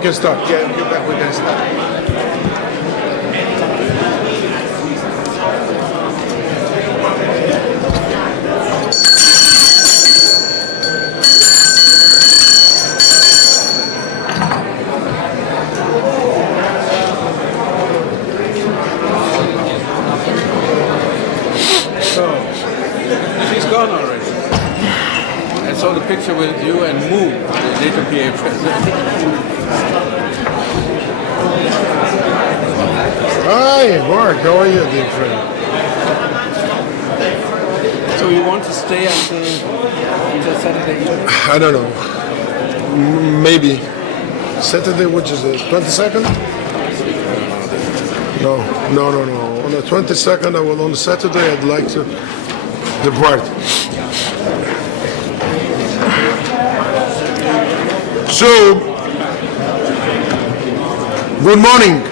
we can start. Yeah, we can start. She's gone already. I saw the picture with you and Mu, the later PA president. Hi, Mark. How are you, dear friend? So you want to stay until Saturday evening? I don't know. Maybe. Saturday, which is the 22nd? No. On the 22nd, on Saturday, I'd like to depart. So, good morning,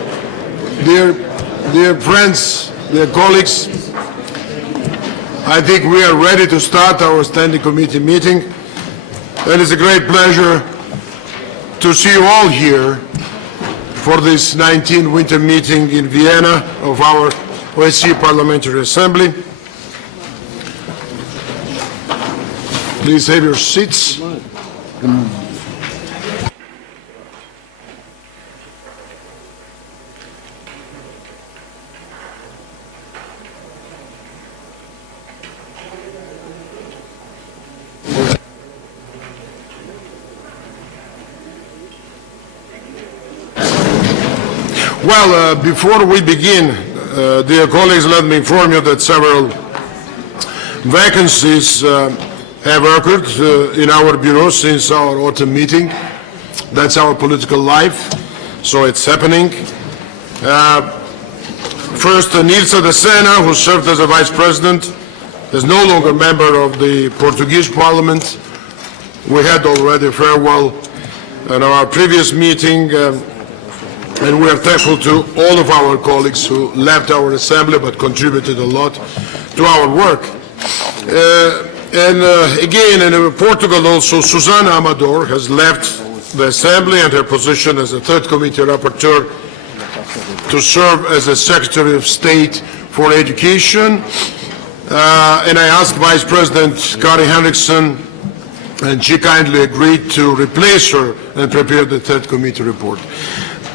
dear friends, dear colleagues. I think we are ready to start our standing committee meeting. And it's a great pleasure to see you all here for this 19th winter meeting in Vienna of our OSCE Parliamentary Assembly. Please have your seats. Well, before we begin, dear colleagues, let me inform you that several vacancies have occurred in our bureau since our autumn meeting. That's our political life, so it's happening. First, Nilsa de Sena, who served as a vice president, is no longer a member of the Portuguese parliament. We had already a farewell in our previous meeting, and we are thankful to all of our colleagues who left our assembly but contributed a lot to our work. Again, in Portugal also, Susana Amador has left the assembly and her position as a third committee rapporteur to serve as a Secretary of State for Education. And I asked Vice President Kari Henriksson, and she kindly agreed to replace her and prepare the third committee report.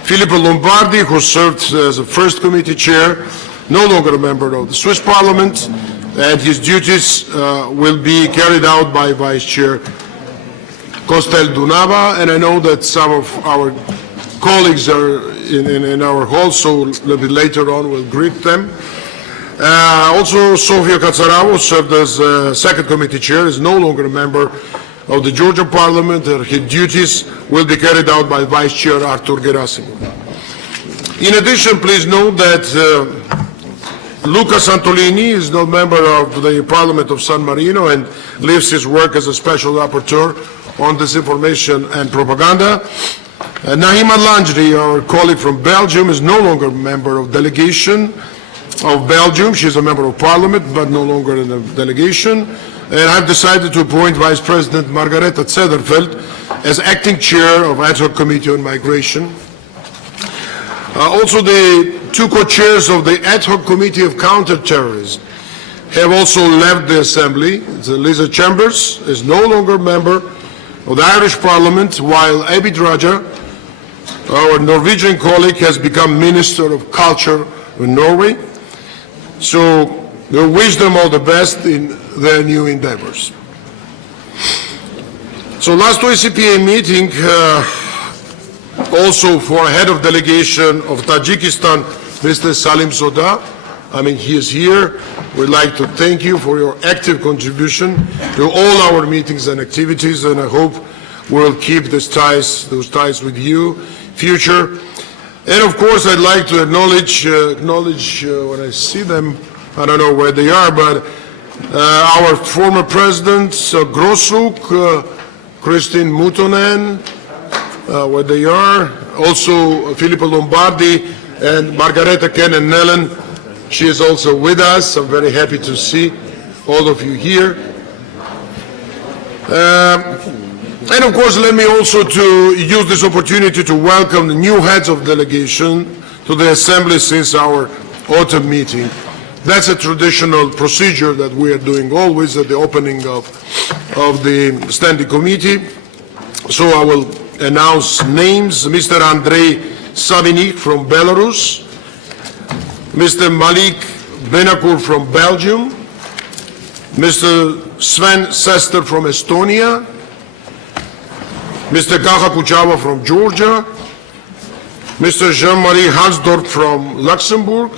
Filippo Lombardi, who served as a first committee chair, no longer a member of the Swiss Parliament, and his duties will be carried out by Vice Chair Costel Dunava, and I know that some of our colleagues are in our hall, so a little bit later on we'll greet them. Also, Sofia Katsaravo served as second committee chair, is no longer a member of the Georgian Parliament, and his duties will be carried out by Vice Chair Artur Gerasimov. In addition, please note that Luca Santolini is no member of the Parliament of San Marino and leaves his work as a special rapporteur on disinformation and propaganda. Nahima Lanjri, our colleague from Belgium, is no longer a member of delegation of Belgium. She is a member of Parliament, but no longer in the delegation. And I've decided to appoint Vice President Margareta Zederfeld as acting chair of Ad Hoc Committee on Migration. Also, the two co-chairs of the Ad Hoc Committee of Counterterrorism have also left the Assembly. Lisa Chambers is no longer a member of the Irish Parliament, while Abid Raja, our Norwegian colleague, has become Minister of Culture in Norway. So we wish them all the best in their new endeavors. So last OSCPA meeting, also for head of delegation of Tajikistan, Mr. Salim Soda. I mean, he is here. We'd like to thank you for your active contribution to all our meetings and activities, and I hope we'll keep those ties with you future. And of course, I'd like to acknowledge when I see them, I don't know where they are, but our former president, Grossuk, Christine Mutonen, where they are, also Filippo Lombardi and Margareta Kennen-Nellen. She is also with us. I'm very happy to see all of you here. And of course, let me also to use this opportunity to welcome the new heads of delegation to the Assembly since our autumn meeting. That's a traditional procedure that we are doing always at the opening of the Standing Committee. So I will announce names. Mr. Andrei Savinik from Belarus, Mr. Malik Benakur from Belgium, Mr. Sven Sester from Estonia, Mr. Kaha Kuchava from Georgia, Mr. Jean-Marie Hansdorf from Luxembourg,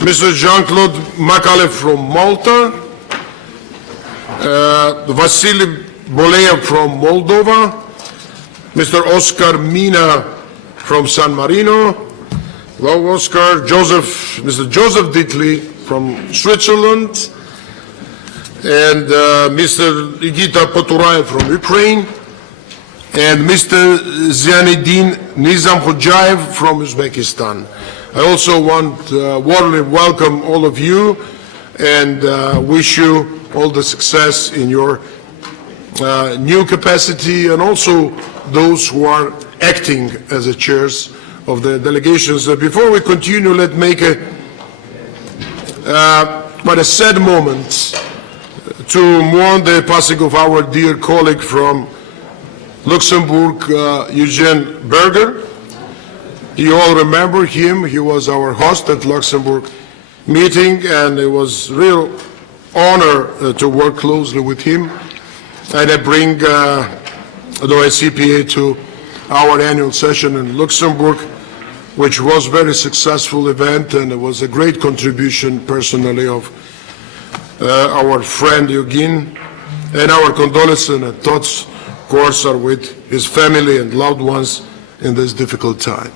Mr. Jean-Claude Makalev from Malta, Vasily Boleyev from Moldova, Mr. Oscar Mina from San Marino, hello Oscar, Mr. Joseph Ditley from Switzerland, and Mr. Igita Poturaev from Ukraine, and Mr. Zianidin Nizamkhodjaev from Uzbekistan. I also want to warmly welcome all of you and wish you all the success in your new capacity, and also those who are acting as the chairs of the delegations. Before we continue, let's make quite a sad moment to mourn the passing of our dear colleague from Luxembourg, Eugene Berger. You all remember him. He was our host at Luxembourg meeting, and it was a real honor to work closely with him. And I bring the OSCPA to our annual session in Luxembourg, which was a very successful event, and it was a great contribution personally of our friend Eugene, and our condolences and thoughts, of course, are with his family and loved ones in this difficult time.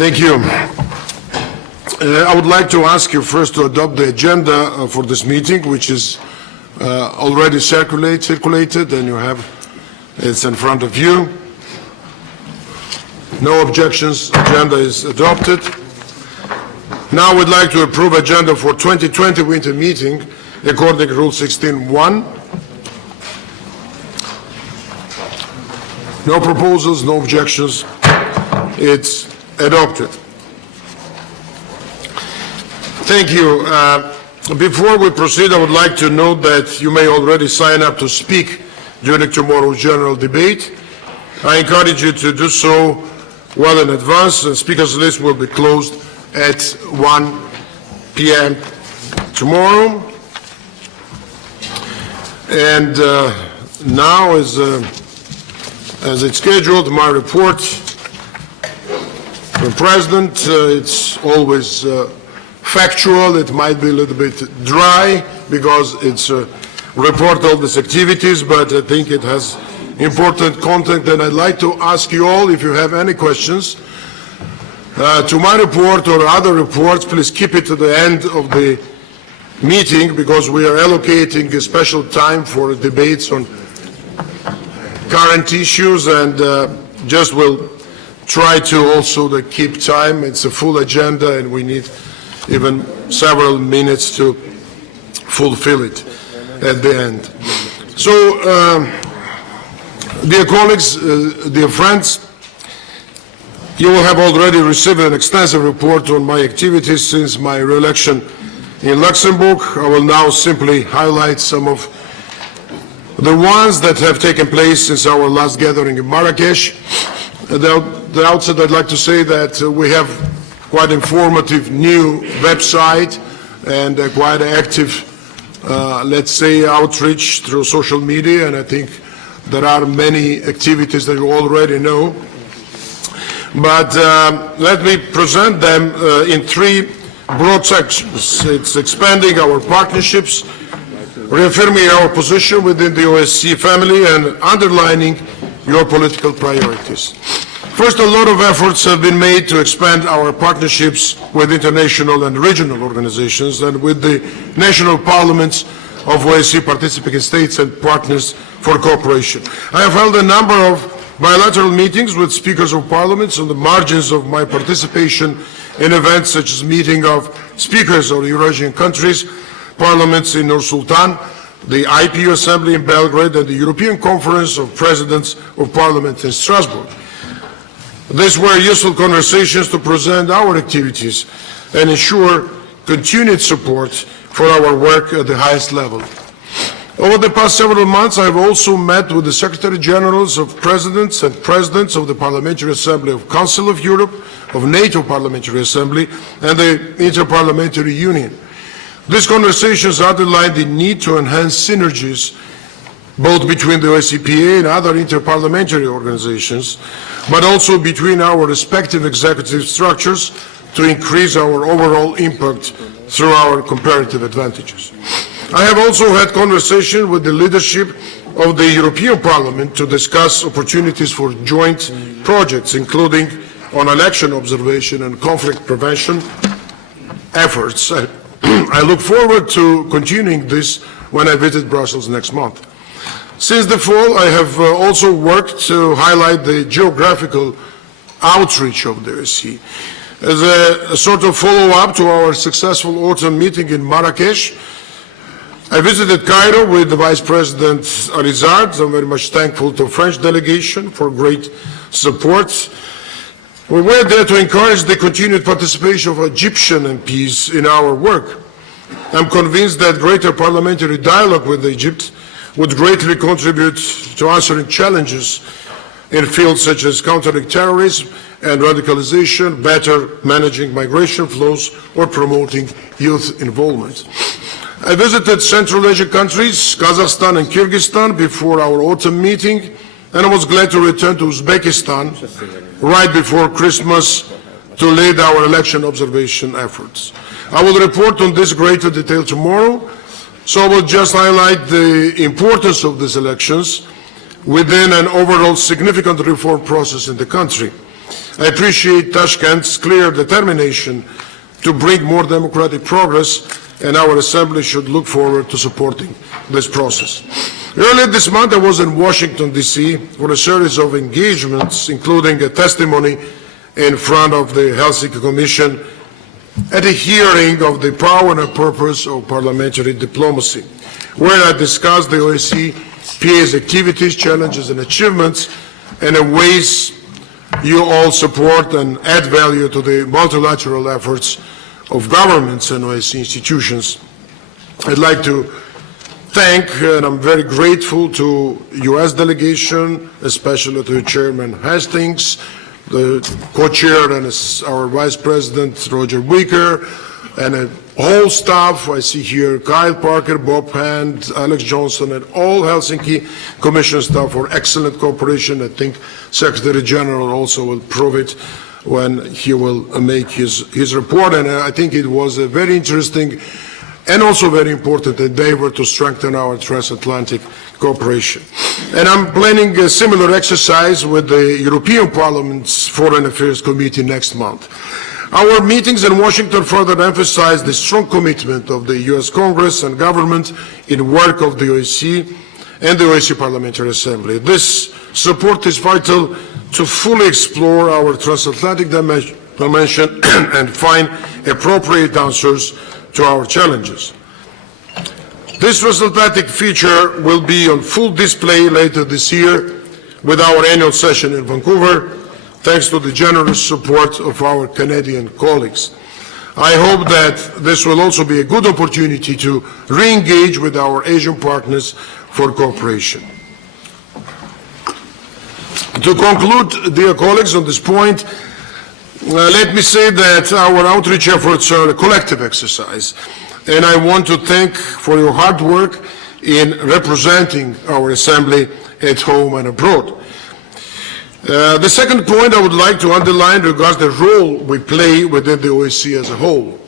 Thank you. I would like to ask you first to adopt the agenda for this meeting, which is already circulated, and you have it's in front of you. No objections. Agenda is adopted. Now we'd like to approve agenda for 2020 winter meeting according to Rule 16.1. No proposals, no objections. It's adopted. Thank you. Before we proceed, I would like to note that you may already sign up to speak during tomorrow's general debate. I encourage you to do so well in advance. The speakers list will be closed at 1 p.m. tomorrow. And now, as it's scheduled, my report. The President, it's always factual. It might be a little bit dry because it's a report of these activities, but I think it has important content, and I'd like to ask you all, if you have any questions to my report or other reports, please keep it to the end of the meeting, because we are allocating a special time for debates on current issues, and just will try to also keep time. It's a full agenda, and we need even several minutes to fulfill it at the end. So, dear colleagues, dear friends, you will have already received an extensive report on my activities since my re-election in Luxembourg. I will now simply highlight some of the ones that have taken place since our last gathering in Marrakesh. At the outset, I'd like to say that we have quite informative new website and a quite active, let's say, outreach through social media, and I think there are many activities that you already know. But let me present them in three broad sections. It's expanding our partnerships, reaffirming our position within the OSCE family, and underlining your political priorities. First, a lot of efforts have been made to expand our partnerships with international and regional organizations and with the national parliaments of OSCE participating states and partners for cooperation. I have held a number of bilateral meetings with speakers of parliaments on the margins of my participation in events such as meeting of speakers of Eurasian countries, parliaments in Nur-Sultan, the IPU Assembly in Belgrade, and the European Conference of Presidents of Parliament in Strasbourg. These were useful conversations to present our activities and ensure continued support for our work at the highest level. Over the past several months, I have also met with the Secretary Generals of Presidents and Presidents of the Parliamentary Assembly of Council of Europe, of NATO Parliamentary Assembly, and the Interparliamentary Union. These conversations underline the need to enhance synergies both between the OSCE and other interparliamentary organizations, but also between our respective executive structures to increase our overall impact through our comparative advantages. I have also had conversations with the leadership of the European Parliament to discuss opportunities for joint projects, including on election observation and conflict prevention efforts. I look forward to continuing this when I visit Brussels next month. Since the fall, I have also worked to highlight the geographical outreach of the OSCE. As a sort of follow-up to our successful autumn meeting in Marrakesh, I visited Cairo with the Vice President Alizard. I'm very much thankful to the French delegation for great support. We were there to encourage the continued participation of Egyptian MPs in our work. I'm convinced that greater parliamentary dialogue with Egypt would greatly contribute to answering challenges in fields such as countering terrorism and radicalization, better managing migration flows, or promoting youth involvement. I visited Central Asian countries, Kazakhstan and Kyrgyzstan, before our autumn meeting, and I was glad to return to Uzbekistan right before Christmas to lead our election observation efforts. I will report on this greater detail tomorrow, so I will just highlight the importance of these elections within an overall significant reform process in the country. I appreciate Tashkent's clear determination to bring more democratic progress, and our Assembly should look forward to supporting this process. Earlier this month, I was in Washington, D.C. for a series of engagements, including a testimony in front of the Helsinki Commission at a hearing of the power and purpose of parliamentary diplomacy, where I discussed the OSCE's activities, challenges, and achievements, and the ways you all support and add value to the multilateral efforts of governments and OSCE institutions. I'd like to thank, and I'm very grateful to U.S. delegation, especially to Chairman Hastings, the co-chair and our Vice President Roger Wicker, and a whole staff. I see here Kyle Parker, Bob Hand, Alex Johnson, and all Helsinki Commission staff for excellent cooperation. I think Secretary General also will prove it when he will make his report, and I think it was a very interesting and also very important endeavor to strengthen our transatlantic cooperation. And I'm planning a similar exercise with the European Parliament's Foreign Affairs Committee next month. Our meetings in Washington further emphasize the strong commitment of the U.S. Congress and government in work of the OSCE and the OSCE Parliamentary Assembly. This support is vital to fully explore our transatlantic dimension and find appropriate answers to our challenges. This transatlantic feature will be on full display later this year with our annual session in Vancouver, thanks to the generous support of our Canadian colleagues. I hope that this will also be a good opportunity to re-engage with our Asian partners for cooperation. To conclude, dear colleagues, on this point, let me say that our outreach efforts are a collective exercise, and I want to thank for your hard work in representing our Assembly at home and abroad. The second point I would like to underline regards the role we play within the OSCE as a whole.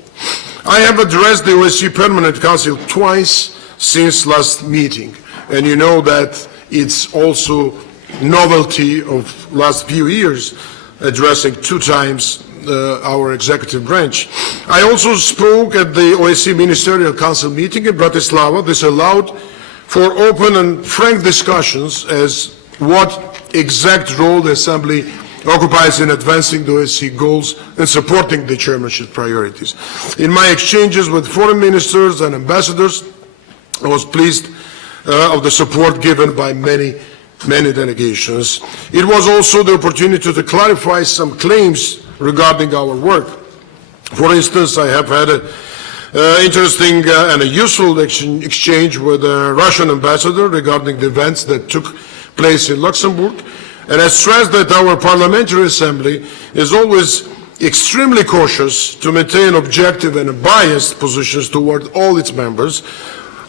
I have addressed the OSCE Permanent Council twice since last meeting, and you know that it's also novelty of last few years, addressing 2 times our executive branch. I also spoke at the OSCE Ministerial Council meeting in Bratislava. This allowed for open and frank discussions as what exact role the Assembly occupies in advancing the OSCE goals and supporting the chairmanship priorities. In my exchanges with foreign ministers and ambassadors, I was pleased of the support given by many delegations. It was also the opportunity to clarify some claims regarding our work. For instance, I have had an interesting and a useful exchange with the Russian ambassador regarding the events that took place in Luxembourg, and I stressed that our Parliamentary Assembly is always extremely cautious to maintain objective and biased positions toward all its members,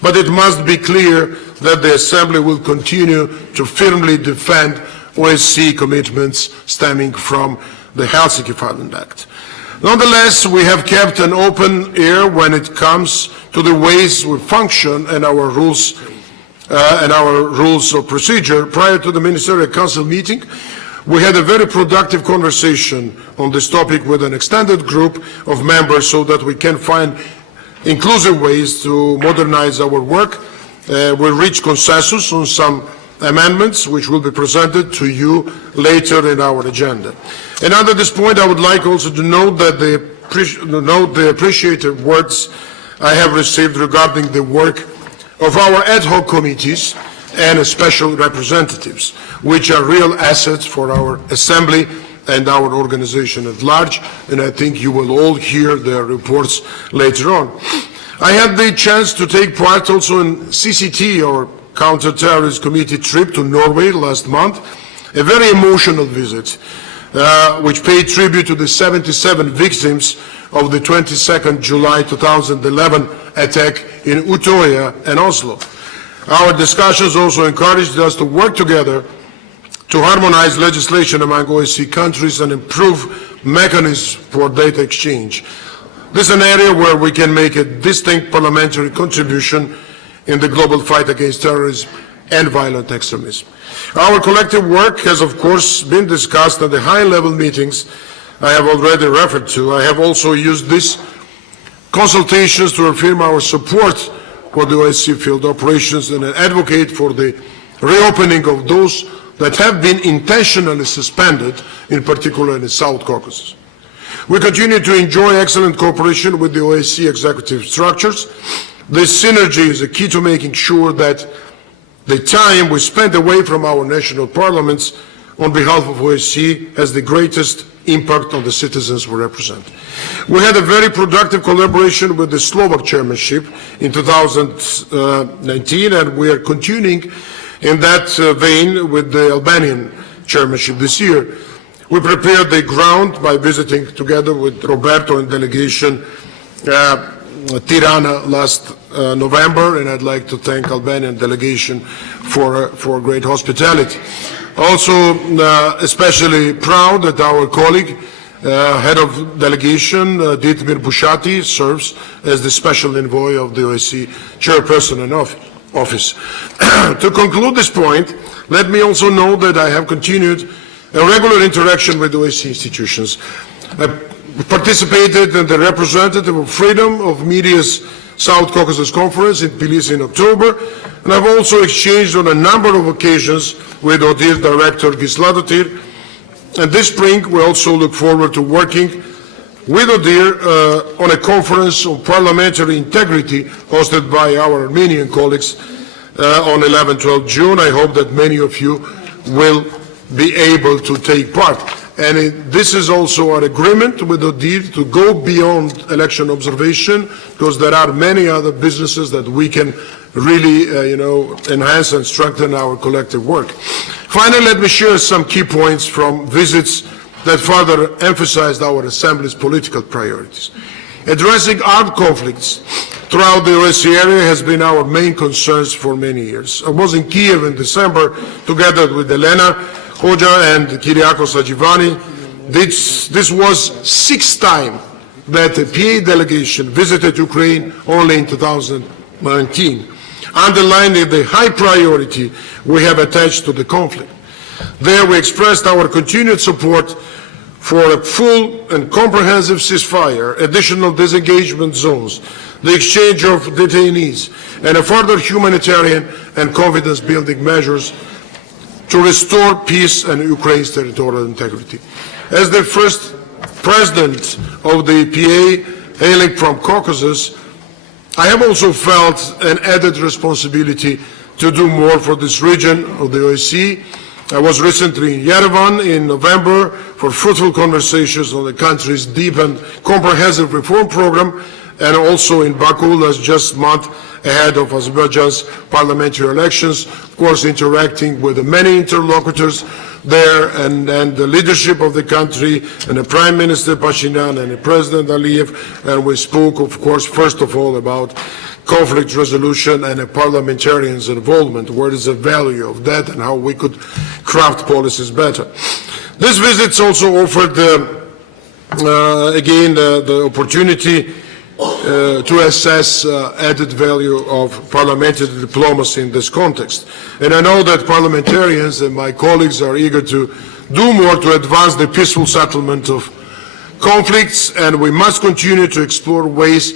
but it must be clear that the Assembly will continue to firmly defend OSCE commitments stemming from the Helsinki Finland Act. Nonetheless, we have kept an open ear when it comes to the ways we function and our rules of procedure. Prior to the Ministerial Council meeting, we had a very productive conversation on this topic with an extended group of members so that we can find inclusive ways to modernize our work. We reached consensus on some amendments which will be presented to you later in our agenda. And under this point, I would like also to note that the appreciative words I have received regarding the work of our ad hoc committees and special representatives, which are real assets for our Assembly and our organization at large, and I think you will all hear their reports later on. I had the chance to take part also in CCT, or Counter-Terrorist Committee trip to Norway last month, a very emotional visit, which paid tribute to the 77 victims of the 22nd July 2011 attack in Utøya and Oslo. Our discussions also encouraged us to work together to harmonize legislation among OSCE countries and improve mechanisms for data exchange. This is an area where we can make a distinct parliamentary contribution in the global fight against terrorism and violent extremism. Our collective work has, of course, been discussed at the high-level meetings I have already referred to. I have also used these consultations to affirm our support for the OSCE field operations and advocate for the reopening of those that have been intentionally suspended, in particular in the South Caucasus. We continue to enjoy excellent cooperation with the OSCE executive structures. This synergy is a key to making sure that the time we spend away from our national parliaments on behalf of OSCE has the greatest impact on the citizens we represent. We had a very productive collaboration with the Slovak chairmanship in 2019, and we are continuing in that vein with the Albanian chairmanship this year. We prepared the ground by visiting together with Roberto and delegation Tirana last November, and I'd like to thank Albanian delegation for great hospitality. Also, especially proud that our colleague, head of delegation, Dietmir Bushati, serves as the special envoy of the OSCE chairperson in office. To conclude this point, let me also note that I have continued a regular interaction with the OSCE institutions. I participated in the Representative of Freedom of Media's South Caucasus Conference in Tbilisi in October, and I've also exchanged on a number of occasions with ODIHR Director Gisladotir. And this spring, we also look forward to working with ODIHR on a conference on parliamentary integrity hosted by our Armenian colleagues on 11-12 June. I hope that many of you will be able to take part. And this is also our agreement with ODIHR to go beyond election observation, because there are many other businesses that we can really enhance and strengthen our collective work. Finally, let me share some key points from visits that further emphasized our Assembly's political priorities. Addressing armed conflicts throughout the OSCE area has been our main concerns for many years. I was in Kiev in December together with Elena Hoja and Kyriakos Agivani. This was the sixth time that the PA delegation visited Ukraine, only in 2019, underlining the high priority we have attached to the conflict. There we expressed our continued support for a full and comprehensive ceasefire, additional disengagement zones, the exchange of detainees, and a further humanitarian and confidence-building measures to restore peace and Ukraine's territorial integrity. As the first president of the PA, hailing from Caucasus, I have also felt an added responsibility to do more for this region of the OSCE. I was recently in Yerevan in November for fruitful conversations on the country's deep and comprehensive reform program, and also in Baku just month ahead of Azerbaijan's parliamentary elections, of course interacting with the many interlocutors there and the leadership of the country and the Prime Minister Pashinyan and the President Aliyev, and we spoke, of course, first of all about conflict resolution and a parliamentarian's involvement, what is the value of that and how we could craft policies better. This visit also offered, again, the opportunity to assess added value of parliamentary diplomacy in this context. And I know that parliamentarians and my colleagues are eager to do more to advance the peaceful settlement of conflicts, and we must continue to explore ways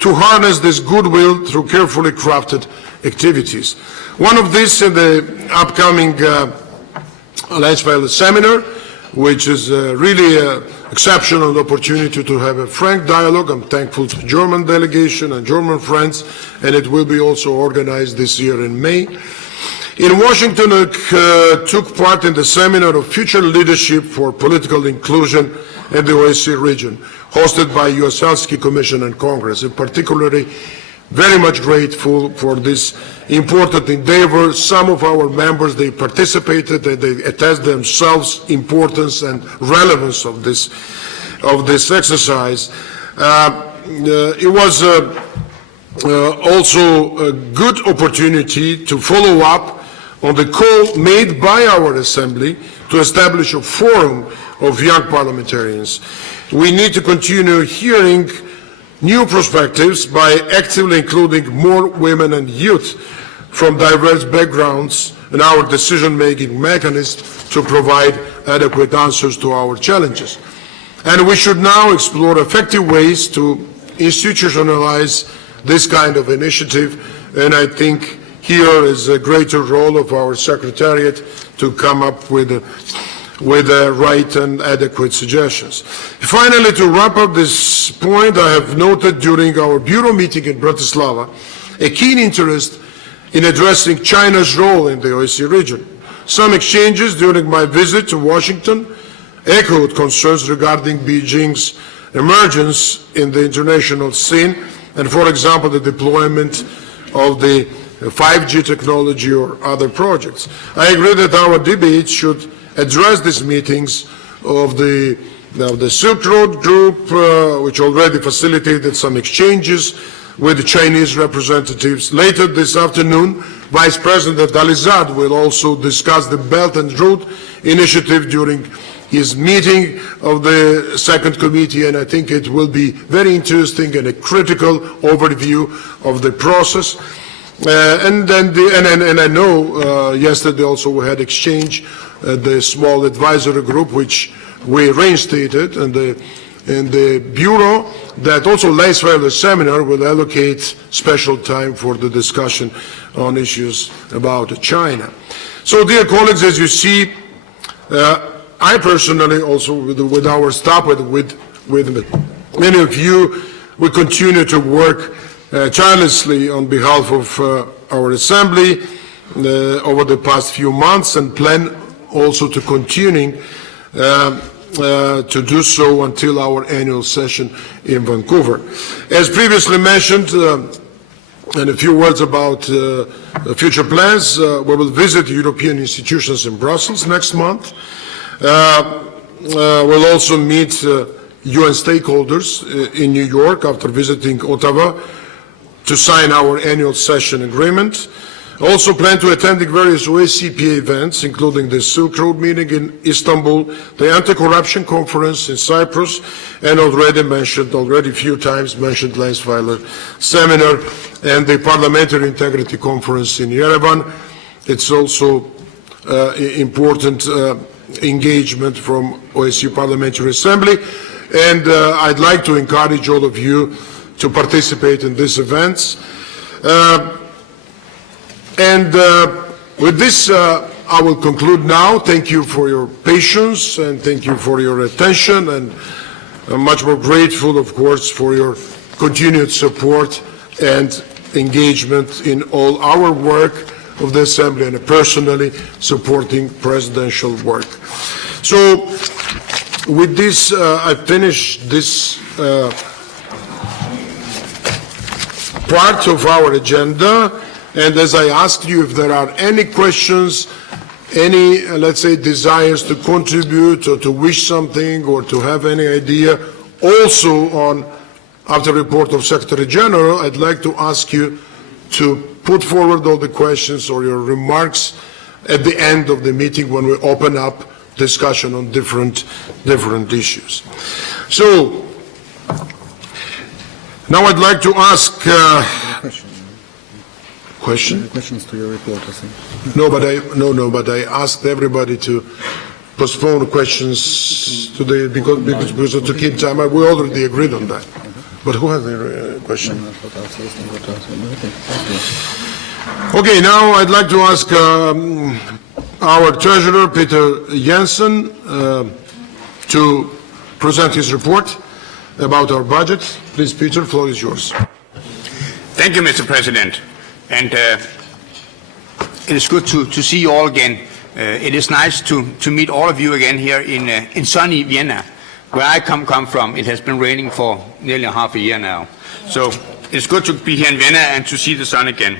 to harness this goodwill through carefully crafted activities. One of these in the upcoming Alliance seminar, which is really an exceptional opportunity to have a frank dialogue. I'm thankful to the German delegation and German friends, and it will be also organized this year in May. In Washington, I took part in the seminar of Future Leadership for Political Inclusion in the OSCE region, hosted by U.S. Helsinki Commission and Congress. I'm particularly very much grateful for this important endeavor. Some of our members, they participated and they attest themselves importance and relevance of this exercise. It was also a good opportunity to follow up on the call made by our Assembly to establish a forum of young parliamentarians. We need to continue hearing new perspectives by actively including more women and youth from diverse backgrounds in our decision-making mechanisms to provide adequate answers to our challenges. And we should now explore effective ways to institutionalize this kind of initiative, and I think here is a greater role of our Secretariat to come up with the right and adequate suggestions. Finally, to wrap up this point, I have noted during our Bureau meeting in Bratislava a keen interest in addressing China's role in the OSCE region. Some exchanges during my visit to Washington echoed concerns regarding Beijing's emergence in the international scene and, for example, the deployment of the 5G technology or other projects. I agree that our debates should address these meetings of the Silk Road Group, which already facilitated some exchanges with the Chinese representatives. Later this afternoon, Vice President Alizad will also discuss the Belt and Road Initiative during his meeting of the second committee, and I think it will be very interesting and a critical overview of the process. And I know yesterday also we had exchange the small advisory group which we reinstated, and the Bureau that also Leisweiler seminar will allocate special time for the discussion on issues about China. So, dear colleagues, as you see, I personally also with our staff, with many of you, we continue to work tirelessly on behalf of our Assembly over the past few months, and plan also to continuing to do so until our annual session in Vancouver. As previously mentioned, and a few words about future plans, we will visit European institutions in Brussels next month. We'll also meet UN stakeholders in New York after visiting Ottawa to sign our annual session agreement. Also plan to attend the various OSCE events, including the Silk Road meeting in Istanbul, the Anti-Corruption Conference in Cyprus, and already a few times mentioned Leisweiler seminar and the Parliamentary Integrity Conference in Yerevan. It's also important engagement from OSCE Parliamentary Assembly. And I'd like to encourage all of you to participate in these events. With this, I will conclude now. Thank you for your patience and thank you for your attention, and I'm much more grateful, of course, for your continued support and engagement in all our work of the Assembly and personally supporting presidential work. So with this, I finish this part of our agenda, and as I asked you, if there are any questions, any, let's say, desires to contribute or to wish something or to have any idea, also on after report of Secretary General, I'd like to ask you to put forward all the questions or your remarks at the end of the meeting when we open up discussion on different issues. So now I'd like to ask questions to your report, I think. But I asked everybody to postpone questions today because to keep time. We already agreed on that. But who has the question? Okay, now I'd like to ask our treasurer, Peter Jensen, to present his report about our budget. Please, Peter, the floor is yours. Thank you, Mr. President. And it is good to see you all again. It is nice to meet all of you again here in sunny Vienna, where I come from. It has been raining for nearly half a year now. So it's good to be here in Vienna and to see the sun again.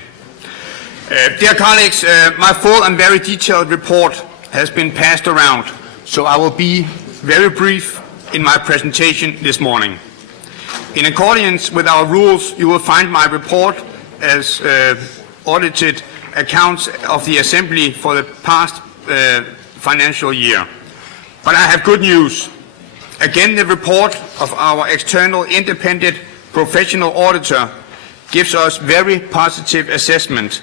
Dear colleagues, my full and very detailed report has been passed around, so I will be very brief in my presentation this morning. In accordance with our rules, you will find my report as audited accounts of the Assembly for the past financial year. But I have good news. Again, the report of our external independent professional auditor gives us very positive assessment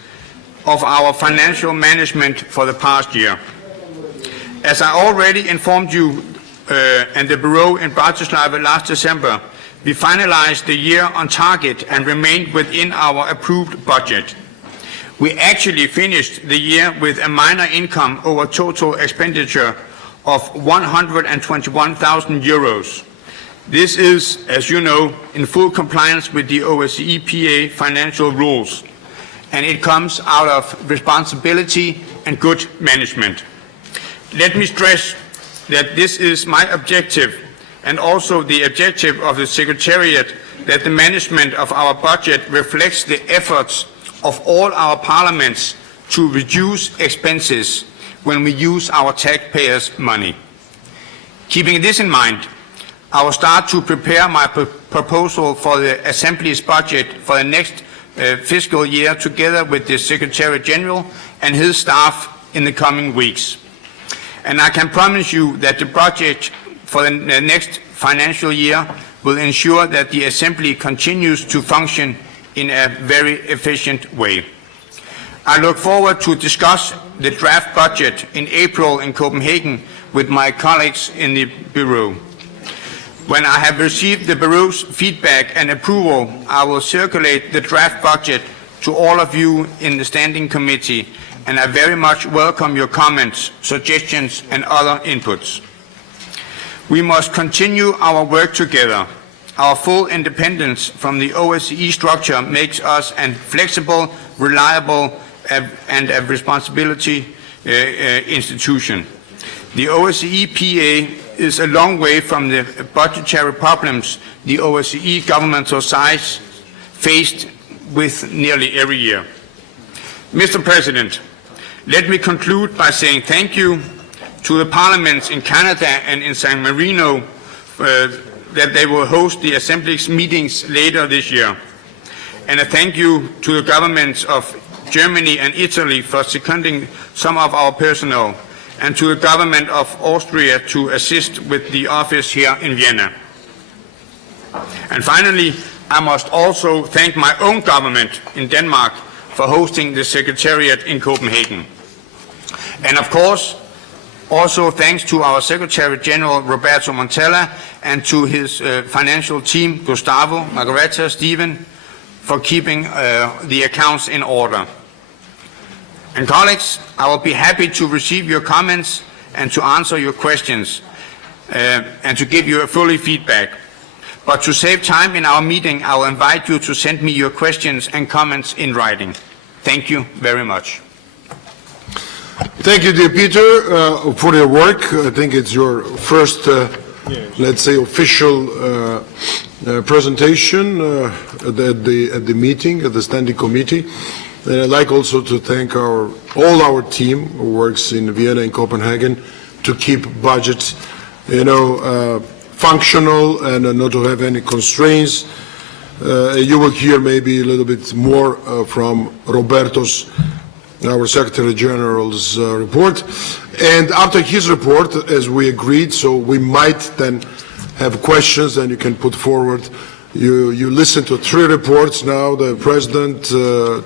of our financial management for the past year. As I already informed you and the Bureau in Bratislava last December, we finalized the year on target and remained within our approved budget. We actually finished the year with a minor income over total expenditure of 121,000 euros. This is, as you know, in full compliance with the OSCE PA financial rules, and it comes out of responsibility and good management. Let me stress that this is my objective and also the objective of the Secretariat, that the management of our budget reflects the efforts of all our parliaments to reduce expenses when we use our taxpayers' money. Keeping this in mind, I will start to prepare my proposal for the Assembly's budget for the next fiscal year together with the Secretary General and his staff in the coming weeks. And I can promise you that the budget for the next financial year will ensure that the Assembly continues to function in a very efficient way. I look forward to discuss the draft budget in April in Copenhagen with my colleagues in the Bureau. When I have received the Bureau's feedback and approval, I will circulate the draft budget to all of you in the Standing Committee, and I very much welcome your comments, suggestions and other inputs. We must continue our work together. Our full independence from the OSCE structure makes us a flexible, reliable and a responsibility institution. The OSCE PA is a long way from the budgetary problems the OSCE governmental size faced with nearly every year. Mr. President, let me conclude by saying thank you to the parliaments in Canada and in San Marino that they will host the Assembly's meetings later this year. And a thank you to the governments of Germany and Italy for seconding some of our personnel, and to the government of Austria to assist with the office here in Vienna. And finally, I must also thank my own government in Denmark for hosting the Secretariat in Copenhagen. And of course, Also, thanks to our Secretary General Roberto Montella and to his financial team, Gustavo, Margareta, Stephen, for keeping the accounts in order. And colleagues, I will be happy to receive your comments and to answer your questions and to give you a fully feedback. But to save time in our meeting, I will invite you to send me your questions and comments in writing. Thank you very much. Thank you, dear Peter, for your work. I think it's your first, let's say, official presentation at the meeting, at the Standing Committee. And I'd like also to thank all our team who works in Vienna and Copenhagen to keep budgets, functional and not to have any constraints. You will hear maybe a little bit more from Roberto's, our Secretary General's report. And after his report, as we agreed, so we might then have questions and you can put forward. You listen to 3 reports now, the President,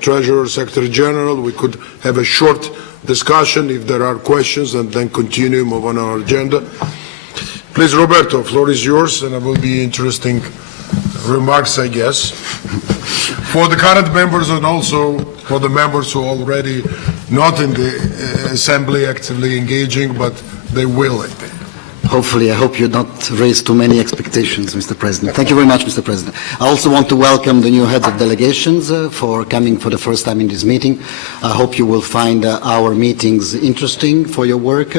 Treasurer, Secretary General. We could have a short discussion if there are questions and then continue, move on our agenda. Please, Roberto, floor is yours, and it will be interesting remarks, I guess, for the current members and also for the members who are already not in the Assembly actively engaging, but they will, I think. Hopefully, I hope you not raise too many expectations, Mr. President. Thank you very much, Mr. President. I also want to welcome the new heads of delegations for coming for the first time in this meeting. I hope you will find our meetings interesting for your work.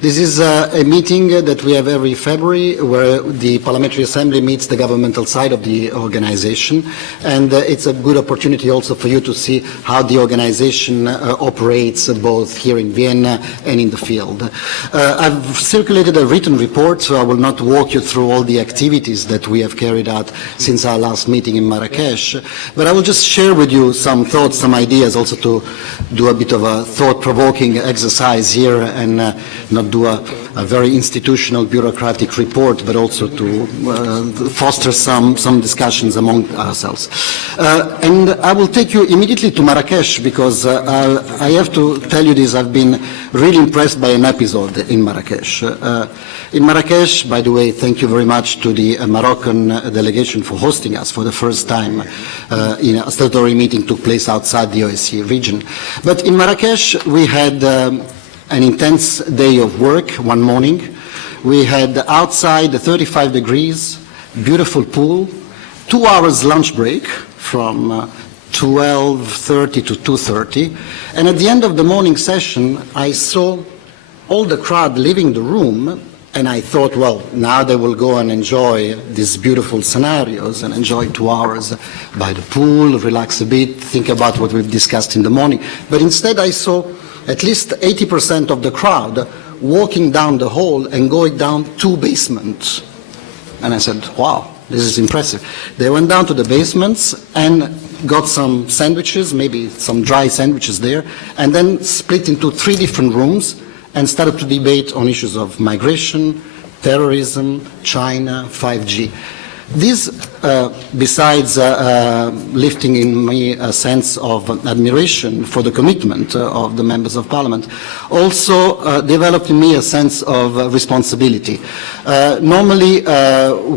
This is a meeting that we have every February where the Parliamentary Assembly meets the governmental side of the organization, and it's a good opportunity also for you to see how the organization operates both here in Vienna and in the field. I've circulated a written report, so I will not walk you through all the activities that we have carried out since our last meeting in Marrakesh, but I will just share with you some thoughts, some ideas, also to do a bit of a thought-provoking exercise here and not do a very institutional bureaucratic report, but also to foster some discussions among ourselves. And I will take you immediately to Marrakesh because I have to tell you this, I've been really impressed by an episode in Marrakesh. In Marrakesh, by the way, thank you very much to the Moroccan delegation for hosting us for the first time. In a statutory meeting took place outside the OSCE region. But in Marrakesh, we had an intense day of work one morning. We had outside 35 degrees, beautiful pool, 2 hours lunch break from 12:30 to 2:30. And at the end of the morning session, I saw all the crowd leaving the room. And I thought, well, now they will go and enjoy these beautiful scenarios and enjoy 2 hours by the pool, relax a bit, think about what we've discussed in the morning. But instead I saw at least 80% of the crowd walking down the hall and going down 2 basements. And I said, wow, this is impressive. They went down to the basements and got some sandwiches, maybe some dry sandwiches there, and then split into 3 different rooms and started to debate on issues of migration, terrorism, China, 5G. This, besides lifting in me a sense of admiration for the commitment of the members of parliament, also developed in me a sense of responsibility. Normally,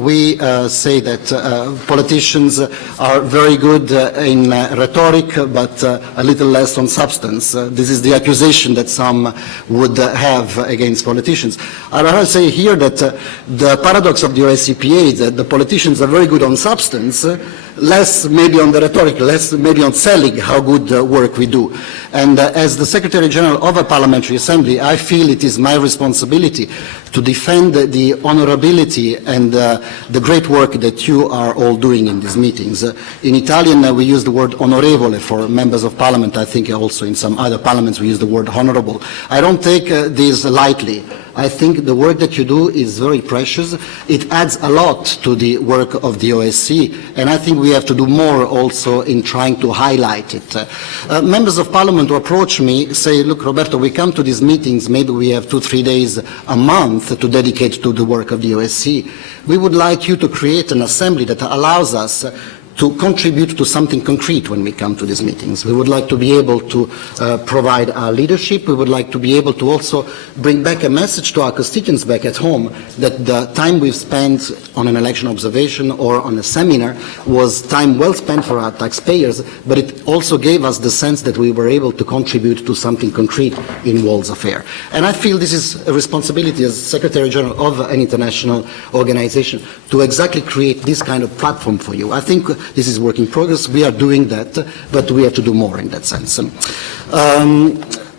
we say that politicians are very good in rhetoric, but a little less on substance. This is the accusation that some would have against politicians. I will say here that the paradox of the OSCPA is that the politicians are very good on substance, less maybe on the rhetoric, less maybe on selling how good work we do. And as the Secretary General of a Parliamentary Assembly, I feel it is my responsibility to defend the honorability and the great work that you are all doing in these meetings. In Italian, we use the word onorevole for members of Parliament. I think also in some other parliaments we use the word honorable. I don't take this lightly. I think the work that you do is very precious. It adds a lot to the work of the OSCE, and I think we have to do more also in trying to highlight it. Members of Parliament who approach me say, look, Roberto, we come to these meetings, maybe we have 2-3 days a month to dedicate to the work of the OSCE. We would like you to create an assembly that allows us to contribute to something concrete when we come to these meetings. We would like to be able to provide our leadership. We would like to be able to also bring back a message to our constituents back at home that the time we've spent on an election observation or on a seminar was time well spent for our taxpayers, but it also gave us the sense that we were able to contribute to something concrete in world's affair. And I feel this is a responsibility as Secretary General of an international organization to exactly create this kind of platform for you. I think this is work in progress. We are doing that, but we have to do more in that sense.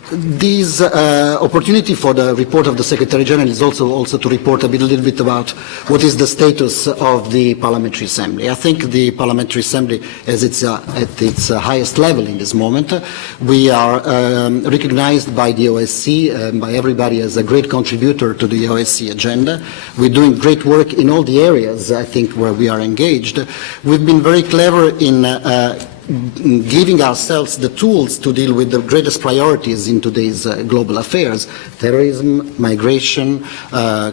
This opportunity for the report of the Secretary General is also to report a little bit about what is the status of the Parliamentary Assembly. I think the Parliamentary Assembly is at its highest level in this moment. We are recognized by the OSCE, by everybody as a great contributor to the OSCE agenda. We're doing great work in all the areas, I think, where we are engaged. We've been very clever in giving ourselves the tools to deal with the greatest priorities in today's global affairs: terrorism, migration,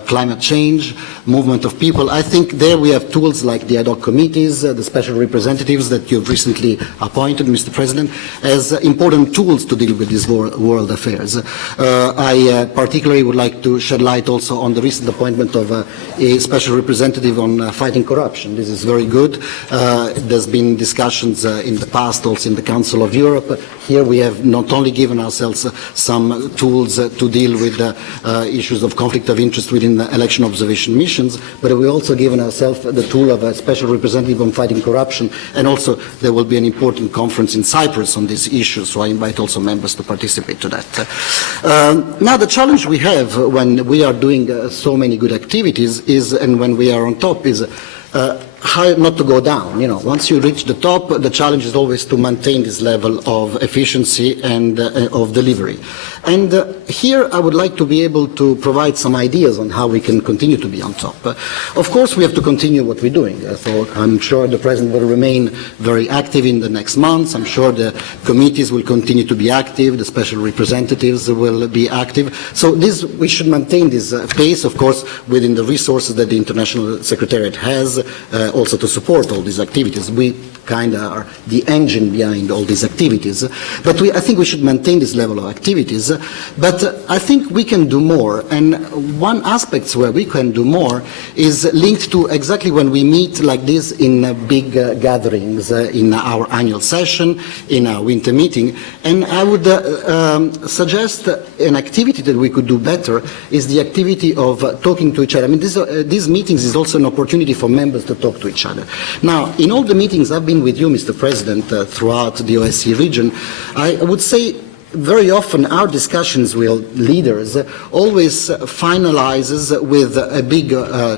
climate change, movement of people. I think there we have tools like the ad hoc committees, the special representatives that you've recently appointed, Mr. President, as important tools to deal with these world affairs. I particularly would like to shed light also on the recent appointment of a special representative on fighting corruption. This is very good. There's been discussions in the past also in the Council of Europe. Here we have not only given ourselves some tools to deal with issues of conflict of interest within the election observation missions, but we also given ourselves the tool of a special representative on fighting corruption, and also there will be an important conference in Cyprus on these issues, so I invite also members to participate to that. Now the challenge we have when we are doing so many good activities is, and when we are on top, is how not to go down. You know, once you reach the top, the challenge is always to maintain this level of efficiency and of delivery. And here I would like to be able to provide some ideas on how we can continue to be on top. Of course, we have to continue what we're doing. So I'm sure the President will remain very active in the next months. I'm sure the committees will continue to be active. The special representatives will be active. So this, we should maintain this pace, of course, within the resources that the International Secretariat has, also to support all these activities. We kind of are the engine behind all these activities. But I think we should maintain this level of activities. But I think we can do more. And one aspect where we can do more is linked to exactly when we meet like this in big gatherings, in our annual session, in our winter meeting. And I would suggest an activity that we could do better is the activity of talking to each other. I mean, these meetings is also an opportunity for members to talk to each other. Now, in all the meetings I've been with you, Mr. President, throughout the OSCE region, I would say very often our discussions with leaders always finalizes with a big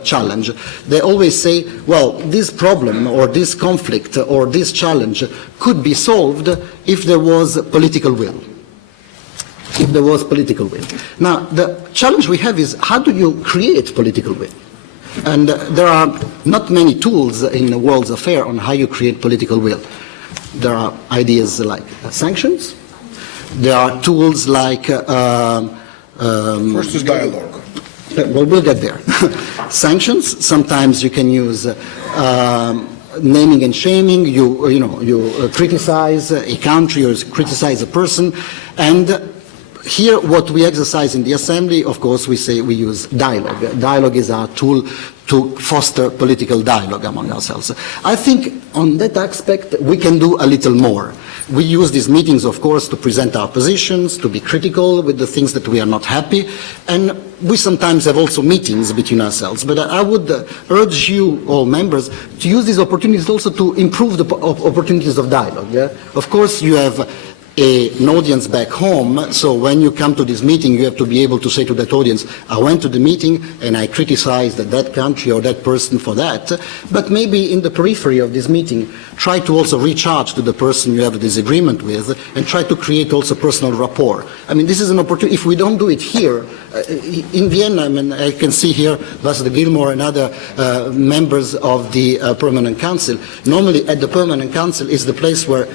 challenge. They always say, well, this problem or this conflict or this challenge could be solved if there was political will. If there was political will. Now, the challenge we have is how do you create political will? And there are not many tools in the world's affair on how you create political will. There are ideas like sanctions. There are tools like... First is dialogue. Well, we'll get there. Sanctions, sometimes you can use naming and shaming. You criticize a country or criticize a person. And here, what we exercise in the Assembly, of course, we say we use dialogue. Dialogue is our tool to foster political dialogue among ourselves. I think on that aspect, we can do a little more. We use these meetings, of course, to present our positions, to be critical with the things that we are not happy, and we sometimes have also meetings between ourselves. But I would urge you, all members, to use these opportunities also to improve the opportunities of dialogue. Yeah? Of course, you have an audience back home, so when you come to this meeting, you have to be able to say to that audience, I went to the meeting and I criticized that country or that person for that, but maybe in the periphery of this meeting, try to also reach out to the person you have a disagreement with and try to create also personal rapport. I mean, this is an opportunity. If we don't do it here, in Vienna, I mean, I can see here Ambassador Gilmore and other members of the Permanent Council. Normally at the Permanent Council is the place where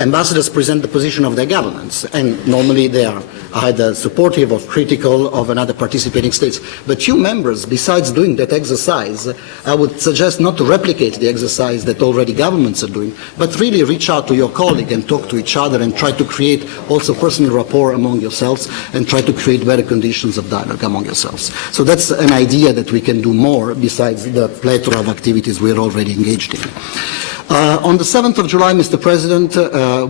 ambassadors present the position of their governments, and normally they are either supportive or critical of another participating states. But you members, besides doing that exercise, I would suggest not to replicate the exercise that already governments are doing, but really reach out to your colleague and talk to each other and try to create also personal rapport among yourselves and try to create better conditions of dialogue among yourselves. So that's an idea that we can do more besides the plethora of activities we're already engaged in. On the 7th of July, Mr. President,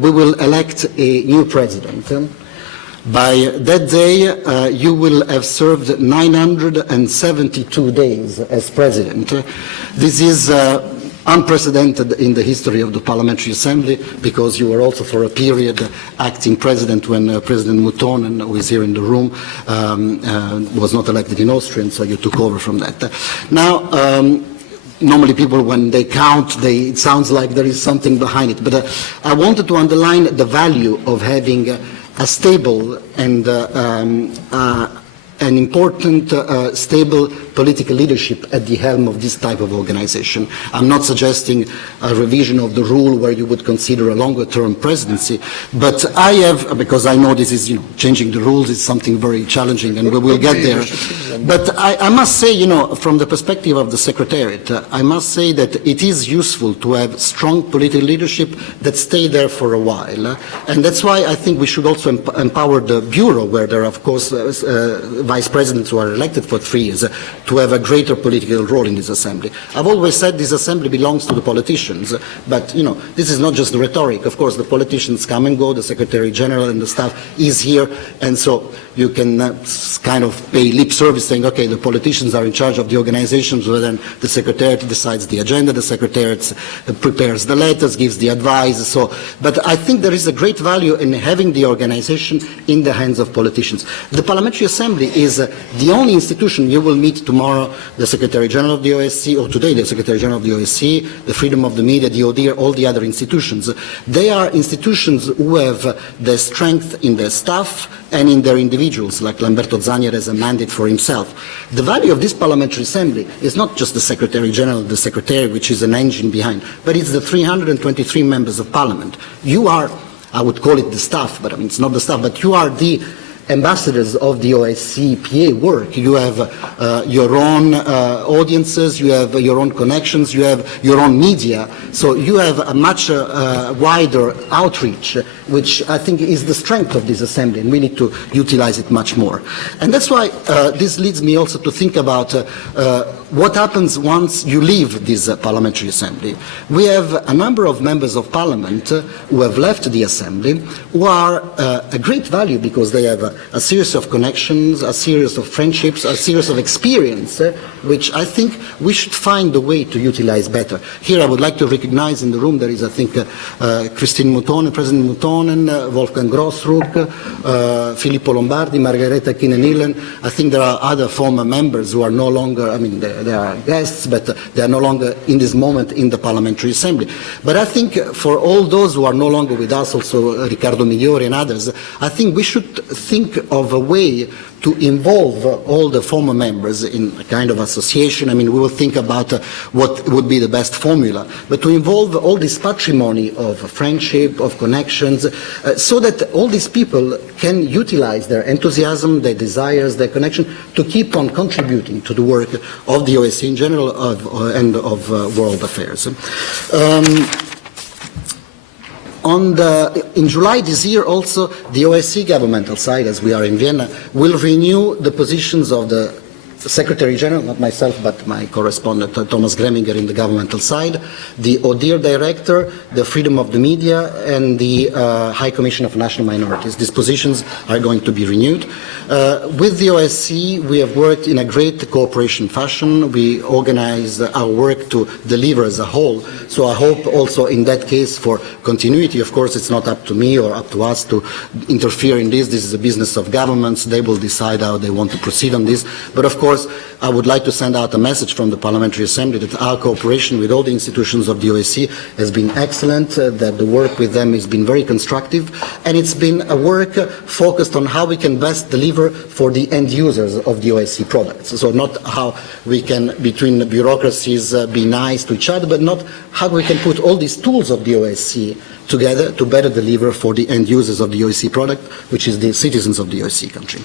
we will elect a new president. By that day, you will have served 972 days as president. This is unprecedented in the history of the Parliamentary Assembly, because you were also for a period acting president when President Moutonen, who is here in the room, was not elected in Austria, and so you took over from that. Now, normally people, when they count, it sounds like there is something behind it. But I wanted to underline the value of having a stable and an important, stable political leadership at the helm of this type of organization. I'm not suggesting a revision of the rule where you would consider a longer-term presidency, but I have, because I know this is, changing the rules is something very challenging, and we will get there. But I must say, from the perspective of the Secretariat, I must say that it is useful to have strong political leadership that stay there for a while, and that's why I think we should also empower the Bureau, where there are, of course, vice presidents who are elected for 3 years, to have a greater political role in this assembly. I've always said this assembly belongs to the politicians, but this is not just the rhetoric. Of course, the politicians come and go, the Secretary General and the staff is here, and so you can kind of pay lip service saying, okay, the politicians are in charge of the organizations, but then the Secretariat decides the agenda, the Secretariat prepares the letters, gives the advice. But I think there is a great value in having the organization in the hands of politicians. The Parliamentary Assembly is the only institution. You will meet tomorrow the Secretary General of the OSCE, or today the Secretary General of the OSCE, the freedom of the media, the ODIHR, all the other institutions. They are institutions who have the strength in their staff and in their individuals, like Lamberto Zanier has a mandate for himself. The value of this Parliamentary Assembly is not just the Secretary General, the Secretary, which is an engine behind, but it's the 323 members of Parliament. You are, I would call it the staff, but it's not the staff, but you are the ambassadors of the OSCE PA work. You have your own audiences, you have your own connections, you have your own media, so you have a much wider outreach, which I think is the strength of this assembly, and we need to utilize it much more. And that's why this leads me also to think about what happens once you leave this parliamentary assembly. We have a number of members of parliament who have left the assembly, who are a great value because they have a series of connections, a series of friendships, a series of experience, which I think we should find a way to utilize better. Here I would like to recognize in the room there is, I think, Christine Moutonen, President Moutonen, Wolfgang Grossruck, Filippo Lombardi, Margareta Kinenillen. I think there are other former members who are no longer, I mean, they are guests, but they are no longer in this moment in the Parliamentary Assembly. But I think for all those who are no longer with us, also Riccardo Migliori and others, I think we should think of a way to involve all the former members in a kind of association. I mean, we will think about what would be the best formula, but to involve all this patrimony of friendship, of connections, so that all these people can utilize their enthusiasm, their desires, their connection to keep on contributing to the work of the OSCE in general and of world affairs. In July this year also, the OSCE governmental side, as we are in Vienna, will renew the positions of the Secretary General, not myself, but my correspondent Thomas Greminger in the governmental side, the ODIHR Director, the Freedom of the Media, and the High Commission of National Minorities. These positions are going to be renewed. With the OSCE, we have worked in a great cooperation fashion. We organized our work to deliver as a whole. So I hope also in that case for continuity. Of course, it's not up to me or up to us to interfere in this. This is a business of governments. They will decide how they want to proceed on this. But of course, I would like to send out a message from the Parliamentary Assembly that our cooperation with all the institutions of the OSCE has been excellent, that the work with them has been very constructive, and it's been a work focused on how we can best deliver for the end users of the OSCE products. So not how we can, between the bureaucracies, be nice to each other, but not how we can put all these tools of the OSCE together to better deliver for the end users of the OSCE product, which is the citizens of the OSCE country.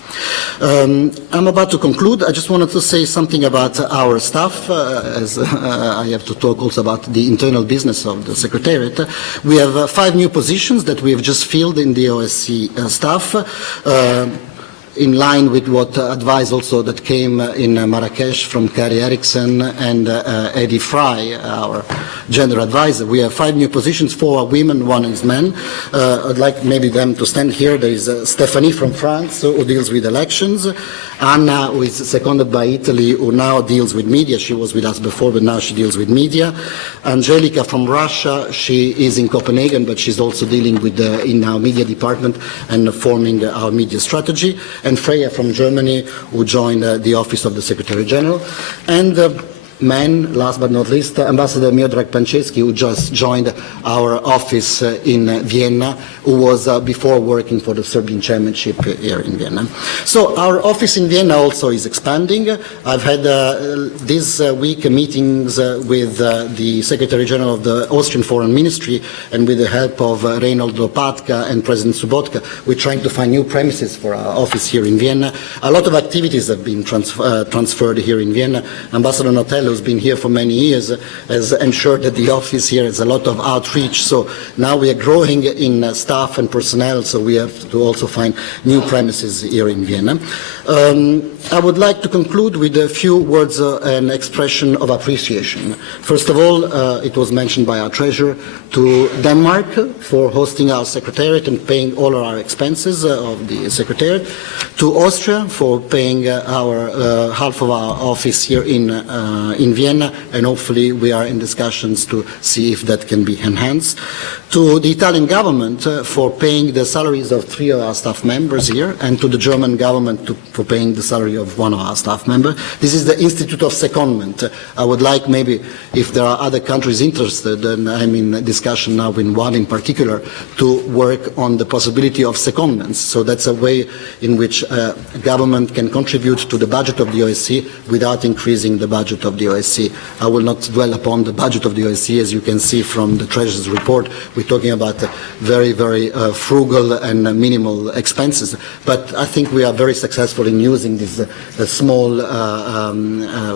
I'm about to conclude. I just wanted to say something about our staff, as I have to talk also about the internal business of the Secretariat. We have 5 new positions that we have just filled in the OSCE staff. In line with what advice also that came in Marrakesh from Kari Eriksson and Eddie Fry, our gender advisor. We have 5 new positions, 4 are women, 1 is men. I'd like maybe them to stand here. There is Stephanie from France, who deals with elections. Anna, who is seconded by Italy, who now deals with media. She was with us before, but now she deals with media. Angelica from Russia, she is in Copenhagen, but she's also dealing with in our media department and forming our media strategy. And Freya from Germany, who joined the office of the Secretary General. And man, last but not least, Ambassador Miodrag Pančevski, who just joined our office in Vienna, who was before working for the Serbian chairmanship here in Vienna. So our office in Vienna also is expanding. I've had this week meetings with the Secretary General of the Austrian Foreign Ministry, and with the help of Reinhold Lopatka and President Subotka, we're trying to find new premises for our office here in Vienna. A lot of activities have been transferred here in Vienna. Ambassador Notello, who's been here for many years, has ensured that the office here has a lot of outreach. So now we are growing in staff and personnel, so we have to also find new premises here in Vienna. I would like to conclude with a few words and expression of appreciation. First of all, it was mentioned by our treasurer, to Denmark for hosting our Secretariat and paying all of our expenses of the Secretariat, to Austria for paying our half of our office here in Vienna, and hopefully we are in discussions to see if that can be enhanced, to the Italian government for paying the salaries of 3 of our staff members here, and to the German government for paying the salary of 1 of our staff members. This is the Institute of Secondment. I would like maybe, if there are other countries interested, and I'm in discussion now with 1 in particular, to work on the possibility of secondments. So that's a way in which government can contribute to the budget of the OSCE without increasing the budget of the OSCE. I will not dwell upon the budget of the OSCE. As you can see from the Treasurer's report, we're talking about very, very frugal and minimal expenses. But I think we are very successful in using these small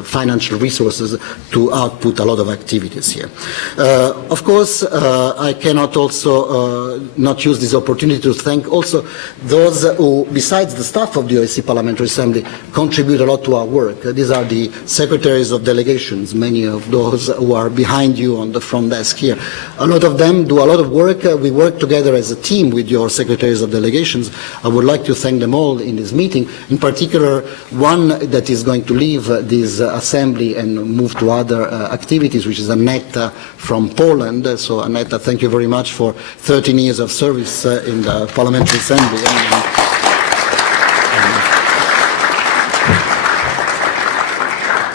financial resources to output a lot of activities here. Of course, I cannot also not use this opportunity to thank also those who, besides the staff of the OSCE Parliamentary Assembly, contribute a lot to our work. These are the secretaries of delegations, many of those who are behind you on the front desk here. A lot of them do a lot of work. We work together as a team with your secretaries of delegations. I would like to thank them all in this meeting. In particular, one that is going to leave this assembly and move to other activities, which is Aneta from Poland. So Aneta, thank you very much for 13 years of service in the Parliamentary Assembly.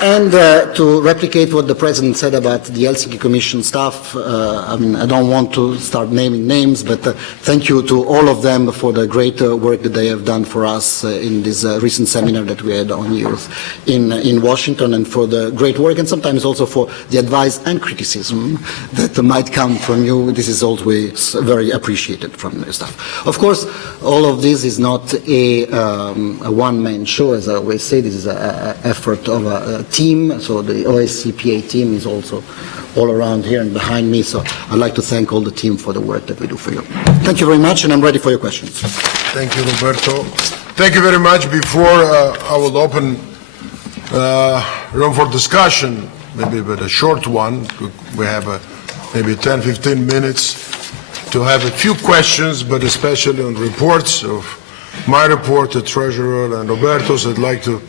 And to replicate what the President said about the Helsinki Commission staff, I mean, I don't want to start naming names, but thank you to all of them for the great work that they have done for us in this recent seminar that we had on youth in Washington, and for the great work, and sometimes also for the advice and criticism that might come from you. This is always very appreciated from the staff. Of course, all of this is not a one-man show, as I always say. This is an effort of a team, so the OSCPA team is also all around here and behind me, so I'd like to thank all the team for the work that we do for you. Thank you very much, and I'm ready for your questions. Thank you, Roberto. Thank you very much. Before I will open room for discussion, maybe with a short one, we have maybe 10-15 minutes to have a few questions, but especially on reports of my report, the Treasurer, and Roberto's. I'd like to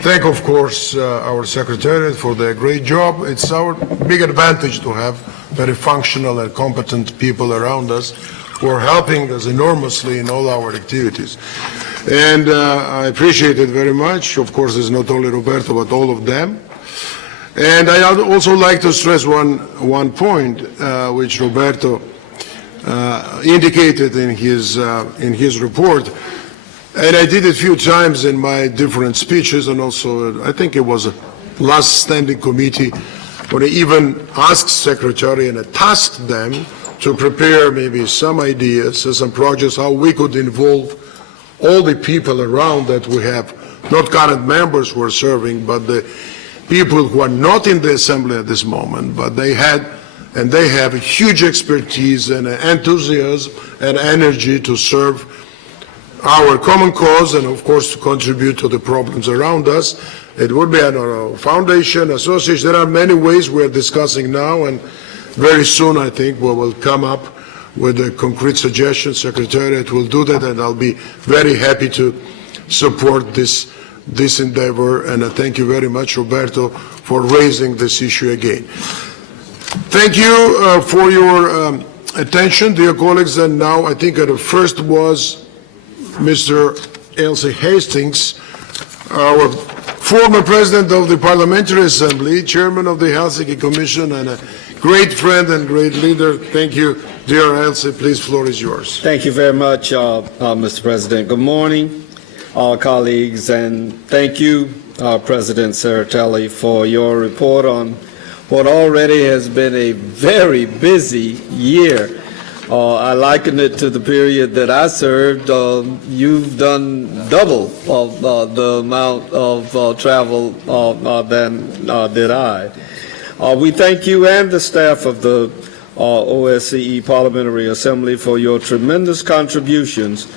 thank, of course, our Secretariat for their great job. It's our big advantage to have very functional and competent people around us who are helping us enormously in all our activities. And I appreciate it very much. Of course, it's not only Roberto, but all of them. And I would also like to stress one point, which Roberto indicated in his report. And I did it a few times in my different speeches, and also I think it was a last standing committee when I even asked Secretary and I tasked them to prepare maybe some ideas, some projects, how we could involve all the people around that we have, not current members who are serving, but the people who are not in the Assembly at this moment, but they had and they have a huge expertise and enthusiasm and energy to serve our common cause and, of course, to contribute to the problems around us. It would be a foundation, association. There are many ways we are discussing now, and very soon, I think, we will come up with a concrete suggestion. Secretariat will do that, and I'll be very happy to support this endeavor. And I thank you very much, Roberto, for raising this issue again. Thank you for your attention, dear colleagues. And now I think the first was Mr. Elsie Hastings, our former president of the Parliamentary Assembly, chairman of the Helsinki Commission, and a great friend and great leader. Thank you, dear Elsie. Please, floor is yours. Thank you very much, Mr. President. Good morning, colleagues, and thank you, President Serratelli, for your report on what already has been a very busy year. I liken it to the period that I served. You've done double of the amount of travel than did I. We thank you and the staff of the OSCE Parliamentary Assembly for your tremendous contributions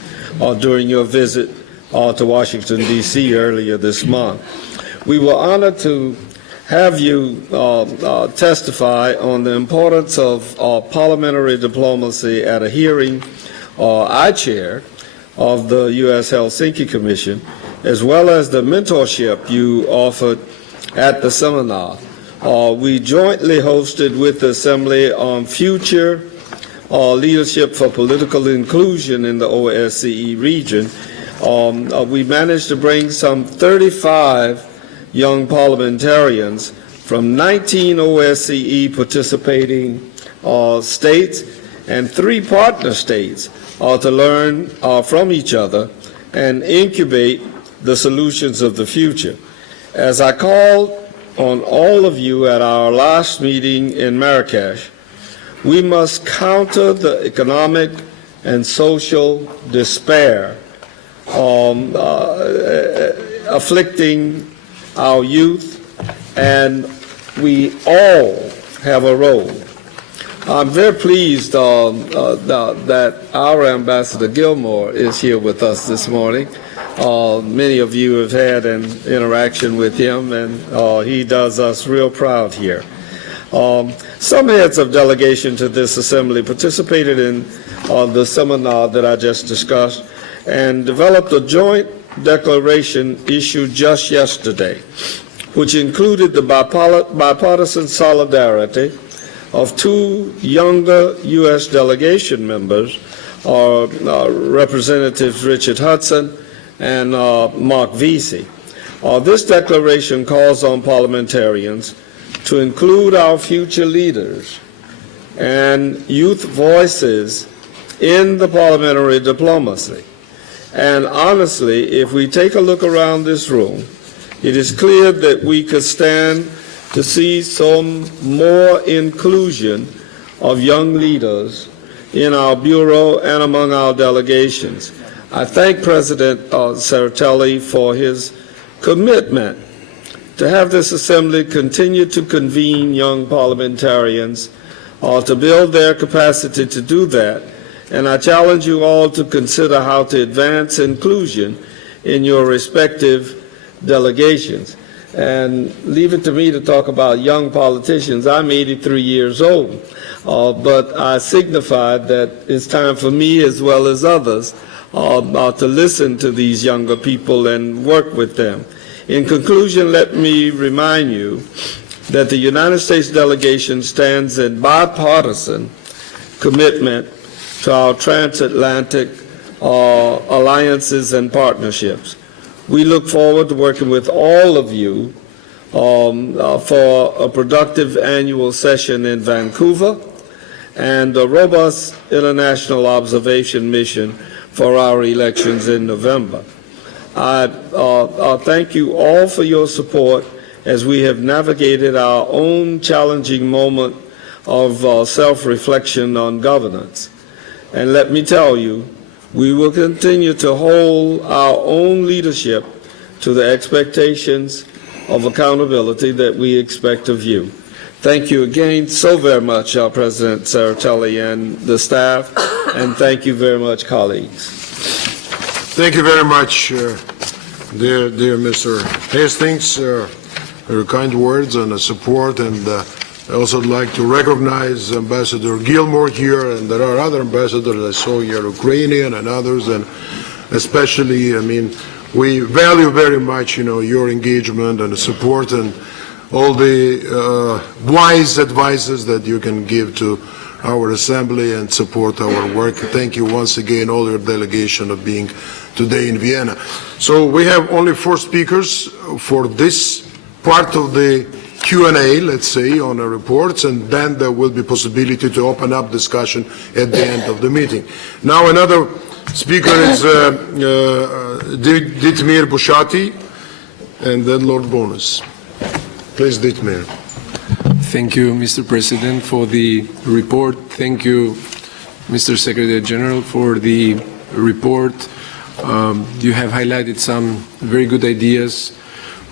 during your visit to Washington, D.C. earlier this month. We were honored to have you testify on the importance of parliamentary diplomacy at a hearing I chaired of the U.S. Helsinki Commission, as well as the mentorship you offered at the seminar. We jointly hosted with the Assembly on future leadership for political inclusion in the OSCE region. We managed to bring some 35 young parliamentarians from 19 OSCE participating states and 3 partner states to learn from each other and incubate the solutions of the future. As I called on all of you at our last meeting in Marrakesh, we must counter the economic and social despair afflicting our youth, and we all have a role. I'm very pleased that our Ambassador Gilmore is here with us this morning. Many of you have had an interaction with him, and he does us real proud here. Some heads of delegation to this assembly participated in the seminar that I just discussed and developed a joint declaration issued just yesterday, which included the bipartisan solidarity of 2 younger U.S. delegation members, Representatives Richard Hudson and Mark Vesey. This declaration calls on parliamentarians to include our future leaders and youth voices in the parliamentary diplomacy. And honestly, if we take a look around this room, it is clear that we could stand to see some more inclusion of young leaders in our Bureau and among our delegations. I thank President Serratelli for his commitment to have this Assembly continue to convene young parliamentarians to build their capacity to do that. And I challenge you all to consider how to advance inclusion in your respective delegations. And leave it to me to talk about young politicians. I'm 83 years old, but I signified that it's time for me as well as others to listen to these younger people and work with them. In conclusion, let me remind you that the United States delegation stands in bipartisan commitment to our transatlantic alliances and partnerships. We look forward to working with all of you for a productive annual session in Vancouver and a robust international observation mission for our elections in November. I thank you all for your support as we have navigated our own challenging moment of self-reflection on governance. And let me tell you, we will continue to hold our own leadership to the expectations of accountability that we expect of you. Thank you again so very much, President Saratelli and the staff, and thank you very much, colleagues. Thank you very much, dear Mr. Hastings, for your kind words and the support, and I also would like to recognize Ambassador Gilmore here, and there are other ambassadors I saw here, Ukrainian and others, and especially, I mean, we value very much, your engagement and the support and all the wise advices that you can give to our assembly and support our work. Thank you once again, all your delegation, of being today in Vienna. So we have only 4 speakers for this part of the Q&A, let's say, on the reports, and then there will be possibility to open up discussion at the end of the meeting. Now another speaker is Dietmir Bushati, and then Lord Bonus. Please, Dietmir. Thank you, Mr. President, for the report. Thank you, Mr. Secretary General, for the report. You have highlighted some very good ideas,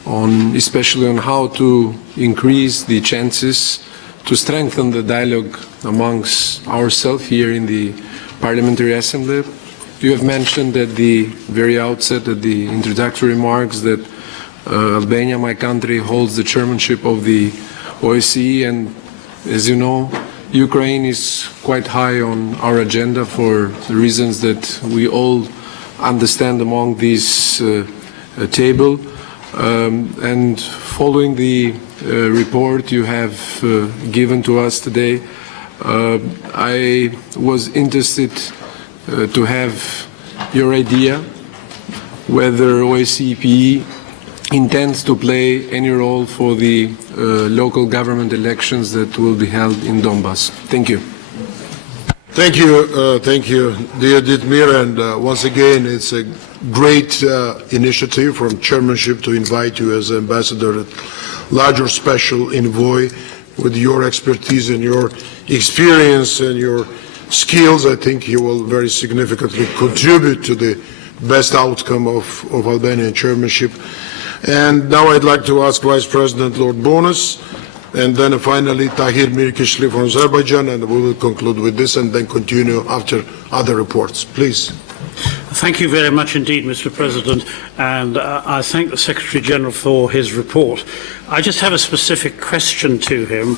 especially on how to increase the chances to strengthen the dialogue amongst ourselves here in the Parliamentary Assembly. You have mentioned at the very outset, at the introductory remarks, that Albania, my country, holds the chairmanship of the OSCE, and as you know, Ukraine is quite high on our agenda for the reasons that we all understand among this table. And following the report you have given to us today, I was interested to have your idea whether OSCE intends to play any role for the local government elections that will be held in Donbass. Thank you. Thank you, dear Dietmir, and once again, it's a great initiative from chairmanship to invite you as ambassador, larger special envoy, with your expertise and your experience and your skills. I think you will very significantly contribute to the best outcome of Albanian chairmanship. And now I'd like to ask Vice President Lord Bonus, and then finally Tahir Mirkishli from Azerbaijan, and we will conclude with this and then continue after other reports. Please. Thank you very much indeed, Mr. President, and I thank the Secretary General for his report. I just have a specific question to him.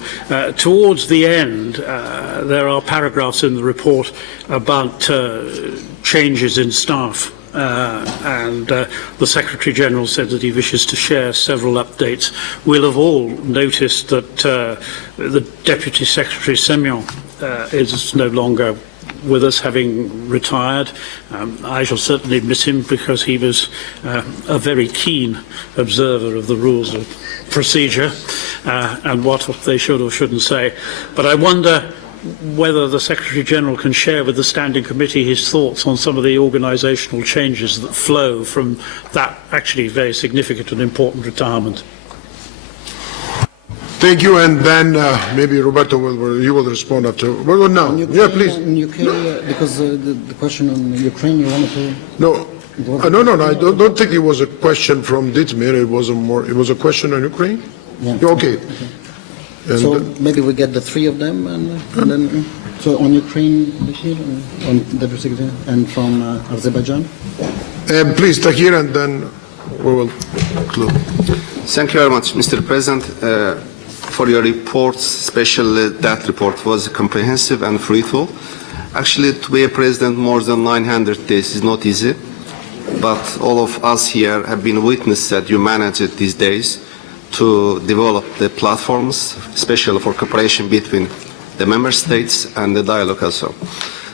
Towards the end, there are paragraphs in the report about changes in staff. And the Secretary General said that he wishes to share several updates. We'll have all noticed that the Deputy Secretary Semyon is no longer with us, having retired. I shall certainly miss him because he was a very keen observer of the rules of procedure and what they should or shouldn't say. But I wonder whether the Secretary General can share with the Standing Committee his thoughts on some of the organisational changes that flow from that actually very significant and important retirement. Thank you, and then maybe Roberto you will respond after. Well, now, yeah, please. In UK, because the question on Ukraine, you wanted to. No, no. I don't think it was a question from Dietmir. It was a question on Ukraine. Yeah. Okay. And so maybe we get the 3 of them, and then so on Ukraine, Tahir, on Deputy Secretary, and from Azerbaijan. Please, Tahir, and then we will conclude. Thank you very much, Mr. President, for your reports. Especially that report was comprehensive and fruitful. Actually, to be a president more than 900 days is not easy, but all of us here have been witness that you manage it these days to develop the platforms, especially for cooperation between the member states and the dialogue also.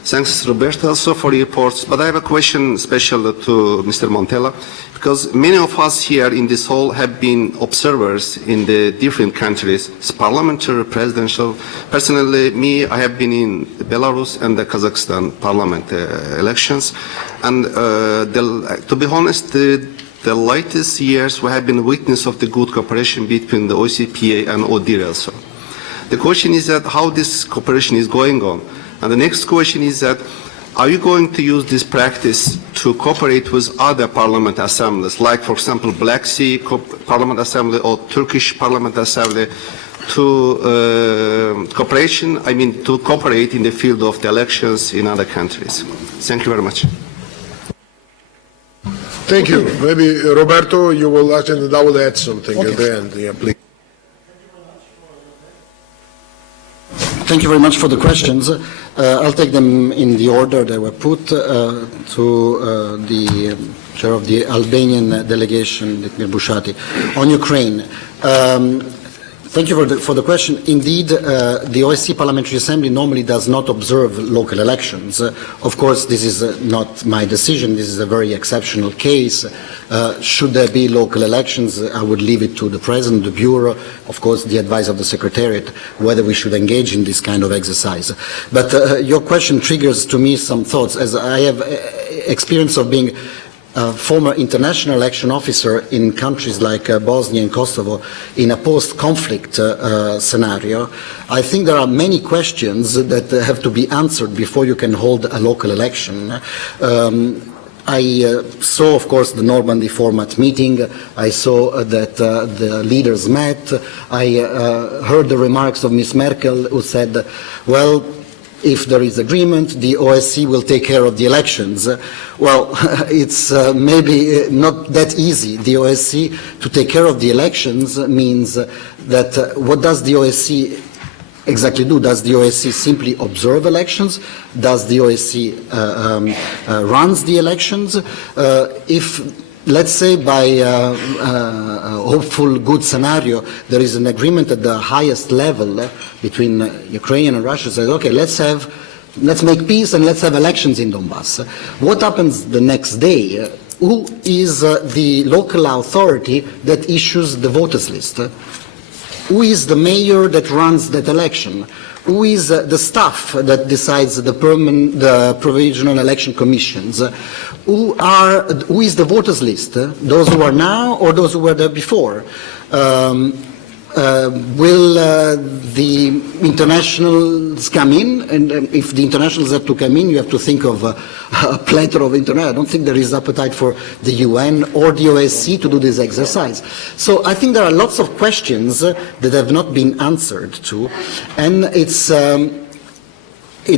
Thanks, Roberto, also for your reports. But I have a question special to Mr. Montella, because many of us here in this hall have been observers in the different countries, it's parliamentary, presidential. Personally, I have been in Belarus and the Kazakhstan parliament elections. And to be honest, the latest years we have been witness of the good cooperation between the OCPA and ODIHR also. The question is that how this cooperation is going on. And the next question is that are you going to use this practice to cooperate with other parliament assemblies, like, for example, Black Sea Parliament Assembly or Turkish Parliament Assembly, to to cooperate in the field of the elections in other countries? Thank you very much. Thank you. Maybe, Roberto, you will ask, and I will add something at the end. Yeah, please. Thank you very much for the questions. I'll take them in the order they were put to the chair of the Albanian delegation, Ditmir Bushati. On Ukraine, thank you for the question. Indeed, the OSCE Parliamentary Assembly normally does not observe local elections. Of course, this is not my decision. This is a very exceptional case. Should there be local elections, I would leave it to the President, the Bureau, of course, the advice of the Secretariat, whether we should engage in this kind of exercise. But your question triggers to me some thoughts, as I have experience of being a former international election officer in countries like Bosnia and Kosovo in a post-conflict scenario. I think there are many questions that have to be answered before you can hold a local election. I saw, of course, the Normandy format meeting. I saw that the leaders met. I heard the remarks of Ms. Merkel, who said, well, if there is agreement, the OSCE will take care of the elections. Well, it's maybe not that easy. The OSCE to take care of the elections means that what does the OSCE exactly do? Does the OSCE simply observe elections? Does the OSCE runs the elections? If, let's say, by a hopeful good scenario, there is an agreement at the highest level between Ukraine and Russia, says, okay, let's make peace and let's have elections in Donbass. What happens the next day? Who is the local authority that issues the voters list? Who is the mayor that runs that election? Who is the staff that decides the provisional election commissions? Who is the voters list? Those who are now or those who were there before? Will the internationals come in? And if the internationals have to come in, you have to think of a plethora of international. I don't think there is appetite for the UN or the OSCE to do this exercise. So I think there are lots of questions that have not been answered to, and it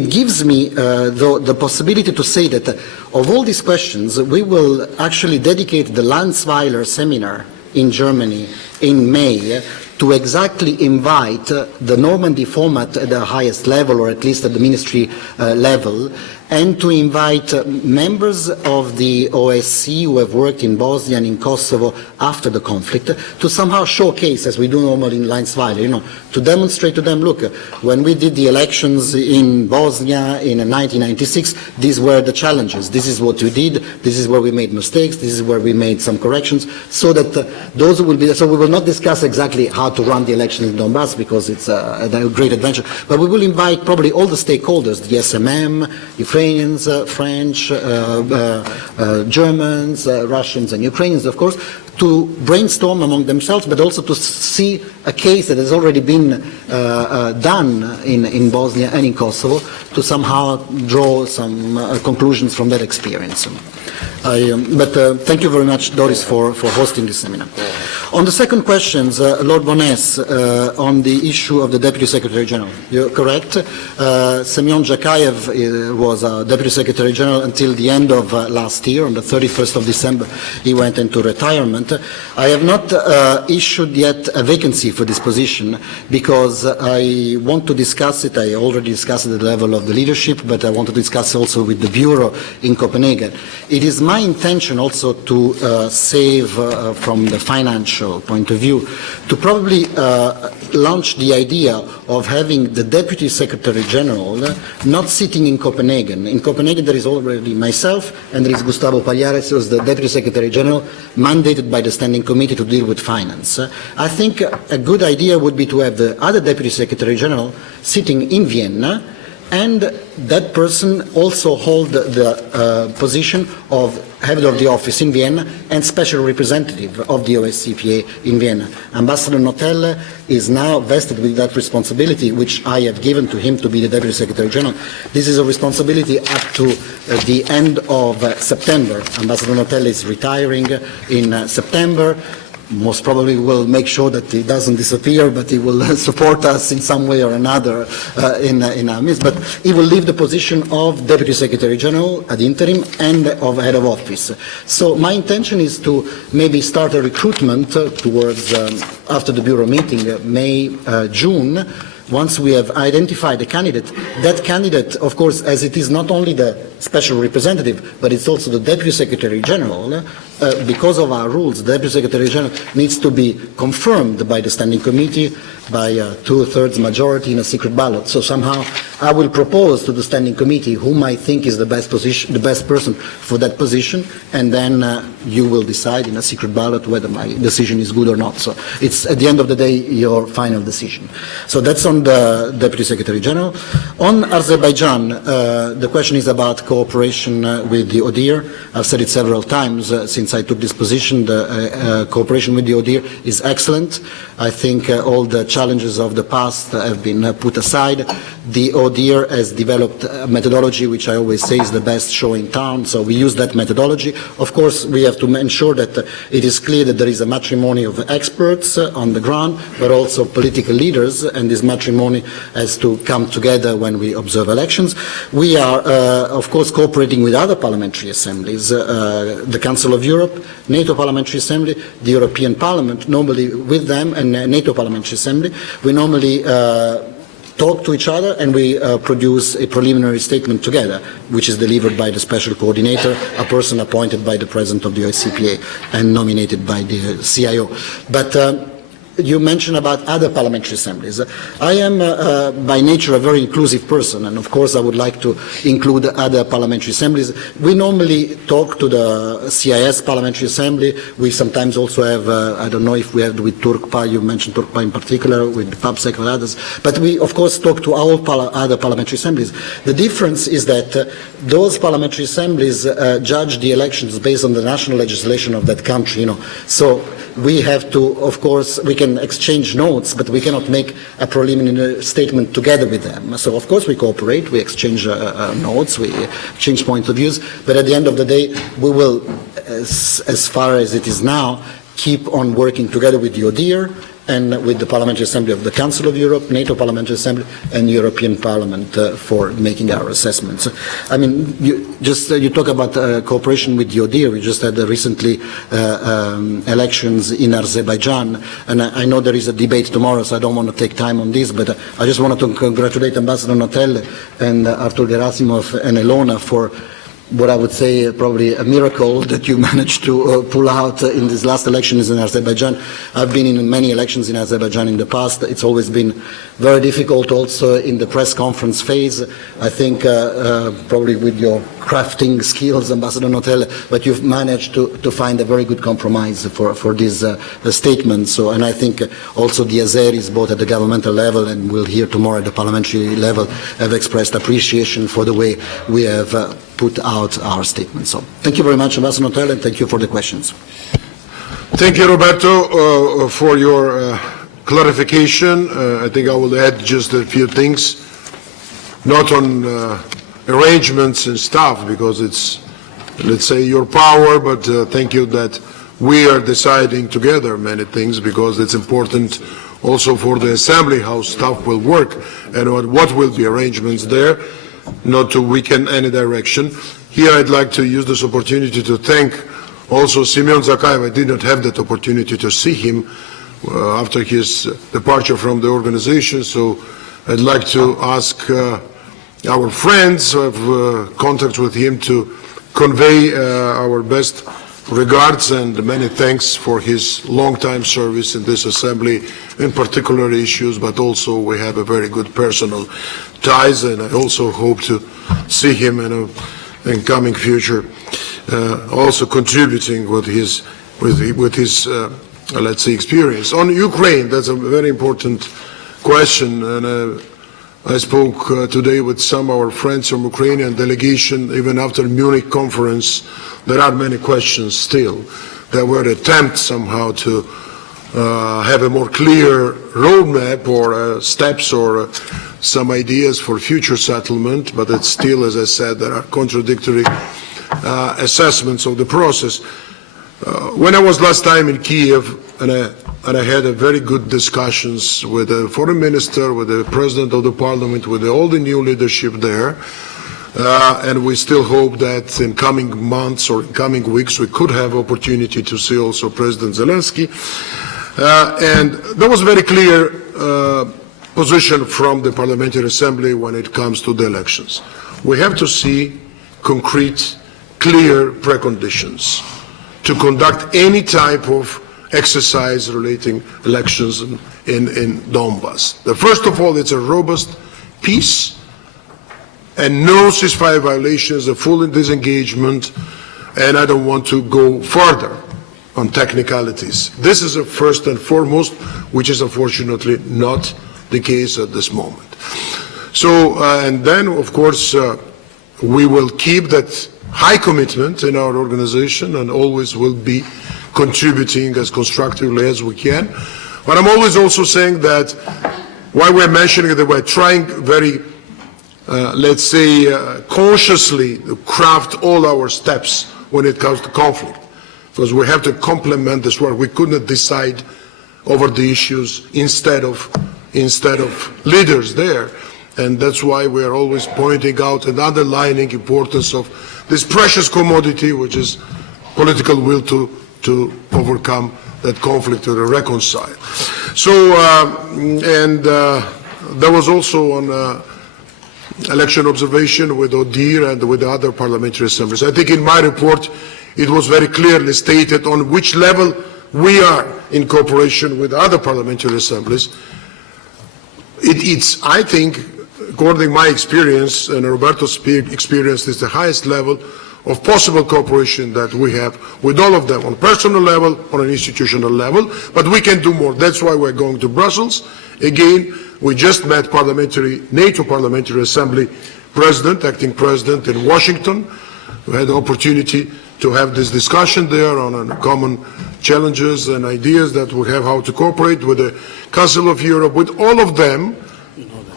gives me the possibility to say that of all these questions, we will actually dedicate the Landsweiler seminar in Germany in May to exactly invite the Normandy format at the highest level, or at least at the ministry level, and to invite members of the OSCE who have worked in Bosnia and in Kosovo after the conflict to somehow showcase, as we do normally in Landsweiler, to demonstrate to them, look, when we did the elections in Bosnia in 1996, these were the challenges. This is what we did. This is where we made mistakes. This is where we made some corrections, so that those who will be there. So we will not discuss exactly how to run the elections in Donbass, because it's a great adventure, but we will invite probably all the stakeholders, the SMM, Ukrainians, French, Germans, Russians and Ukrainians, of course, to brainstorm among themselves, but also to see a case that has already been done in Bosnia and in Kosovo, to somehow draw some conclusions from that experience. But thank you very much, Doris, for hosting this seminar. On the second questions, Lord Bones, on the issue of the Deputy Secretary General, you're correct. Semyon Zhakayev was Deputy Secretary General until the end of last year. On the 31st of December, he went into retirement. I have not issued yet a vacancy for this position, because I want to discuss it. I already discussed it at the level of the leadership, but I want to discuss also with the Bureau in Copenhagen. It is my intention also to save from the financial point of view, to probably launch the idea of having the Deputy Secretary General not sitting in Copenhagen. In Copenhagen there is already myself, and there is Gustavo Pagliares, who is the Deputy Secretary General, mandated by the Standing Committee to deal with finance. I think a good idea would be to have the other Deputy Secretary General sitting in Vienna, and that person also hold the position of head of the office in Vienna and special representative of the OSCPA in Vienna. Ambassador Notelle is now vested with that responsibility, which I have given to him to be the Deputy Secretary General. This is a responsibility up to the end of September. Ambassador Notelle is retiring in September. Most probably will make sure that he doesn't disappear, but he will support us in some way or another in our midst. But he will leave the position of Deputy Secretary General ad interim and of Head of Office. So my intention is to maybe start a recruitment towards, after the Bureau meeting, May, June, once we have identified a candidate. That candidate, of course, as it is not only the special representative, but it's also the Deputy Secretary General, because of our rules, the Deputy Secretary General needs to be confirmed by the Standing Committee by a 2/3 majority in a secret ballot. So somehow I will propose to the Standing Committee whom I think is the best person for that position, and then you will decide in a secret ballot whether my decision is good or not. So it's, at the end of the day, your final decision. So that's on the Deputy Secretary General. On Azerbaijan, the question is about cooperation with the ODIHR. I've said it several times since I took this position. The cooperation with the ODIHR is excellent. I think all the challenges of the past have been put aside. The ODIHR has developed a methodology which I always say is the best show in town, so we use that methodology. Of course, we have to ensure that it is clear that there is a matrimony of experts on the ground, but also political leaders, and this matrimony has to come together when we observe elections. We are, of course, cooperating with other parliamentary assemblies, the Council of Europe, NATO Parliamentary Assembly, the European Parliament, normally with them, and NATO Parliamentary Assembly. We normally talk to each other, and we produce a preliminary statement together, which is delivered by the special coordinator, a person appointed by the President of the OSCPA and nominated by the CIO. But you mentioned about other parliamentary assemblies. I am by nature a very inclusive person, and of course I would like to include other parliamentary assemblies. We normally talk to the CIS Parliamentary Assembly. We sometimes also have, I don't know if we have with Turkpa, you mentioned Turkpa in particular, with PAPSEC and others, but we of course talk to all other parliamentary assemblies. The difference is that those parliamentary assemblies judge the elections based on the national legislation of that country, So we have to, of course, we can exchange notes, but we cannot make a preliminary statement together with them. So, of course, we cooperate, we exchange notes, we exchange points of views, but at the end of the day, we will, as far as it is now, keep on working together with the ODIHR and with the Parliamentary Assembly of the Council of Europe, NATO Parliamentary Assembly, and European Parliament for making our assessments. I mean, you talk about cooperation with the ODIHR. We just had recently elections in Azerbaijan, and I know there is a debate tomorrow, so I don't want to take time on this, but I just wanted to congratulate Ambassador Notelle and Artur Gerasimov and Elona for what I would say probably a miracle that you managed to pull out in these last elections in Azerbaijan. I've been in many elections in Azerbaijan in the past. It's always been very difficult also in the press conference phase. I think probably with your crafting skills, Ambassador Notelle, but you've managed to find a very good compromise for this statement. So, and I think also the Azeris, both at the governmental level and we'll hear tomorrow at the parliamentary level, have expressed appreciation for the way we have put out our statement. So thank you very much, Ambassador Notelle, and thank you for the questions. Thank you, Roberto, for your clarification. I think I will add just a few things, not on arrangements and stuff, because it's, let's say, your power, but thank you that we are deciding together many things, because it's important also for the Assembly how stuff will work and what will be arrangements there, not to weaken any direction. Here I'd like to use this opportunity to thank also Simeon Zakaev. I did not have that opportunity to see him after his departure from the organization, so I'd like to ask our friends who have contact with him to convey our best regards and many thanks for his long-time service in this assembly, in particular issues, but also we have a very good personal ties, and I also hope to see him in coming future, also contributing with his let's say experience. On Ukraine, that's a very important question, and I spoke today with some of our friends from Ukrainian delegation. Even after Munich conference, there are many questions still. There were attempts somehow to have a more clear roadmap or steps or some ideas for future settlement, but it's still, as I said, there are contradictory assessments of the process. When I was last time in Kiev, and I had a very good discussions with the foreign minister, with the president of the parliament, with all the new leadership there, and we still hope that in coming months or in coming weeks we could have opportunity to see also President Zelensky. And there was a very clear position from the Parliamentary Assembly when it comes to the elections. We have to see concrete, clear preconditions to conduct any type of exercise relating elections in Donbass. First of all, it's a robust peace and no ceasefire violations, a full disengagement, and I don't want to go further on technicalities. This is a first and foremost, which is unfortunately not the case at this moment. So, and then of course, we will keep that high commitment in our organization and always will be contributing as constructively as we can. But I'm always also saying that while we're mentioning that we're trying very, let's say, consciously to craft all our steps when it comes to conflict, because we have to complement this work. We couldn't decide over the issues instead of leaders there. And that's why we are always pointing out and underlining importance of this precious commodity, which is political will to overcome that conflict or to reconcile. So, there was also on election observation with ODIHR and with the other parliamentary assemblies. I think in my report it was very clearly stated on which level we are in cooperation with other parliamentary assemblies. It's, I think, according to my experience and Roberto's experience, is the highest level of possible cooperation that we have with all of them, on a personal level, on an institutional level, but we can do more. That's why we're going to Brussels. Again, we just met NATO Parliamentary Assembly President, acting President in Washington. We had the opportunity to have this discussion there on common challenges and ideas that we have how to cooperate with the Council of Europe, with all of them.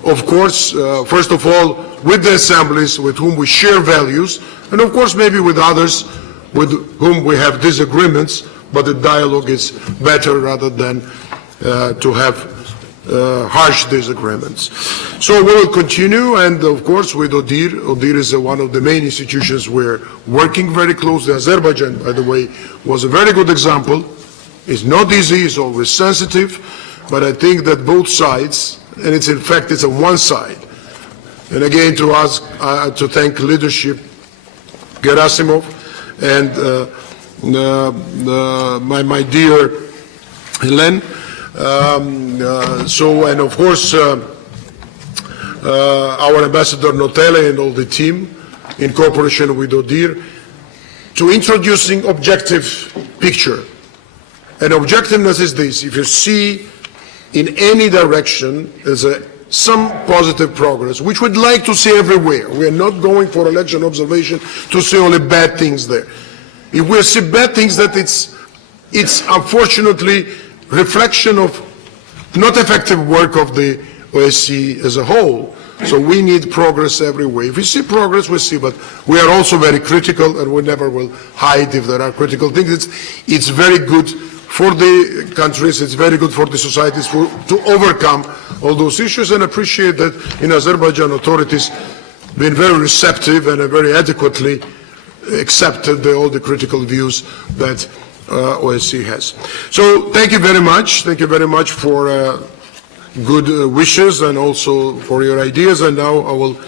Of course, first of all, with the assemblies with whom we share values, and of course maybe with others with whom we have disagreements, but the dialogue is better rather than to have harsh disagreements. So we will continue, and of course with ODIHR. ODIHR is one of the main institutions we're working very closely. Azerbaijan, by the way, was a very good example. It's not easy, it's always sensitive, but I think that both sides, and it's in fact it's on one side. And again, to ask to thank leadership, Gerasimov, and my dear Helen. And of course our ambassador Notele and all the team, in cooperation with ODIHR, to introducing objective picture. And objectiveness is this: if you see in any direction there's some positive progress, which we'd like to see everywhere. We are not going for election observation to see only bad things there. If we see bad things, that it's unfortunately reflection of not effective work of the OSCE as a whole. So we need progress everywhere. If we see progress, we see, but we are also very critical, and we never will hide if there are critical things. It's very good for the countries, it's very good for the societies to overcome all those issues, and appreciate that in Azerbaijan authorities been very receptive and very adequately accepted all the critical views that OSCE has. So thank you very much. Thank you very much for good wishes and also for your ideas. And now I will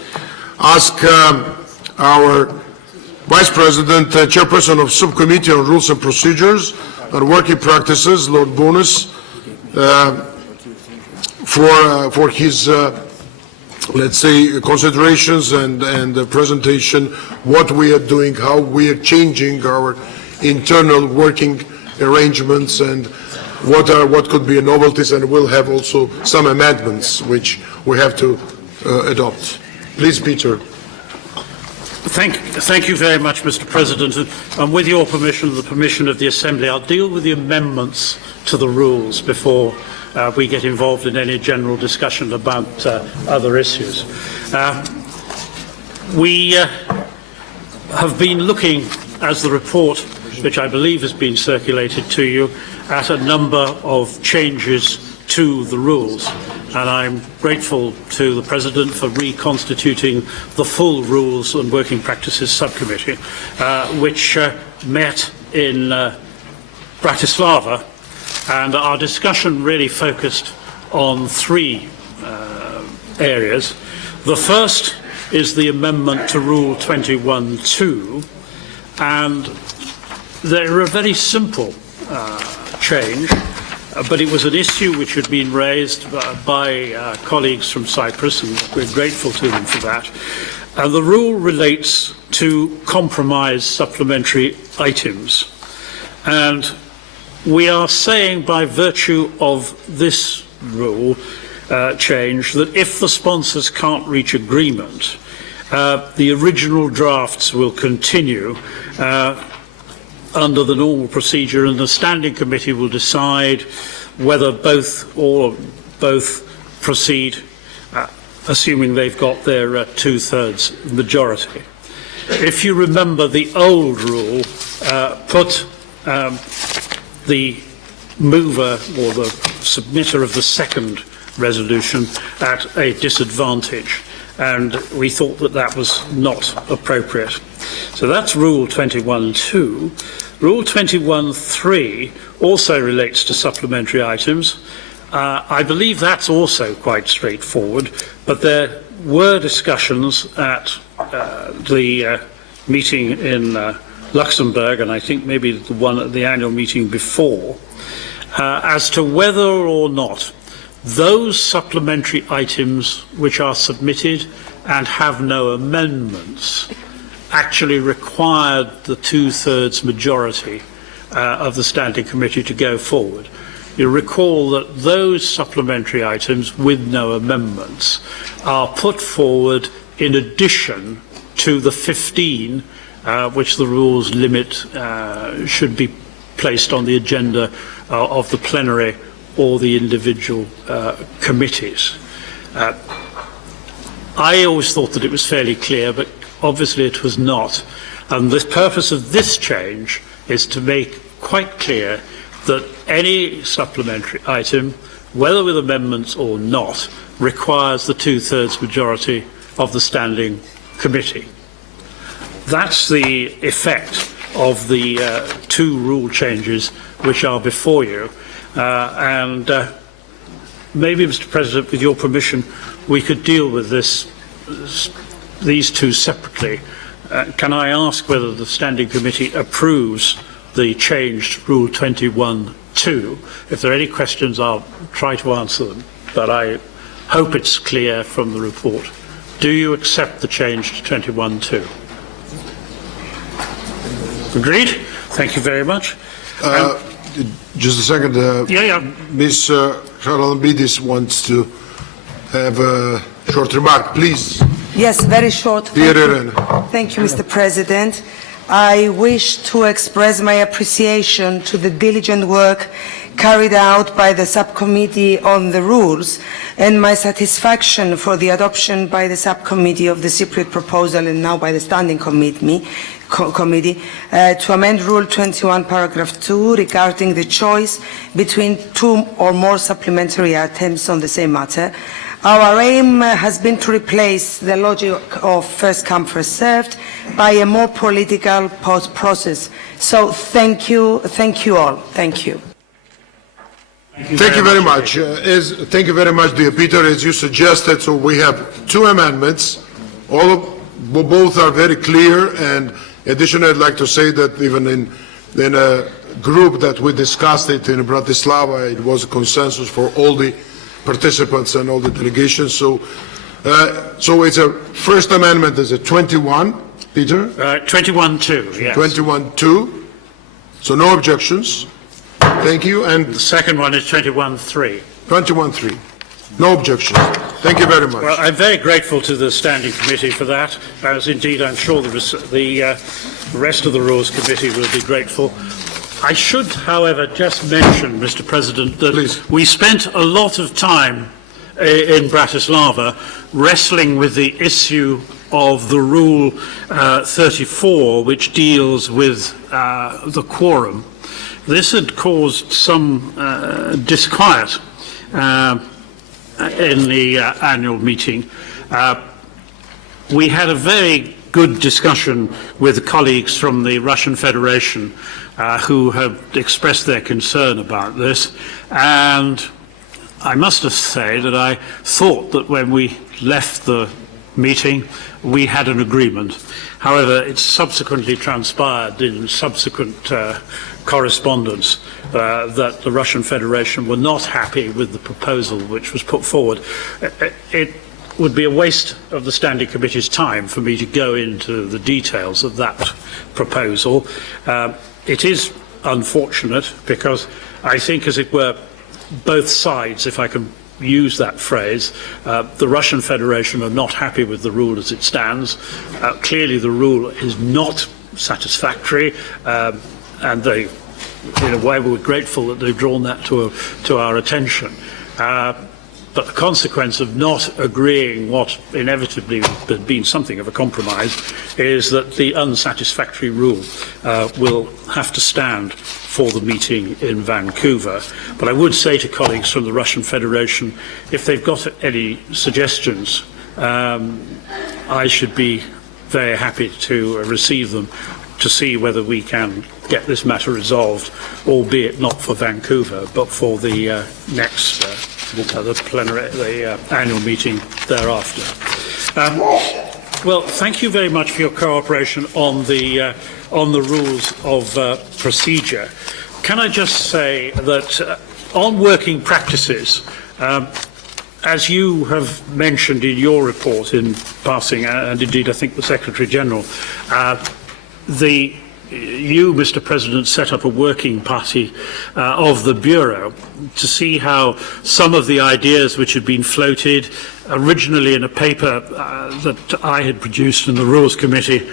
ask our Vice President, Chairperson of Subcommittee on Rules and Procedures and Working Practices, Lord Bonus, for his, let's say, considerations and presentation, what we are doing, how we are changing our internal working arrangements, and what could be novelties, and we'll have also some amendments which we have to adopt. Please, Peter. Thank you very much, Mr. President. And with your permission and the permission of the Assembly, I'll deal with the amendments to the rules before we get involved in any general discussion about other issues. We have been looking, as the report, which I believe has been circulated to you, at a number of changes to the rules. And I'm grateful to the President for reconstituting the full Rules and Working Practices Subcommittee, which met in Bratislava, and our discussion really focused on three areas. The first is the amendment to Rule 21.2, and they're a very simple change, but it was an issue which had been raised by colleagues from Cyprus, and we're grateful to them for that. And the rule relates to compromise supplementary items. And we are saying, by virtue of this rule change, that if the sponsors can't reach agreement, the original drafts will continue under the normal procedure, and the Standing Committee will decide whether both or both proceed, assuming they've got their two-thirds majority. If you remember, the old rule put the mover or the submitter of the second resolution at a disadvantage, and we thought that that was not appropriate. So that's Rule 21.2. Rule 21.3 also relates to supplementary items. I believe that's also quite straightforward, but there were discussions at the meeting in Luxembourg, and I think maybe the one at the annual meeting before, as to whether or not those supplementary items which are submitted and have no amendments actually required the two-thirds majority of the Standing Committee to go forward. You'll recall that those supplementary items with no amendments are put forward in addition to the 15 which the rules limit should be placed on the agenda of the plenary or the individual committees. I always thought that it was fairly clear, but obviously it was not. And the purpose of this change is to make quite clear that any supplementary item, whether with amendments or not, requires the two-thirds majority of the Standing Committee. That's the effect of the two rule changes which are before you. And maybe, Mr. President, with your permission, we could deal with these two separately. Can I ask whether the Standing Committee approves the changed Rule 21.2? If there are any questions, I'll try to answer them, but I hope it's clear from the report. Do you accept the change to 21.2? Agreed? Thank you very much. Just a second. Ms. Charalambidis wants to have a short remark, please. Yes, very short. Thank you, Mr. President. I wish to express my appreciation to the diligent work carried out by the subcommittee on the rules and my satisfaction for the adoption by the subcommittee of the Cypriot proposal and now by the Standing Committee to amend Rule 21, paragraph 2 regarding the choice between two or more supplementary items on the same matter. Our aim has been to replace the logic of first come, first served by a more political process. So thank you all. Thank you. Thank you very much. Thank you very much, dear Peter. As you suggested, so we have two amendments. Both are very clear, and additionally, I'd like to say that even in a group that we discussed it in Bratislava, it was a consensus for all the participants and all the delegations. So it's a first amendment is a 21, Peter? 21.2, yes. 21.2. So no objections. Thank you. And the second one is 21.3. 21.3. No objections. Thank you very much. Well, I'm very grateful to the Standing Committee for that, as indeed I'm sure the rest of the Rules Committee will be grateful. I should, however, just mention, Mr. President, that we spent a lot of time in Bratislava wrestling with the issue of the Rule 34, which deals with the quorum. This had caused some disquiet in the annual meeting. We had a very good discussion with colleagues from the Russian Federation who have expressed their concern about this, and I must say that I thought that when we left the meeting we had an agreement. However, it's subsequently transpired in subsequent correspondence that the Russian Federation were not happy with the proposal which was put forward. It would be a waste of the Standing Committee's time for me to go into the details of that proposal. It is unfortunate because I think, as it were, both sides, if I can use that phrase, the Russian Federation are not happy with the rule as it stands. Clearly the rule is not satisfactory, and they, in a way, we're grateful that they've drawn that to our attention. But the consequence of not agreeing what inevitably has been something of a compromise is that the unsatisfactory rule will have to stand for the meeting in Vancouver. But I would say to colleagues from the Russian Federation, if they've got any suggestions, I should be very happy to receive them to see whether we can get this matter resolved, albeit not for Vancouver, but for the next the annual meeting thereafter. Well, thank you very much for your cooperation on the rules of procedure. Can I just say that on working practices, as you have mentioned in your report in passing, and indeed I think the Secretary General, you, Mr. President, set up a working party of the Bureau to see how some of the ideas which had been floated originally in a paper that I had produced and the Rules Committee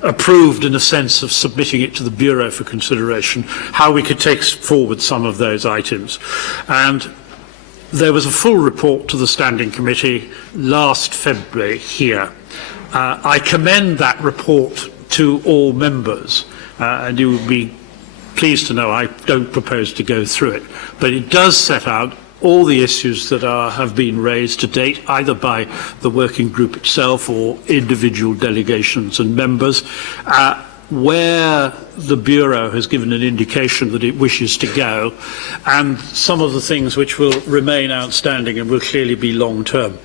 approved, in a sense of submitting it to the Bureau for consideration, how we could take forward some of those items. And there was a full report to the Standing Committee last February here. I commend that report to all members, and you will be pleased to know I don't propose to go through it, but it does set out all the issues that have been raised to date, either by the working group itself or individual delegations and members, where the Bureau has given an indication that it wishes to go, and some of the things which will remain outstanding and will clearly be long-term.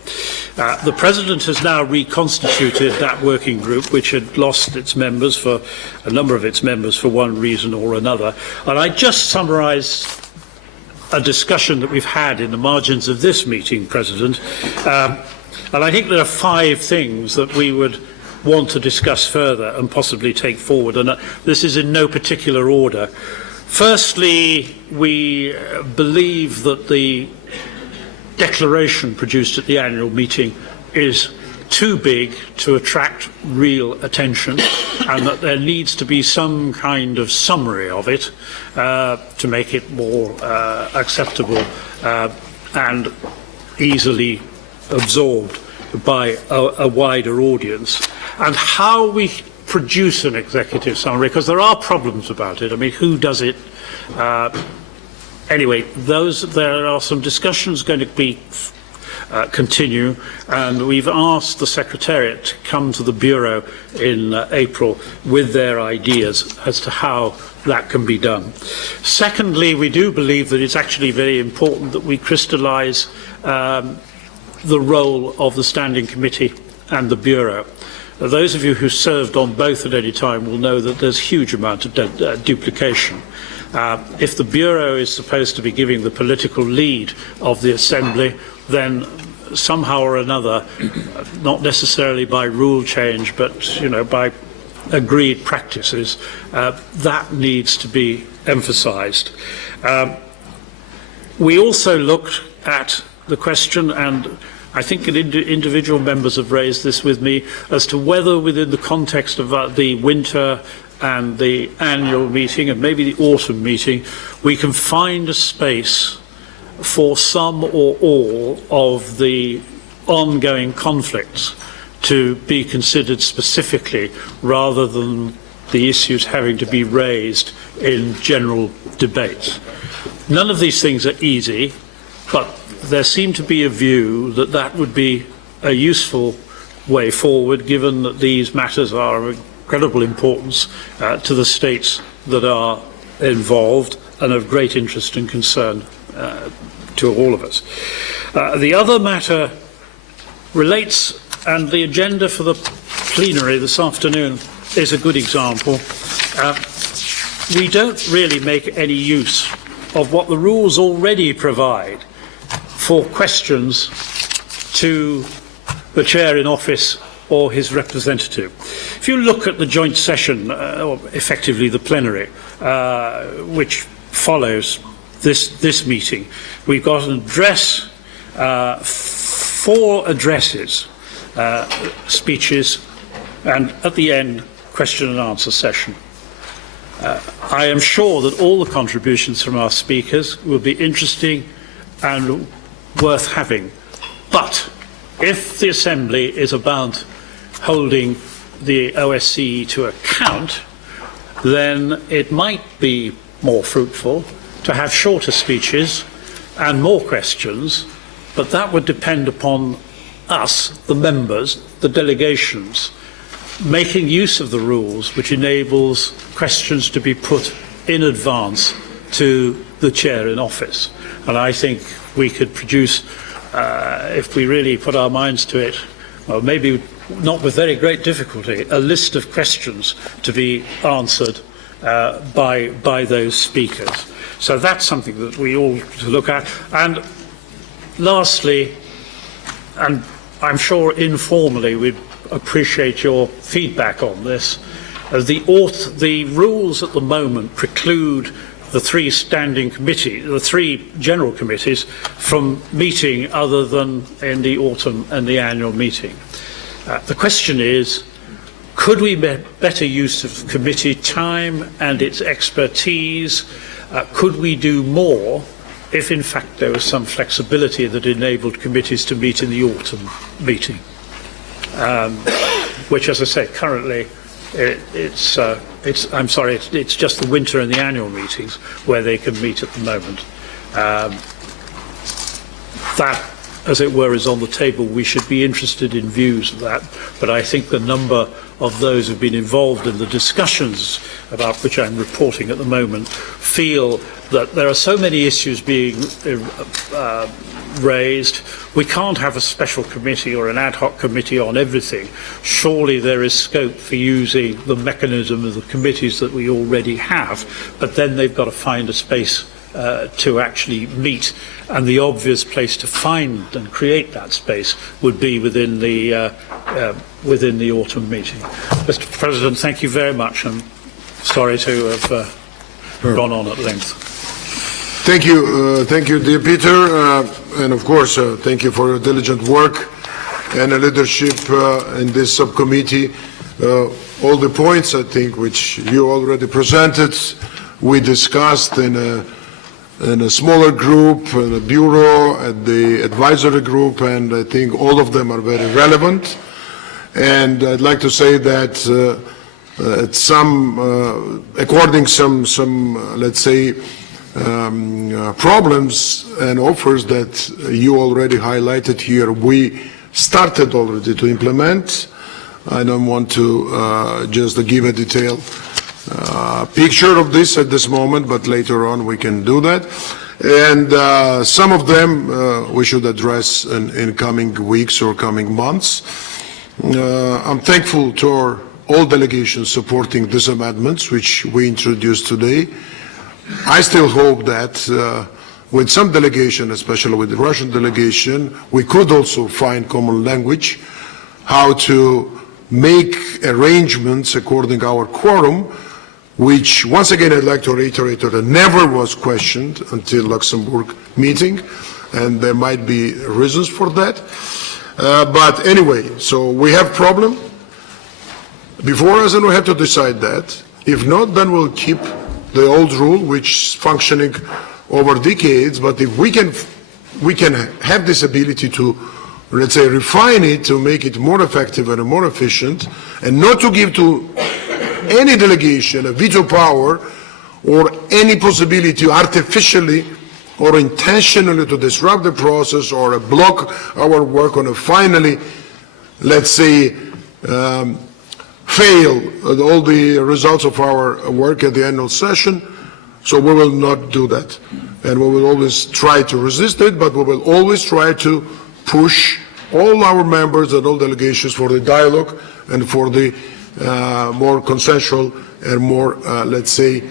The President has now reconstituted that working group, which had lost its members, for a number of its members, for one reason or another. And I just summarise a discussion that we've had in the margins of this meeting, President, and I think there are 5 things that we would want to discuss further and possibly take forward, and this is in no particular order. Firstly, we believe that the declaration produced at the annual meeting is too big to attract real attention, and that there needs to be some kind of summary of it to make it more acceptable and easily absorbed by a wider audience. And how we produce an executive summary, because there are problems about it. I mean, who does it? Anyway, there are some discussions going to be continue, and we've asked the Secretariat to come to the Bureau in April with their ideas as to how that can be done. Secondly, we do believe that it's actually very important that we crystallise the role of the Standing Committee and the Bureau. Those of you who served on both at any time will know that there's a huge amount of duplication. If the Bureau is supposed to be giving the political lead of the Assembly, then somehow or another, not necessarily by rule change, but by agreed practices, that needs to be emphasised. We also looked at the question, and I think individual members have raised this with me, as to whether within the context of the winter and the annual meeting and maybe the autumn meeting, we can find a space for some or all of the ongoing conflicts to be considered specifically rather than the issues having to be raised in general debates. None of these things are easy, but there seemed to be a view that that would be a useful way forward, given that these matters are of incredible importance to the states that are involved and of great interest and concern to all of us. The other matter relates, and the agenda for the plenary this afternoon is a good example. We don't really make any use of what the rules already provide for questions to the chair in office or his representative. If you look at the joint session, or effectively the plenary, which follows this meeting, we've got an address, 4 addresses, speeches, and at the end, question and answer session. I am sure that all the contributions from our speakers will be interesting and worth having. But if the Assembly is about holding the OSCE to account, then it might be more fruitful to have shorter speeches and more questions, but that would depend upon us, the members, the delegations, making use of the rules which enables questions to be put in advance to the chair in office. And I think we could produce, if we really put our minds to it, well, maybe not with very great difficulty, a list of questions to be answered by those speakers. So that's something that we all to look at. And lastly, and I'm sure informally we'd appreciate your feedback on this, the rules at the moment preclude the 3 standing committees, the 3 general committees, from meeting other than in the autumn and the annual meeting. The question is, could we make better use of committee time and its expertise? Could we do more if in fact there was some flexibility that enabled committees to meet in the autumn meeting? Which, as I say, currently it's just the winter and the annual meetings where they can meet at the moment. That, as it were, is on the table. We should be interested in views of that, but I think the number of those who've been involved in the discussions about which I'm reporting at the moment feel that there are so many issues being raised. We can't have a special committee or an ad hoc committee on everything. Surely there is scope for using the mechanism of the committees that we already have, but then they've got to find a space to actually meet, and the obvious place to find and create that space would be within the autumn meeting. Mr. President, thank you very much. I'm sorry to have gone on at length. Thank you, dear Peter, and of course, thank you for your diligent work and leadership in this subcommittee. All the points, I think, which you already presented, we discussed in a smaller group, in the bureau, at the advisory group, and I think all of them are very relevant. And I'd like to say that at according some let's say, problems and offers that you already highlighted here, we started already to implement. I don't want to just give a detailed picture of this at this moment, but later on we can do that. And some of them we should address in coming weeks or coming months. I'm thankful to all delegations supporting these amendments which we introduced today. I still hope that with some delegation, especially with the Russian delegation, we could also find common language, how to make arrangements according to our quorum, which, once again, I'd like to reiterate that it never was questioned until Luxembourg meeting. and there might be reasons for that. But anyway, so we have problem before us, and we have to decide that. If not, then we'll keep the old rule, which is functioning over decades. But if we can have this ability to, let's say, refine it to make it more effective and more efficient, and not to give to any delegation a veto power or any possibility artificially or intentionally to disrupt the process or block our work on a finally, let's say, fail all the results of our work at the annual session. So we will not do that. And we will always try to resist it, but we will always try to push all our members and all delegations for the dialogue and for the more consensual and more, let's say,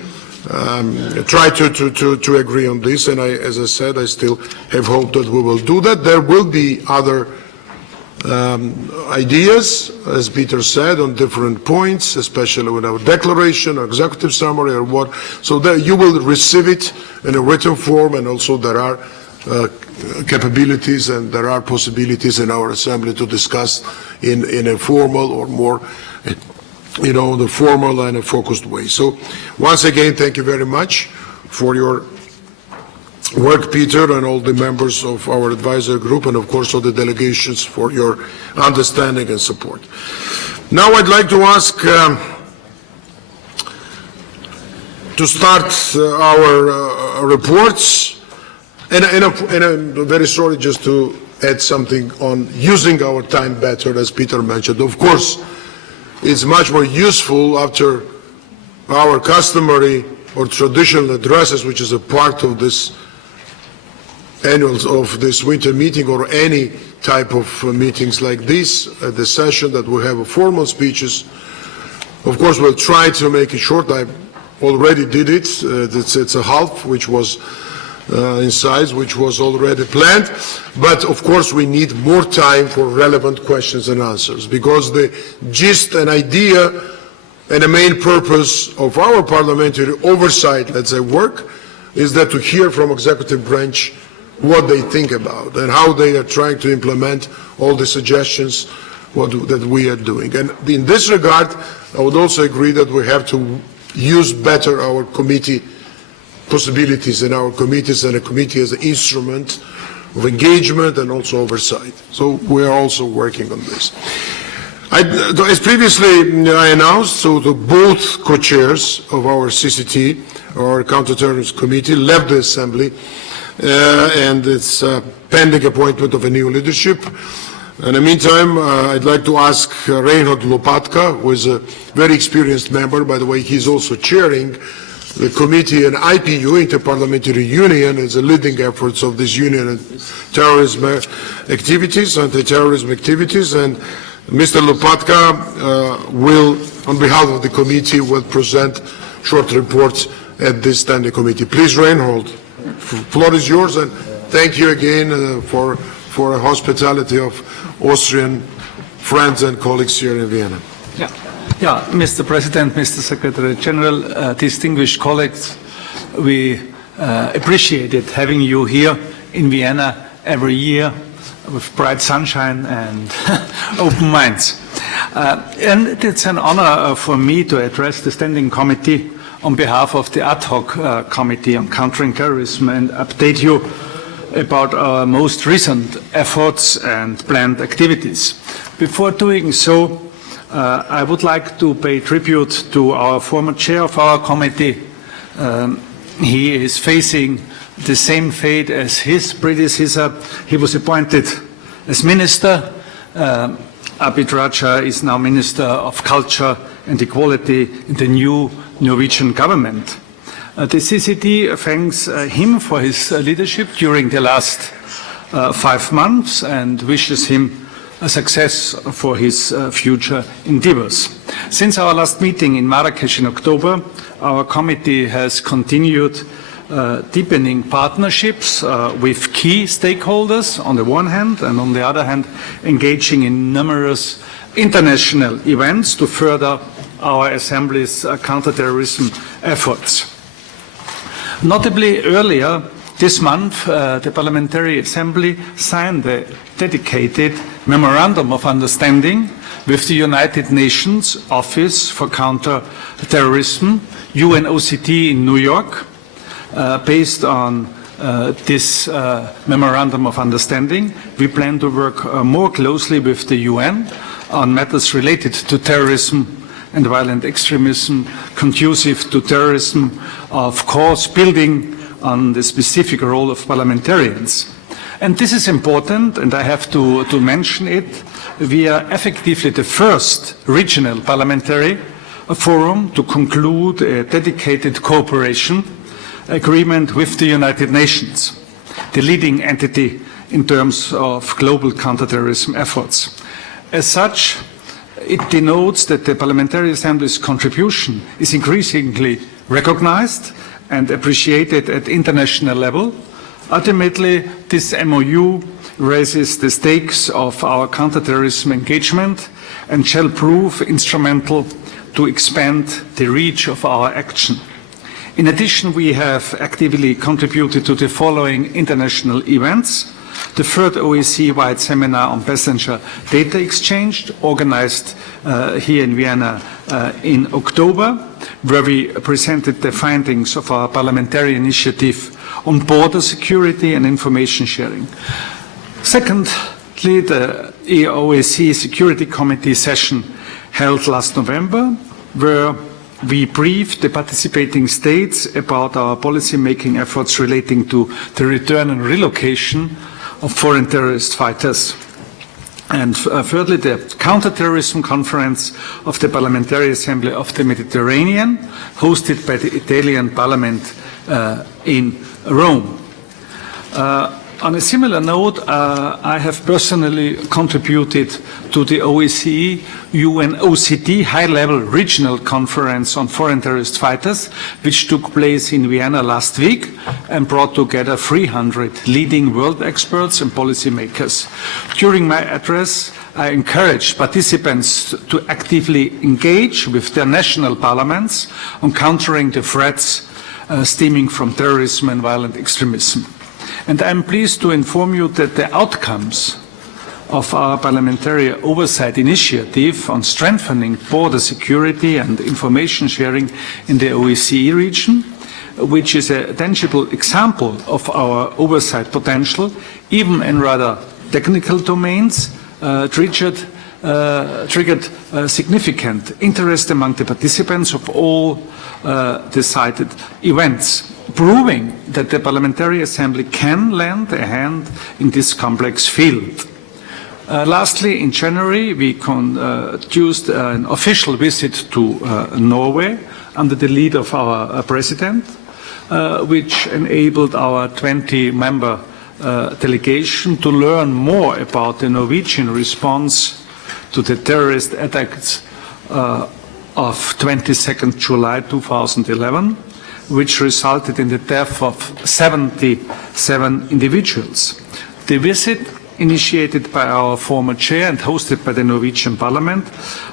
try to agree on this. And as I said, I still have hope that we will do that. There will be other ideas, as Peter said, on different points, especially with our declaration, our executive summary, or what. So that you will receive it in a written form, and also there are capabilities and there are possibilities in our assembly to discuss in a formal or more, the formal and a focused way. So once again, thank you very much for your work, Peter, and all the members of our advisory group, and of course all the delegations for your understanding and support. Now I'd like to ask to start our reports, and I'm very sorry just to add something on using our time better, as Peter mentioned. Of course, it's much more useful after our customary or traditional addresses, which is a part of this annuals of this winter meeting or any type of meetings like this, at the session, that we have formal speeches. Of course, we'll try to make it short. I already did it. It's a half, which was in size, which was already planned. But of course, we need more time for relevant questions and answers, because the gist and idea and the main purpose of our parliamentary oversight, let's say, work, is that to hear from executive branch what they think about and how they are trying to implement all the suggestions that we are doing. And in this regard, I would also agree that we have to use better our committee possibilities in our committees, and a committee as an instrument of engagement and also oversight. So we are also working on this. As previously I announced, so the both co-chairs of our CCT, our Counterterrorism Committee, left the Assembly, and it's pending appointment of a new leadership. In the meantime, I'd like to ask Reinhold Lopatka, who is a very experienced member. By the way, he's also chairing the committee in IPU, Interparliamentary Union, is the leading efforts of this union and terrorism activities, anti-terrorism activities. And Mr. Lopatka will, on behalf of the committee, will present short reports at this standing committee. Please, Reinhold. Floor is yours, and thank you again for the hospitality of Austrian friends and colleagues here in Vienna. Yeah, Mr. President, Mr. Secretary General, distinguished colleagues, we appreciated having you here in Vienna every year with bright sunshine and open minds. And it's an honor for me to address the Standing Committee on behalf of the Ad Hoc Committee on Countering Terrorism and update you about our most recent efforts and planned activities. Before doing so, I would like to pay tribute to our former chair of our committee. He is facing the same fate as his predecessor. He was appointed as minister. Abid Raja is now Minister of Culture and Equality in the new Norwegian government. The CCT thanks him for his leadership during the last 5 months and wishes him a success for his future endeavors. Since our last meeting in Marrakesh in October, our committee has continued deepening partnerships with key stakeholders on the one hand, and on the other hand, engaging in numerous international events to further our Assembly's counterterrorism efforts. Notably, earlier This month, the Parliamentary Assembly signed a dedicated Memorandum of Understanding with the United Nations Office for Counter-Terrorism, UNOCT in New York. Based on this Memorandum of Understanding, we plan to work more closely with the UN on matters related to terrorism and violent extremism, conducive to terrorism, of course, building on the specific role of parliamentarians. And this is important, and I have to mention it. We are effectively the first regional parliamentary forum to conclude a dedicated cooperation agreement with the United Nations, the leading entity in terms of global counterterrorism efforts. As such, it denotes that the Parliamentary Assembly's contribution is increasingly recognized and appreciated at international level. Ultimately, this MOU raises the stakes of our counterterrorism engagement and shall prove instrumental to expand the reach of our action. In addition, we have actively contributed to the following international events: the third OSCE-wide seminar on passenger data exchange, organized here in Vienna in October, where we presented the findings of our parliamentary initiative on border security and information sharing. Secondly, the OSCE Security Committee session held last November, where we briefed the participating states about our policy-making efforts relating to the return and relocation of foreign terrorist fighters. And thirdly, the Counterterrorism Conference of the Parliamentary Assembly of the Mediterranean, hosted by the Italian Parliament in Rome. On a similar note, I have personally contributed to the OSCE UNOCT high-level regional conference on foreign terrorist fighters, which took place in Vienna last week and brought together 300 leading world experts and policymakers. During my address, I encouraged participants to actively engage with their national parliaments on countering the threats stemming from terrorism and violent extremism. And I'm pleased to inform you that the outcomes of our parliamentary oversight initiative on strengthening border security and information sharing in the OSCE region, which is a tangible example of our oversight potential, even in rather technical domains, triggered significant interest among the participants of all the cited events, proving that the Parliamentary Assembly can lend a hand in this complex field. Lastly, in January, we conducted an official visit to Norway under the lead of our President, which enabled our 20-member delegation to learn more about the Norwegian response to the terrorist attacks of 22nd July 2011, which resulted in the death of 77 individuals. The visit, initiated by our former chair and hosted by the Norwegian Parliament,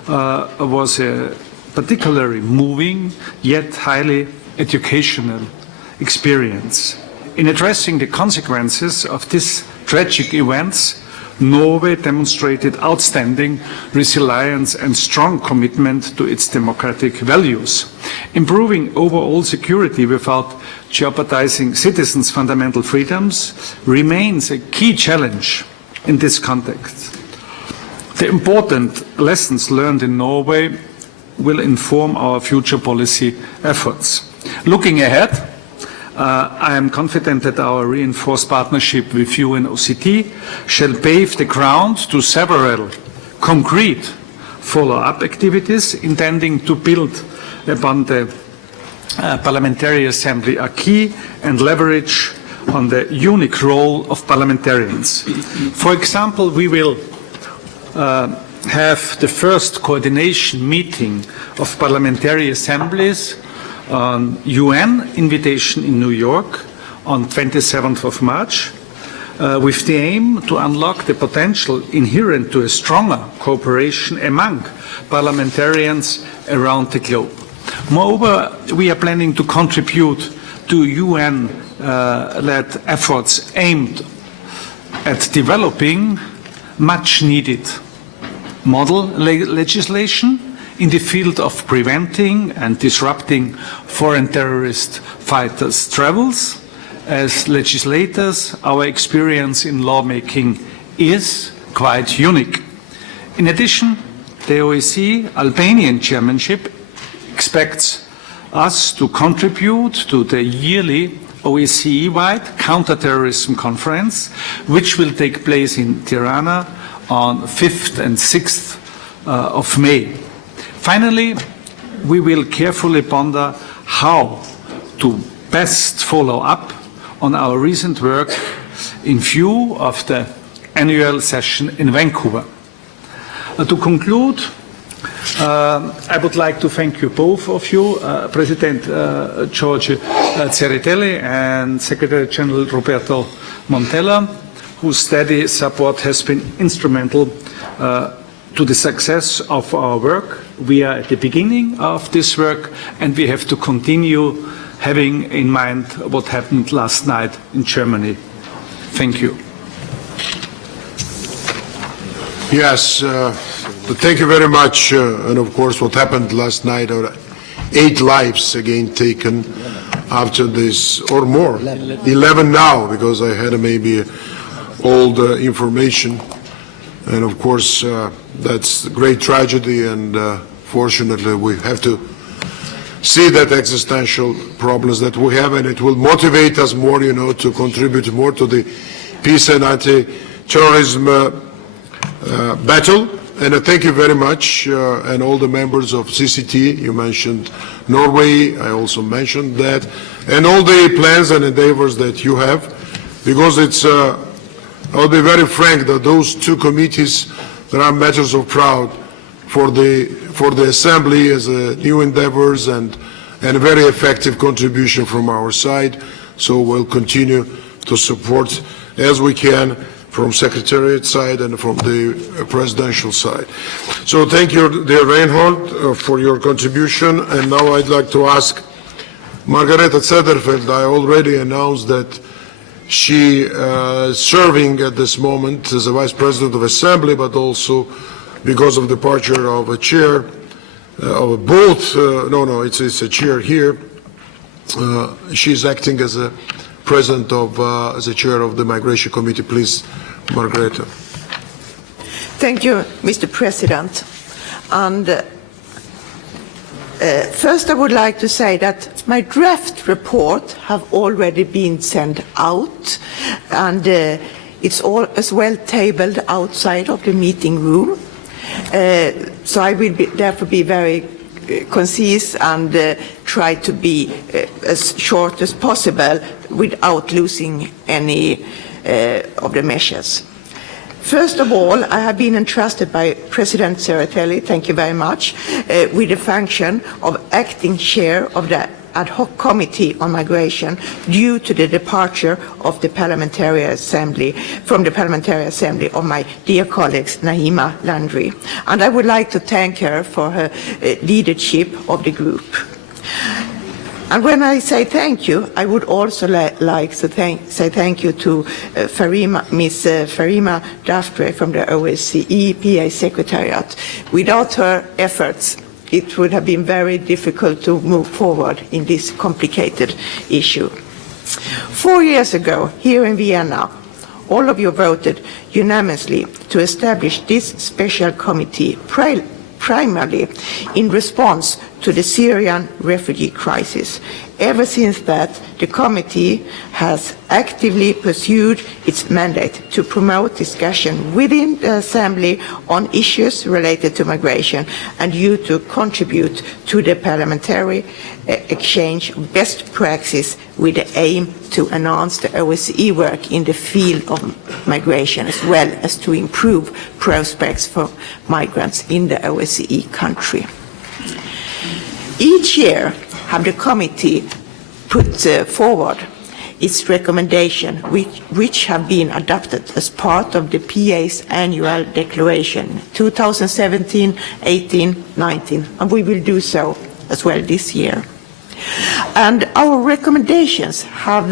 was a particularly moving yet highly educational experience. In addressing the consequences of these tragic events, Norway demonstrated outstanding resilience and strong commitment to its democratic values. Improving overall security without jeopardizing citizens' fundamental freedoms remains a key challenge in this context. The important lessons learned in Norway will inform our future policy efforts. Looking ahead, I am confident that our reinforced partnership with UNOCT shall pave the ground to several concrete follow-up activities intending to build upon the Parliamentary Assembly acquis and leverage on the unique role of parliamentarians. For example, we will have the first coordination meeting of parliamentary assemblies on UN invitation in New York on 27th of March, with the aim to unlock the potential inherent to a stronger cooperation among parliamentarians around the globe. Moreover, we are planning to contribute to UN led efforts aimed at developing much needed model legislation in the field of preventing and disrupting foreign terrorist fighters' travels. As legislators, our experience in lawmaking is quite unique. In addition, the OSCE Albanian chairmanship expects us to contribute to the yearly OSCE-wide counterterrorism conference, which will take place in Tirana on 5th and 6th of May. Finally, we will carefully ponder how to best follow up on our recent work in view of the annual session in Vancouver. To conclude, I would like to thank you, both of you, President George Tsereteli and Secretary General Roberto Montella, whose steady support has been instrumental to the success of our work. We are at the beginning of this work, and we have to continue having in mind what happened last night in Germany. Thank you. Yes, thank you very much. And of course, what happened last night, 8 lives again taken after this, or more, 11 now, because I had maybe old information. And of course, that's a great tragedy, and fortunately, we have to see that existential problems that we have, and it will motivate us more, to contribute more to the peace and anti-terrorism battle. And thank you very much, and all the members of CCT. You mentioned Norway, I also mentioned that, and all the plans and endeavors that you have, because it's, I'll be very frank, that those 2 committees, there are matters of pride for the Assembly as new endeavors and a very effective contribution from our side. So we'll continue to support as we can from Secretariat side and from the presidential side. So thank you, dear Reinhold, for your contribution. And now I'd like to ask Margareta Zederfeld. I already announced that she is serving at this moment as a Vice President of Assembly, but also because of departure of a chair of both, it's a chair here. She's acting as a President of, as a chair of the Migration Committee. Please, Margareta. Thank you, Mr. President. And first I would like to say that my draft report have already been sent out, and it's all as well tabled outside of the meeting room. So I will therefore be very concise and try to be as short as possible without losing any of the measures. First of all, I have been entrusted by President Tsereteli, thank you very much, with the function of acting chair of the ad hoc committee on migration due to the departure of the Parliamentary Assembly, from the Parliamentary Assembly of my dear colleagues Naima Landry. And I would like to thank her for her leadership of the group. And when I say thank you, I would also like to say thank you to Ms. Farima Daftre from the OSCE PA Secretariat. Without her efforts, it would have been very difficult to move forward in this complicated issue. 4 years ago, here in Vienna, all of you voted unanimously to establish this special committee primarily in response to the Syrian refugee crisis. Ever since that, the committee has actively pursued its mandate to promote discussion within the Assembly on issues related to migration and to contribute to the parliamentary exchange of best practice with the aim to enhance the OSCE work in the field of migration, as well as to improve prospects for migrants in the OSCE country. Each year, have the committee put forward its recommendation, which have been adopted as part of the PA's annual declaration 2017, 18, 19, and we will do so as well this year. And our recommendations have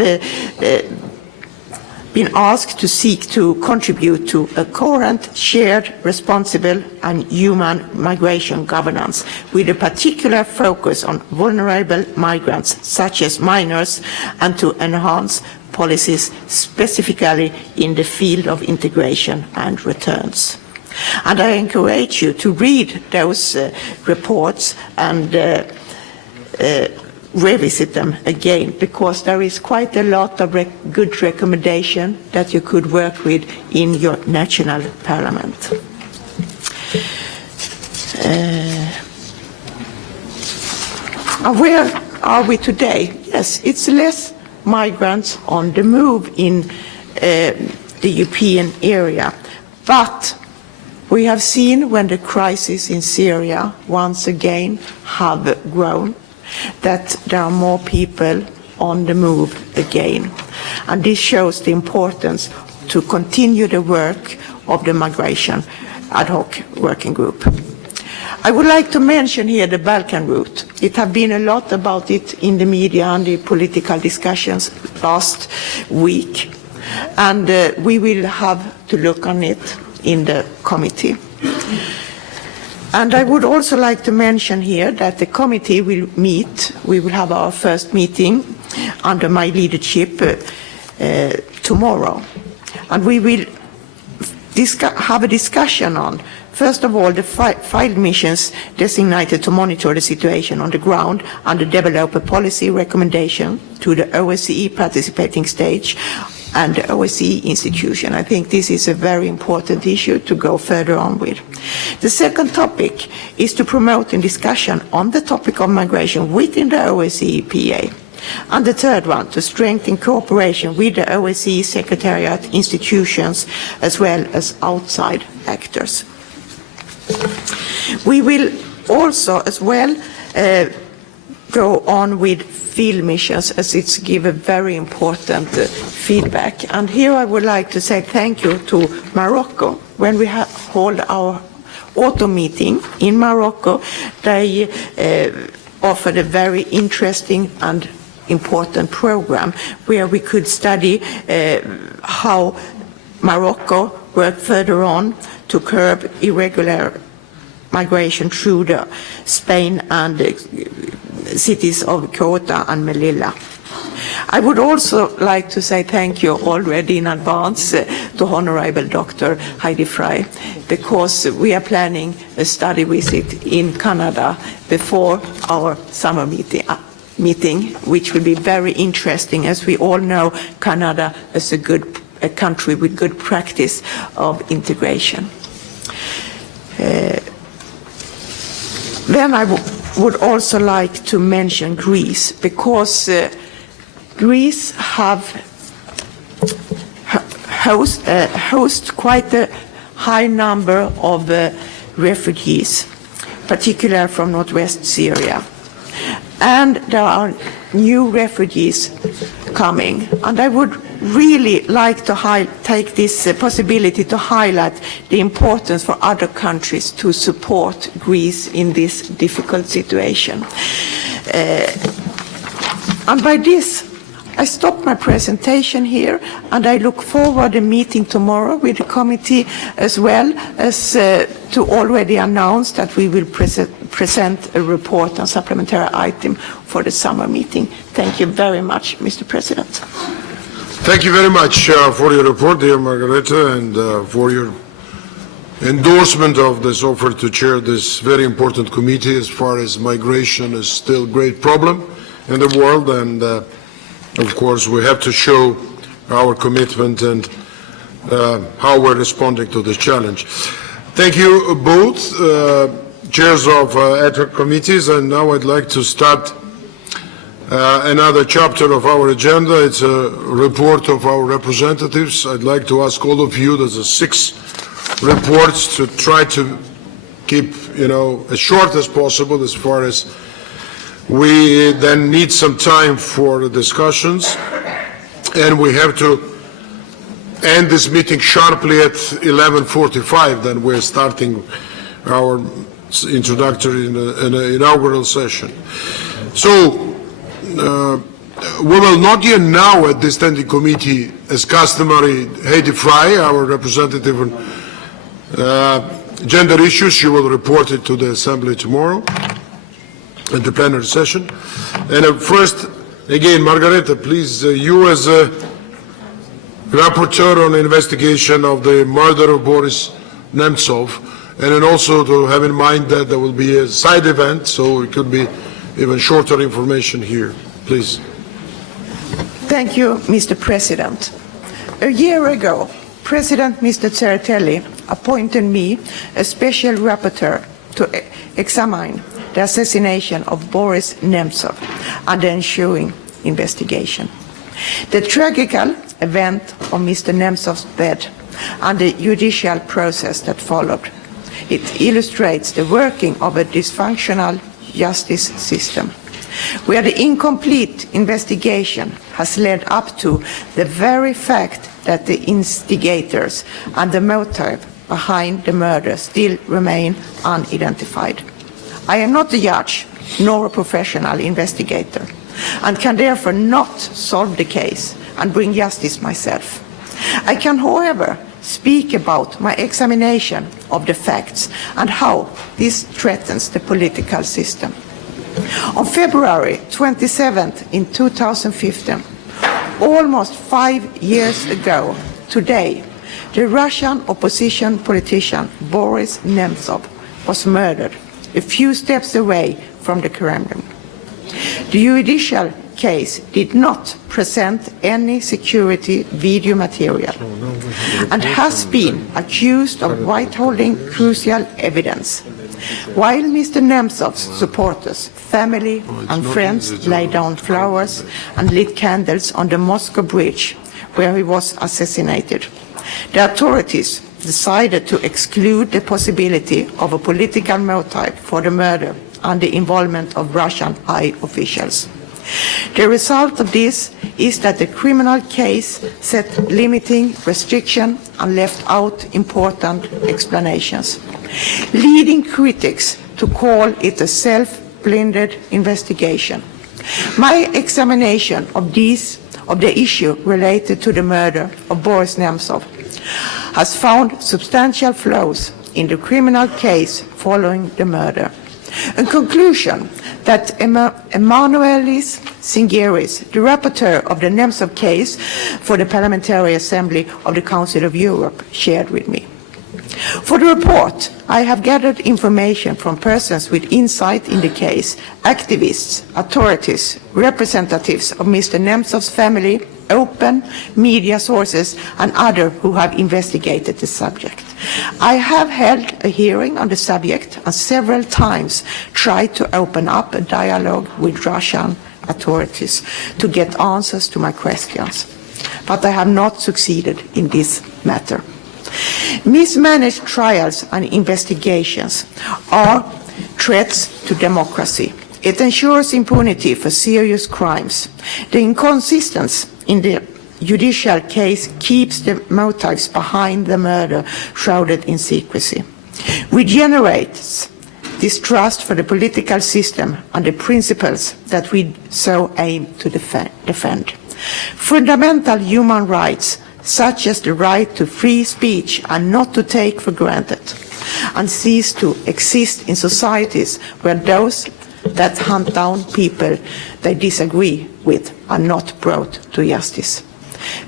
been asked to seek to contribute to a coherent, shared, responsible and human migration governance, with a particular focus on vulnerable migrants such as minors, and to enhance policies specifically in the field of integration and returns. And I encourage you to read those reports and revisit them again, because there is quite a lot of good recommendation that you could work with in your national parliament. Where are we today? Yes, it's less migrants on the move in the European area, but we have seen when the crisis in Syria once again have grown, that there are more people on the move again. And this shows the importance to continue the work of the migration ad hoc working group. I would like to mention here the Balkan route. It has been a lot about it in the media and the political discussions last week, and we will have to look on it in the committee. And I would also like to mention here that the committee will meet. We will have our first meeting under my leadership tomorrow. And we will have a discussion on, first of all, the field missions designated to monitor the situation on the ground and develop a policy recommendation to the OSCE participating stage and the OSCE institution. I think this is a very important issue to go further on with. The second topic is to promote a discussion on the topic of migration within the OSCE PA. And the third one, to strengthen cooperation with the OSCE Secretariat institutions as well as outside actors. We will also as well go on with field missions, as it's given very important feedback. And here I would like to say thank you to Morocco. When we hold our autumn meeting in Morocco, they offered a very interesting and important program where we could study how Morocco worked further on to curb irregular migration through the Spain and cities of Ceuta and Melilla. I would also like to say thank you already in advance to Honorable Dr. Heidi Frey, because we are planning a study visit in Canada before our summer meeting, which will be very interesting. As we all know, Canada is a country with good practice of integration. Then I would also like to mention Greece, because Greece have host quite a high number of refugees, particularly from northwest Syria. And there are new refugees coming. And I would really like to take this possibility to highlight the importance for other countries to support Greece in this difficult situation. And by this, I stop my presentation here, and I look forward to meeting tomorrow with the committee, as well as to already announce that we will present a report on supplementary item for the summer meeting. Thank you very much, Mr. President. Thank you very much for your report, dear Margareta, and for your endorsement of this offer to chair this very important committee. As far as migration is still a great problem in the world, and of course we have to show our commitment and how we're responding to this challenge. Thank you both, chairs of ad hoc committees, and now I'd like to start another chapter of our agenda. It's a report of our representatives. I'd like to ask all of you, there's 6 reports, to try to keep, as short as possible, as far as we then need some time for the discussions, and we have to end this meeting sharply at 11:45. Then we're starting our introductory and inaugural session. So We will not hear now at the standing committee, as customary, Heidi Fry, our representative on gender issues. She will report it to the Assembly tomorrow at the plenary session. And first, again, Margareta, please, you as a rapporteur on the investigation of the murder of Boris Nemtsov, and then also to have in mind that there will be a side event, so it could be even shorter information here. Please. Thank you, Mr. President. A year ago, President Mr. Tsereteli appointed me a special rapporteur to examine the assassination of Boris Nemtsov and the ensuing investigation. The tragical event of Mr. Nemtsov's death and the judicial process that followed. It illustrates the working of a dysfunctional justice system, where the incomplete investigation has led up to the very fact that the instigators and the motive behind the murder still remain unidentified. I am not a judge nor a professional investigator, and can therefore not solve the case and bring justice myself. I can, however, speak about my examination of the facts and how this threatens the political system. On February 27th in 2015, almost 5 years ago today, the Russian opposition politician Boris Nemtsov was murdered a few steps away from the Kremlin. The judicial case did not present any security video material and has been accused of withholding crucial evidence. While Mr. Nemtsov's supporters, family and friends laid down flowers and lit candles on the Moscow bridge where he was assassinated, the authorities decided to exclude the possibility of a political motive for the murder and the involvement of Russian high officials. The result of this is that the criminal case set limiting restriction and left out important explanations, leading critics to call it a self-blinded investigation. My examination of the issue related to the murder of Boris Nemtsov has found substantial flaws in the criminal case following the murder. A conclusion that Emanuelis Singeris, the rapporteur of the Nemtsov case for the Parliamentary Assembly of the Council of Europe, shared with me. For the report, I have gathered information from persons with insight in the case, activists, authorities, representatives of Mr. Nemtsov's family, open media sources, and others who have investigated the subject. I have held a hearing on the subject and several times tried to open up a dialogue with Russian authorities to get answers to my questions, but I have not succeeded in this matter. Mismanaged trials and investigations are threats to democracy. It ensures impunity for serious crimes. The inconsistency in the judicial case keeps the motives behind the murder shrouded in secrecy. It generates distrust for the political system and the principles that we so aim to defend. Fundamental human rights, such as the right to free speech, are not to take for granted and cease to exist in societies where those that hunt down people they disagree with are not brought to justice.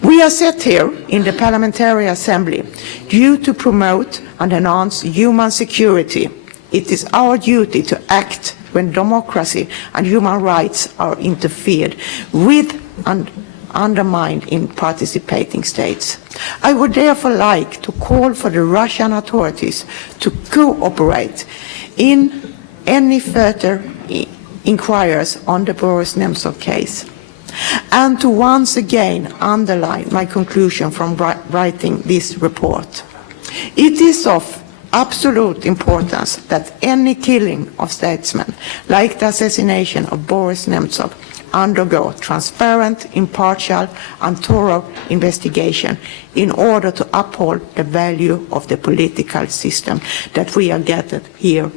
We are set here in the Parliamentary Assembly due to promote and enhance human security. It is our duty to act when democracy and human rights are interfered with and undermined in participating states. I would therefore like to call for the Russian authorities to cooperate in any further inquiries on the Boris Nemtsov case, and to once again underline my conclusion from writing this report. It is of absolute importance that any killing of statesmen, like the assassination of Boris Nemtsov, undergo transparent, impartial and thorough investigation in order to uphold the value of the political system that we are gathered here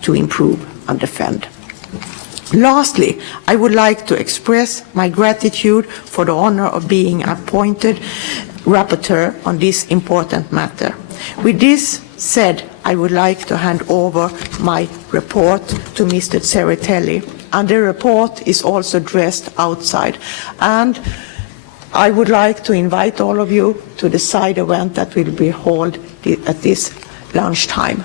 to improve and defend. Lastly, I would like to express my gratitude for the honor of being appointed rapporteur on this important matter. With this said, I would like to hand over my report to Mr. Tsereteli, and the report is also addressed outside. And I would like to invite all of you to the side event that will be held at this lunchtime,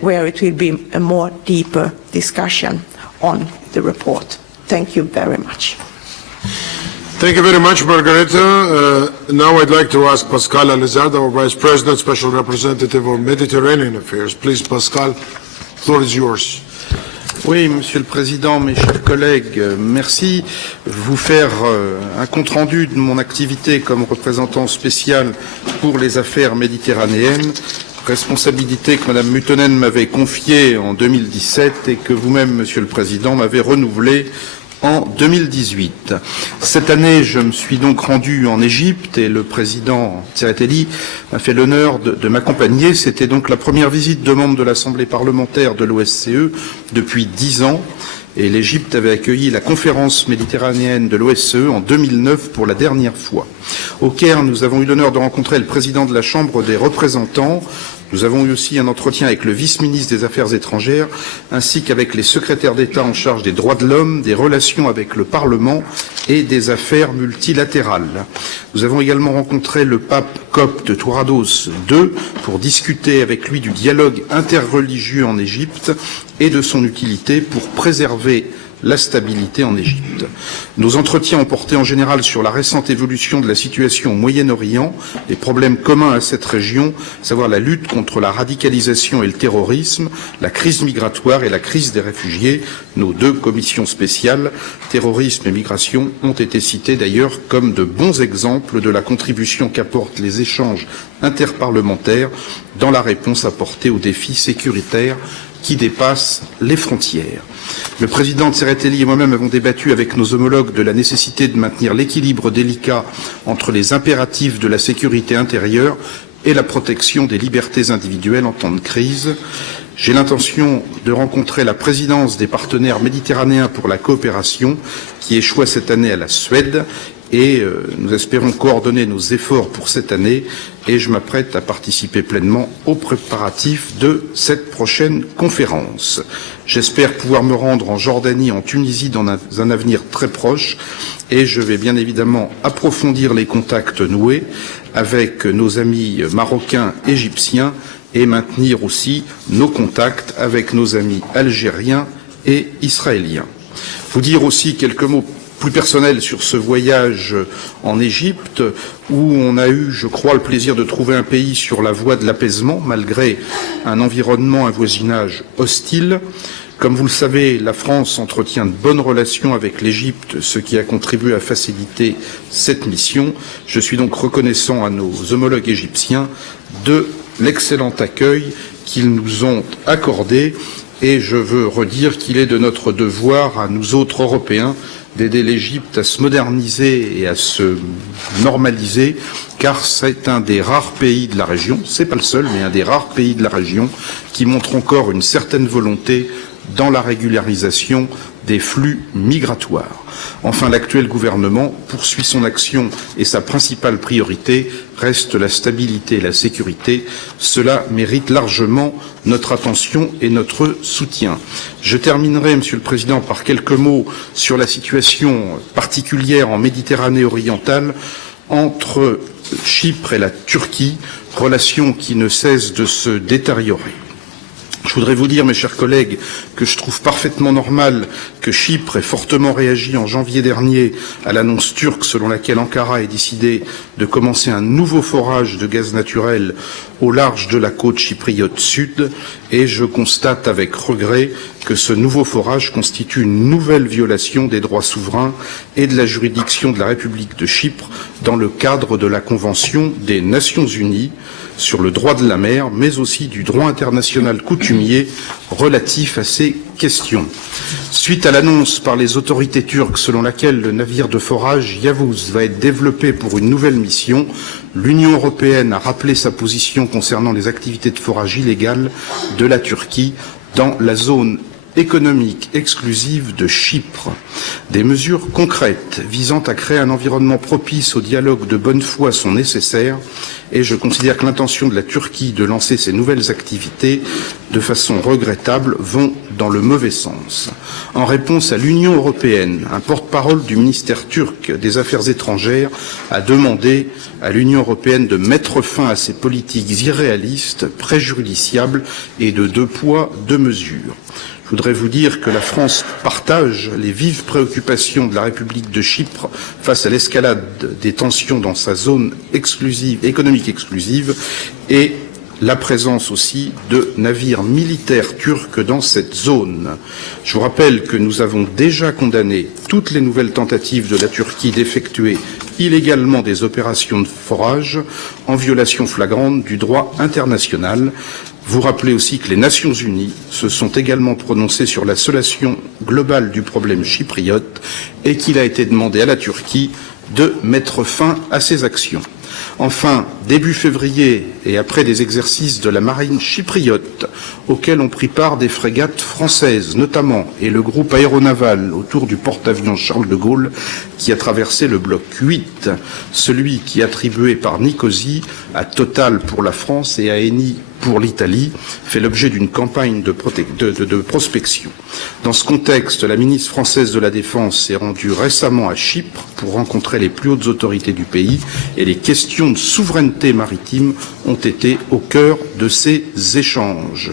where it will be a more deeper discussion on the report. Thank you very much. Thank you very much, Margareta. Now I'd like to ask Pascal Alizard, our Vice President, Special Representative on Mediterranean Affairs. Please, Pascal, the floor is yours. Oui, Monsieur le Président, mes chers collègues, merci. Vous faire un compte-rendu de mon activité comme représentant spécial pour les affaires méditerranéennes, responsabilité que Madame Muttonen m'avait confiée en 2017 et que vous-même, Monsieur le Président, m'avez renouvelée en 2018. Cette année, je me suis donc rendu en Égypte et le président Tsereteli m'a fait l'honneur de m'accompagner. C'était donc la première visite de membre de l'Assemblée parlementaire de l'OSCE depuis 10 ans. Et l'Égypte avait accueilli la conférence méditerranéenne de l'OSCE en 2009 pour la dernière fois. Au Caire, nous avons eu l'honneur de rencontrer le président de la Chambre des représentants. Nous avons eu aussi un entretien avec le vice-ministre des Affaires étrangères, ainsi qu'avec les secrétaires d'État en charge des droits de l'homme, des relations avec le Parlement et des affaires multilatérales. Nous avons également rencontré le pape copte Tourados II pour discuter avec lui du dialogue interreligieux en Égypte et de son utilité pour préserver la stabilité en Égypte. Nos entretiens ont porté en général sur la récente évolution de la situation au Moyen-Orient, les problèmes communs à cette région, à savoir la lutte contre la radicalisation et le terrorisme, la crise migratoire et la crise des réfugiés. Nos deux commissions spéciales, terrorisme et migration, ont été citées d'ailleurs comme de bons exemples de la contribution qu'apportent les échanges interparlementaires dans la réponse apportée aux défis sécuritaires qui dépassent les frontières. Le président Tsereteli et moi-même avons débattu avec nos homologues de la nécessité de maintenir l'équilibre délicat entre les impératifs de la sécurité intérieure et la protection des libertés individuelles en temps de crise. J'ai l'intention de rencontrer la présidence des partenaires méditerranéens pour la coopération qui échoua cette année à la Suède et nous espérons coordonner nos efforts pour cette année et je m'apprête à participer pleinement aux préparatifs de cette prochaine conférence. J'espère pouvoir me rendre en Jordanie, en Tunisie dans un avenir très proche et je vais bien évidemment approfondir les contacts noués avec nos amis marocains, égyptiens et maintenir aussi nos contacts avec nos amis algériens et israéliens. Vous dire aussi quelques mots plus personnel sur ce voyage en Égypte, où on a eu, je crois, le plaisir de trouver un pays sur la voie de l'apaisement, malgré un environnement, un voisinage hostile. Comme vous le savez, la France entretient de bonnes relations avec l'Égypte, ce qui a contribué à faciliter cette mission. Je suis donc reconnaissant à nos homologues égyptiens de l'excellent accueil qu'ils nous ont accordé, et je veux redire qu'il est de notre devoir, à nous autres Européens, d'aider l'Égypte à se moderniser et à se normaliser, car c'est un des rares pays de la région, c'est pas le seul, mais un des rares pays de la région qui montre encore une certaine volonté dans la régularisation des flux migratoires. Enfin, l'actuel gouvernement poursuit son action et sa principale priorité reste la stabilité et la sécurité. Cela mérite largement notre attention et notre soutien. Je terminerai, Monsieur le Président, par quelques mots sur la situation particulière en Méditerranée orientale entre Chypre et la Turquie, relation qui ne cesse de se détériorer. Je voudrais vous dire, mes chers collègues, que je trouve parfaitement normal que Chypre ait fortement réagi en janvier dernier à l'annonce turque selon laquelle Ankara ait décidé de commencer un nouveau forage de gaz naturel au large de la côte chypriote sud, et je constate avec regret que ce nouveau forage constitue une nouvelle violation des droits souverains et de la juridiction de la République de Chypre dans le cadre de la Convention des Nations Unies sur le droit de la mer, mais aussi du droit international coutumier relatif à ces questions. Suite à l'annonce par les autorités turques selon laquelle le navire de forage Yavuz va être développé pour une nouvelle mission, l'Union européenne a rappelé sa position concernant les activités de forage illégales de la Turquie dans la zone économique exclusive de Chypre. Des mesures concrètes visant à créer un environnement propice au dialogue de bonne foi sont nécessaires et je considère que l'intention de la Turquie de lancer ces nouvelles activités de façon regrettable vont dans le mauvais sens. En réponse à l'Union européenne, un porte-parole du ministère turc des Affaires étrangères a demandé à l'Union européenne de mettre fin à ces politiques irréalistes, préjudiciables et de deux poids, deux mesures. Je voudrais vous dire que la France partage les vives préoccupations de la République de Chypre face à l'escalade des tensions dans sa zone économique exclusive et la présence aussi de navires militaires turcs dans cette zone. Je vous rappelle que nous avons déjà condamné toutes les nouvelles tentatives de la Turquie d'effectuer illégalement des opérations de forage en violation flagrante du droit international. Vous rappelez aussi que les Nations Unies se sont également prononcées sur la solution globale du problème chypriote et qu'il a été demandé à la Turquie de mettre fin à ces actions. Enfin, début février et après des exercices de la marine chypriote auxquels ont pris part des frégates françaises notamment et le groupe aéronaval autour du porte-avions Charles de Gaulle qui a traversé le bloc 8, celui qui est attribué par Nicosie à Total pour la France et à Eni pour l'Italie, fait l'objet d'une campagne de prospection. Dans ce contexte, la ministre française de la Défense s'est rendue récemment à Chypre pour rencontrer les plus hautes autorités du pays et les questions de souveraineté maritime ont été au cœur de ces échanges.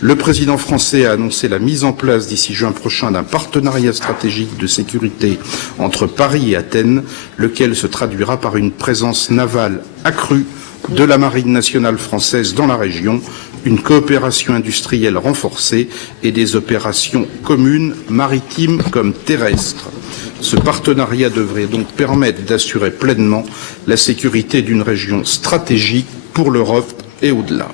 Le président français a annoncé la mise en place d'ici juin prochain d'un partenariat stratégique de sécurité entre Paris et Athènes, lequel se traduira par une présence navale accrue de la Marine nationale française dans la région, une coopération industrielle renforcée et des opérations communes maritimes comme terrestres. Ce partenariat devrait donc permettre d'assurer pleinement la sécurité d'une région stratégique pour l'Europe et au-delà.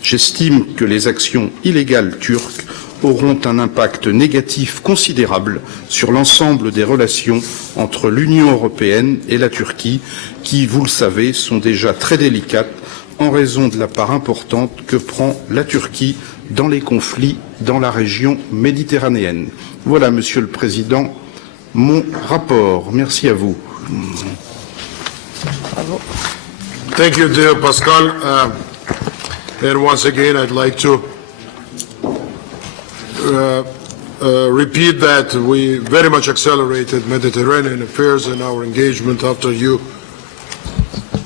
J'estime que les actions illégales turques auront un impact négatif considérable sur l'ensemble des relations entre l'Union européenne et la Turquie, qui, vous le savez, sont déjà très délicates en raison de la part importante que prend la Turquie dans les conflits dans la région méditerranéenne. Voilà, Monsieur le Président, mon rapport. Merci à vous. Thank you, dear Pascal. And once again, I'd like to repeat that we very much accelerated Mediterranean affairs in our engagement after you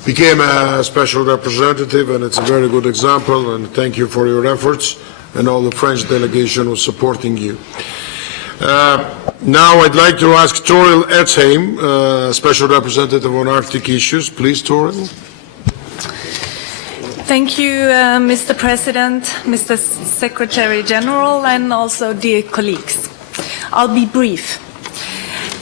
became a special representative, and it's a very good example, and thank you for your efforts, and all the French delegation was supporting you. Now I'd like to ask Toril Etzheim, Special Representative on Arctic Issues. Please, Toril. Thank you, Mr. President, Mr. Secretary General, and also dear colleagues. I'll be brief.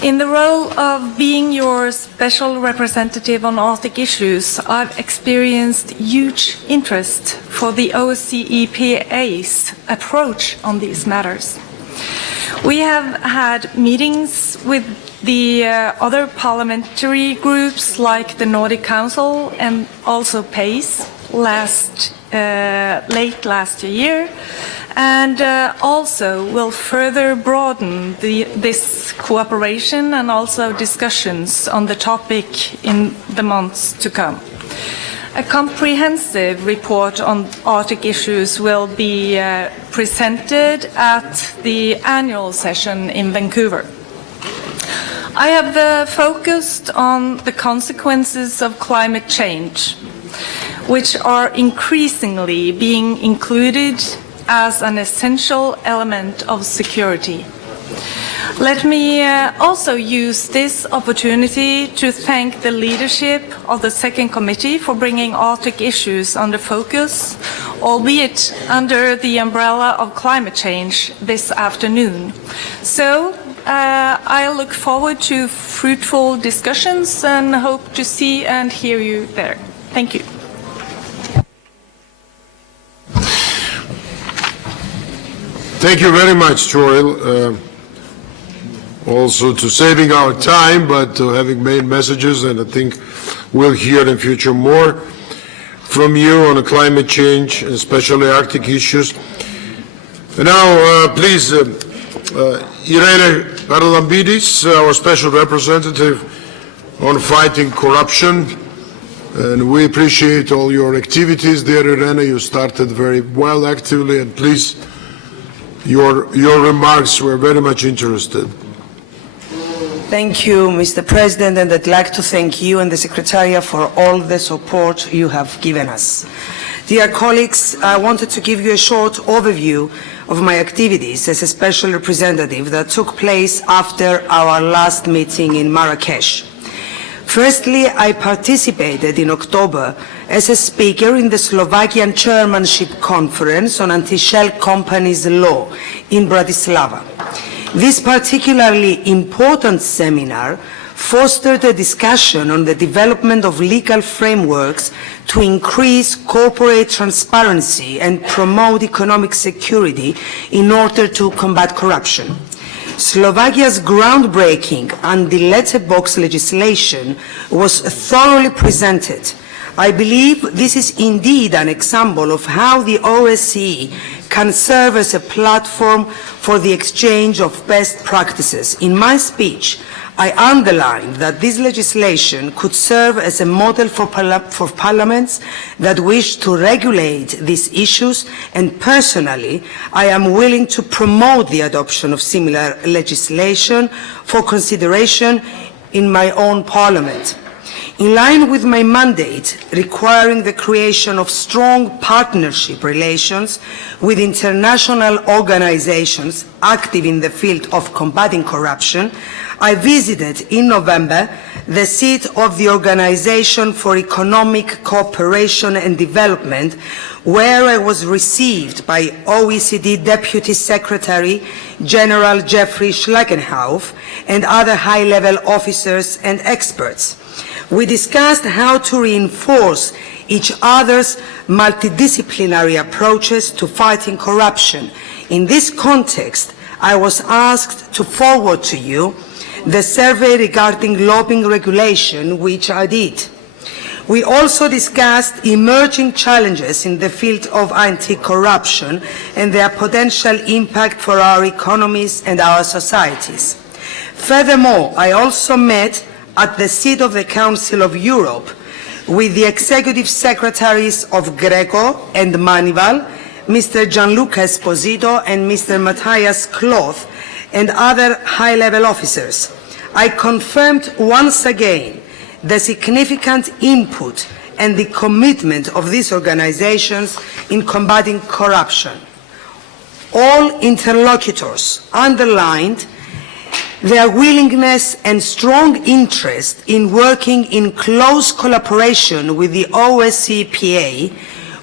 In the role of being your special representative on Arctic issues, I've experienced huge interest for the OSCE-PA's approach on these matters. We have had meetings with the other parliamentary groups like the Nordic Council and also PACE late last year, and also will further broaden this cooperation and also discussions on the topic in the months to come. A comprehensive report on Arctic issues will be presented at the annual session in Vancouver. I have focused on the consequences of climate change, which are increasingly being included as an essential element of security. Let me also use this opportunity to thank the leadership of the Second Committee for bringing Arctic issues under focus, albeit under the umbrella of climate change this afternoon. So I look forward to fruitful discussions and hope to see and hear you there. Thank you. Thank you very much, Toril. Also to saving our time, but to having main messages, and I think we'll hear in future more from you on climate change, especially Arctic issues. And now, please, Irene Paralambidis, our special representative on fighting corruption. And we appreciate all your activities, dear Irene. You started very well, actively, and please, your remarks were very much interested. Thank you, Mr. President, and I'd like to thank you and the Secretariat for all the support you have given us. Dear colleagues, I wanted to give you a short overview of my activities as a special representative that took place after our last meeting in Marrakesh. Firstly, I participated in October as a speaker in the Slovakian Chairmanship Conference on Anti-Shell Companies Law in Bratislava. This particularly important seminar fostered a discussion on the development of legal frameworks to increase corporate transparency and promote economic security in order to combat corruption. Slovakia's groundbreaking anti-letterbox legislation was thoroughly presented. I believe this is indeed an example of how the OSCE can serve as a platform for the exchange of best practices. In my speech, I underlined that this legislation could serve as a model for parliaments that wish to regulate these issues, and personally, I am willing to promote the adoption of similar legislation for consideration in my own parliament. In line with my mandate requiring the creation of strong partnership relations with international organizations active in the field of combating corruption, I visited in November the seat of the Organization for Economic Cooperation and Development, where I was received by OECD Deputy Secretary General Jeffrey Schleckenhauf and other high-level officers and experts. We discussed how to reinforce each other's multidisciplinary approaches to fighting corruption. In this context, I was asked to forward to you the survey regarding lobbying regulation, which I did. We also discussed emerging challenges in the field of anti-corruption and their potential impact for our economies and our societies. Furthermore, I also met at the seat of the Council of Europe with the executive secretaries of Greco and Manival, Mr. Gianluca Esposito and Mr. Matthias Kloth, and other high-level officers. I confirmed once again the significant input and the commitment of these organizations in combating corruption. All interlocutors underlined their willingness and strong interest in working in close collaboration with the OSCE,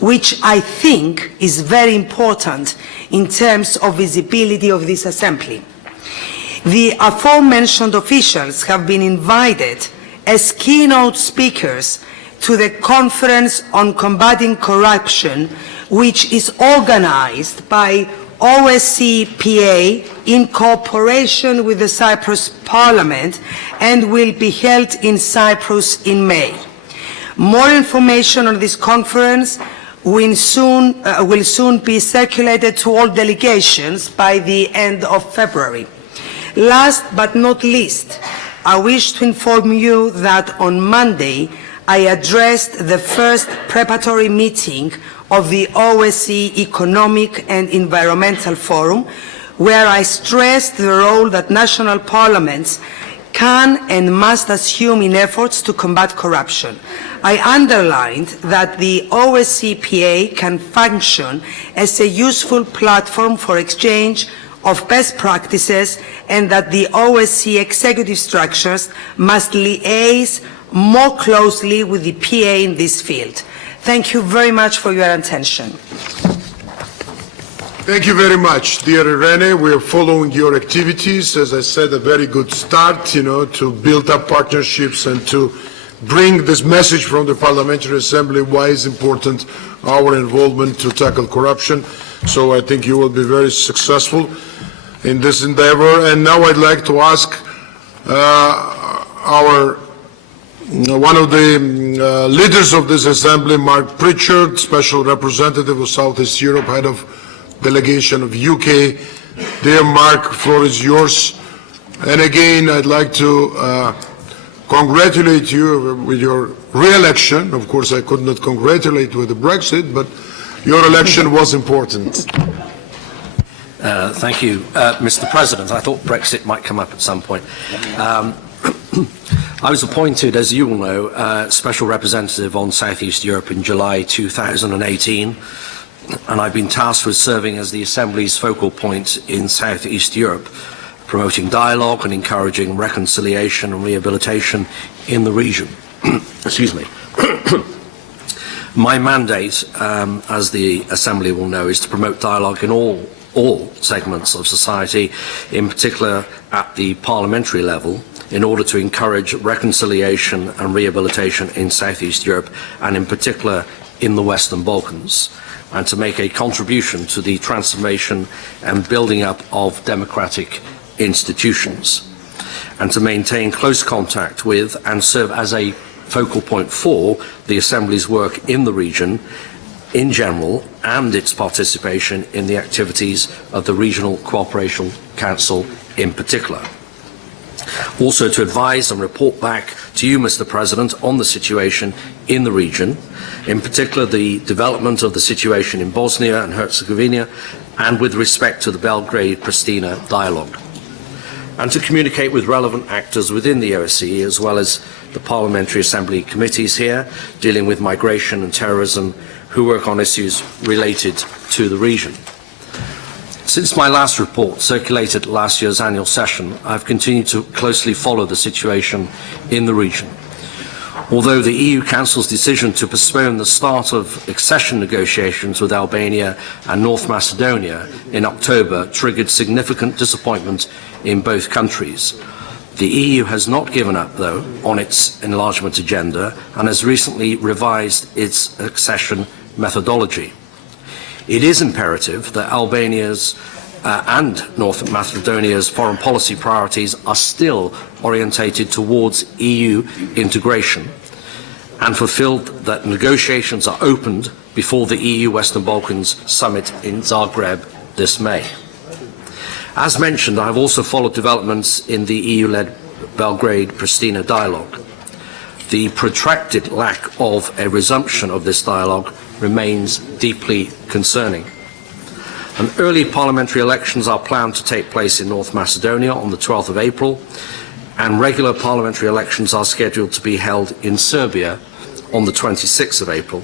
which I think is very important in terms of visibility of this assembly. The aforementioned officials have been invited as keynote speakers to the Conference on Combating Corruption, which is organized by OSCE in cooperation with the Cyprus Parliament and will be held in Cyprus in May. More information on this conference will soon be circulated to all delegations by the end of February. Last but not least, I wish to inform you that on Monday I addressed the first preparatory meeting of the OSCE Economic and Environmental Forum, where I stressed the role that national parliaments can and must assume in efforts to combat corruption. I underlined that the OSCE can function as a useful platform for exchange of best practices, and that the OSCE executive structures must liaise more closely with the PA in this field. Thank you very much for your attention. Thank you very much, dear Irene. We are following your activities. As I said, a very good start, to build up partnerships and to bring this message from the Parliamentary Assembly why it's important our involvement to tackle corruption. So I think you will be very successful in this endeavor. And now I'd like to ask one of the leaders of this assembly, Mark Pritchard, Special Representative of Southeast Europe, Head of delegation of UK. Dear Mark, floor is yours. And again, I'd like to congratulate you with your re-election. Of course, I could not congratulate with the Brexit, but your election was important. Thank you, Mr. President. I thought Brexit might come up at some point. I was appointed, as you all know, Special Representative on South East Europe in July 2018, and I've been tasked with serving as the Assembly's focal point in South East Europe, promoting dialogue and encouraging reconciliation and rehabilitation in the region. Excuse me. My mandate, as the Assembly will know, is to promote dialogue in all segments of society, in particular at the parliamentary level, in order to encourage reconciliation and rehabilitation in South East Europe, and in particular in the Western Balkans, and to make a contribution to the transformation and building up of democratic institutions, and to maintain close contact with and serve as a focal point for the Assembly's work in the region in general and its participation in the activities of the Regional Cooperation Council in particular. Also to advise and report back to you, Mr. President, on the situation in the region, in particular the development of the situation in Bosnia and Herzegovina, and with respect to the Belgrade-Pristina dialogue, and to communicate with relevant actors within the OSCE, as well as the Parliamentary Assembly committees here, dealing with migration and terrorism, who work on issues related to the region. Since my last report circulated at last year's annual session, I've continued to closely follow the situation in the region. Although the EU Council's decision to postpone the start of accession negotiations with Albania and North Macedonia in October triggered significant disappointment in both countries, the EU has not given up, though, on its enlargement agenda and has recently revised its accession methodology. It is imperative that Albania's and North Macedonia's foreign policy priorities are still orientated towards EU integration and fulfilled, that negotiations are opened before the EU Western Balkans summit in Zagreb this May. As mentioned, I have also followed developments in the EU-led Belgrade-Pristina dialogue. The protracted lack of a resumption of this dialogue remains deeply concerning. And early parliamentary elections are planned to take place in North Macedonia on the 12th of April, and regular parliamentary elections are scheduled to be held in Serbia on the 26th of April.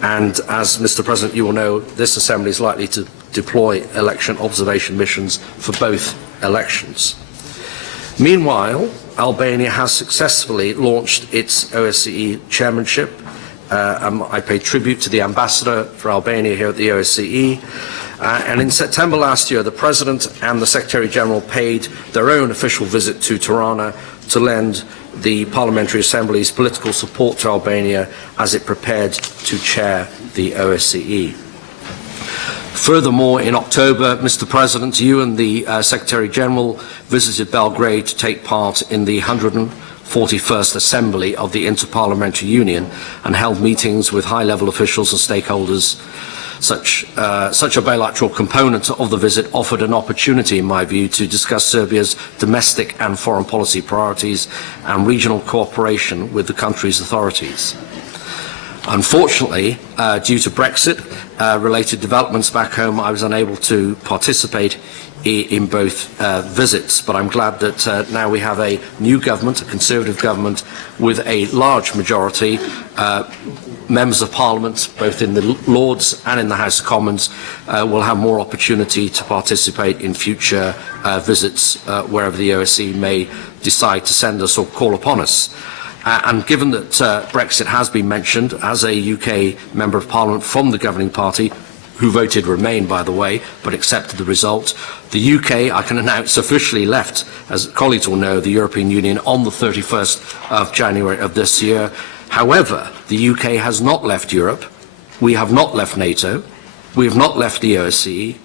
And as Mr. President, you will know, this Assembly is likely to deploy election observation missions for both elections. Meanwhile, Albania has successfully launched its OSCE chairmanship. I pay tribute to the ambassador for Albania here at the OSCE. And in September last year, the President and the Secretary General paid their own official visit to Tirana to lend the Parliamentary Assembly's political support to Albania as it prepared to chair the OSCE. Furthermore, in October, Mr. President, you and the Secretary General visited Belgrade to take part in the 141st Assembly of the Interparliamentary Union and held meetings with high-level officials and stakeholders. Such a bilateral component of the visit offered an opportunity, in my view, to discuss Serbia's domestic and foreign policy priorities and regional cooperation with the country's authorities. Unfortunately, due to Brexit-related developments back home, I was unable to participate in both visits, but I'm glad that now we have a new government, a Conservative government, with a large majority. Members of Parliament, both in the Lords and in the House of Commons, will have more opportunity to participate in future visits wherever the OSCE may decide to send us or call upon us. And given that Brexit has been mentioned, as a UK Member of Parliament from the governing party, who voted Remain, by the way, but accepted the result, the UK, I can announce, officially left, as colleagues will know, the European Union on the 31st of January of this year. However, the UK has not left Europe, we have not left NATO, we have not left the OSCE,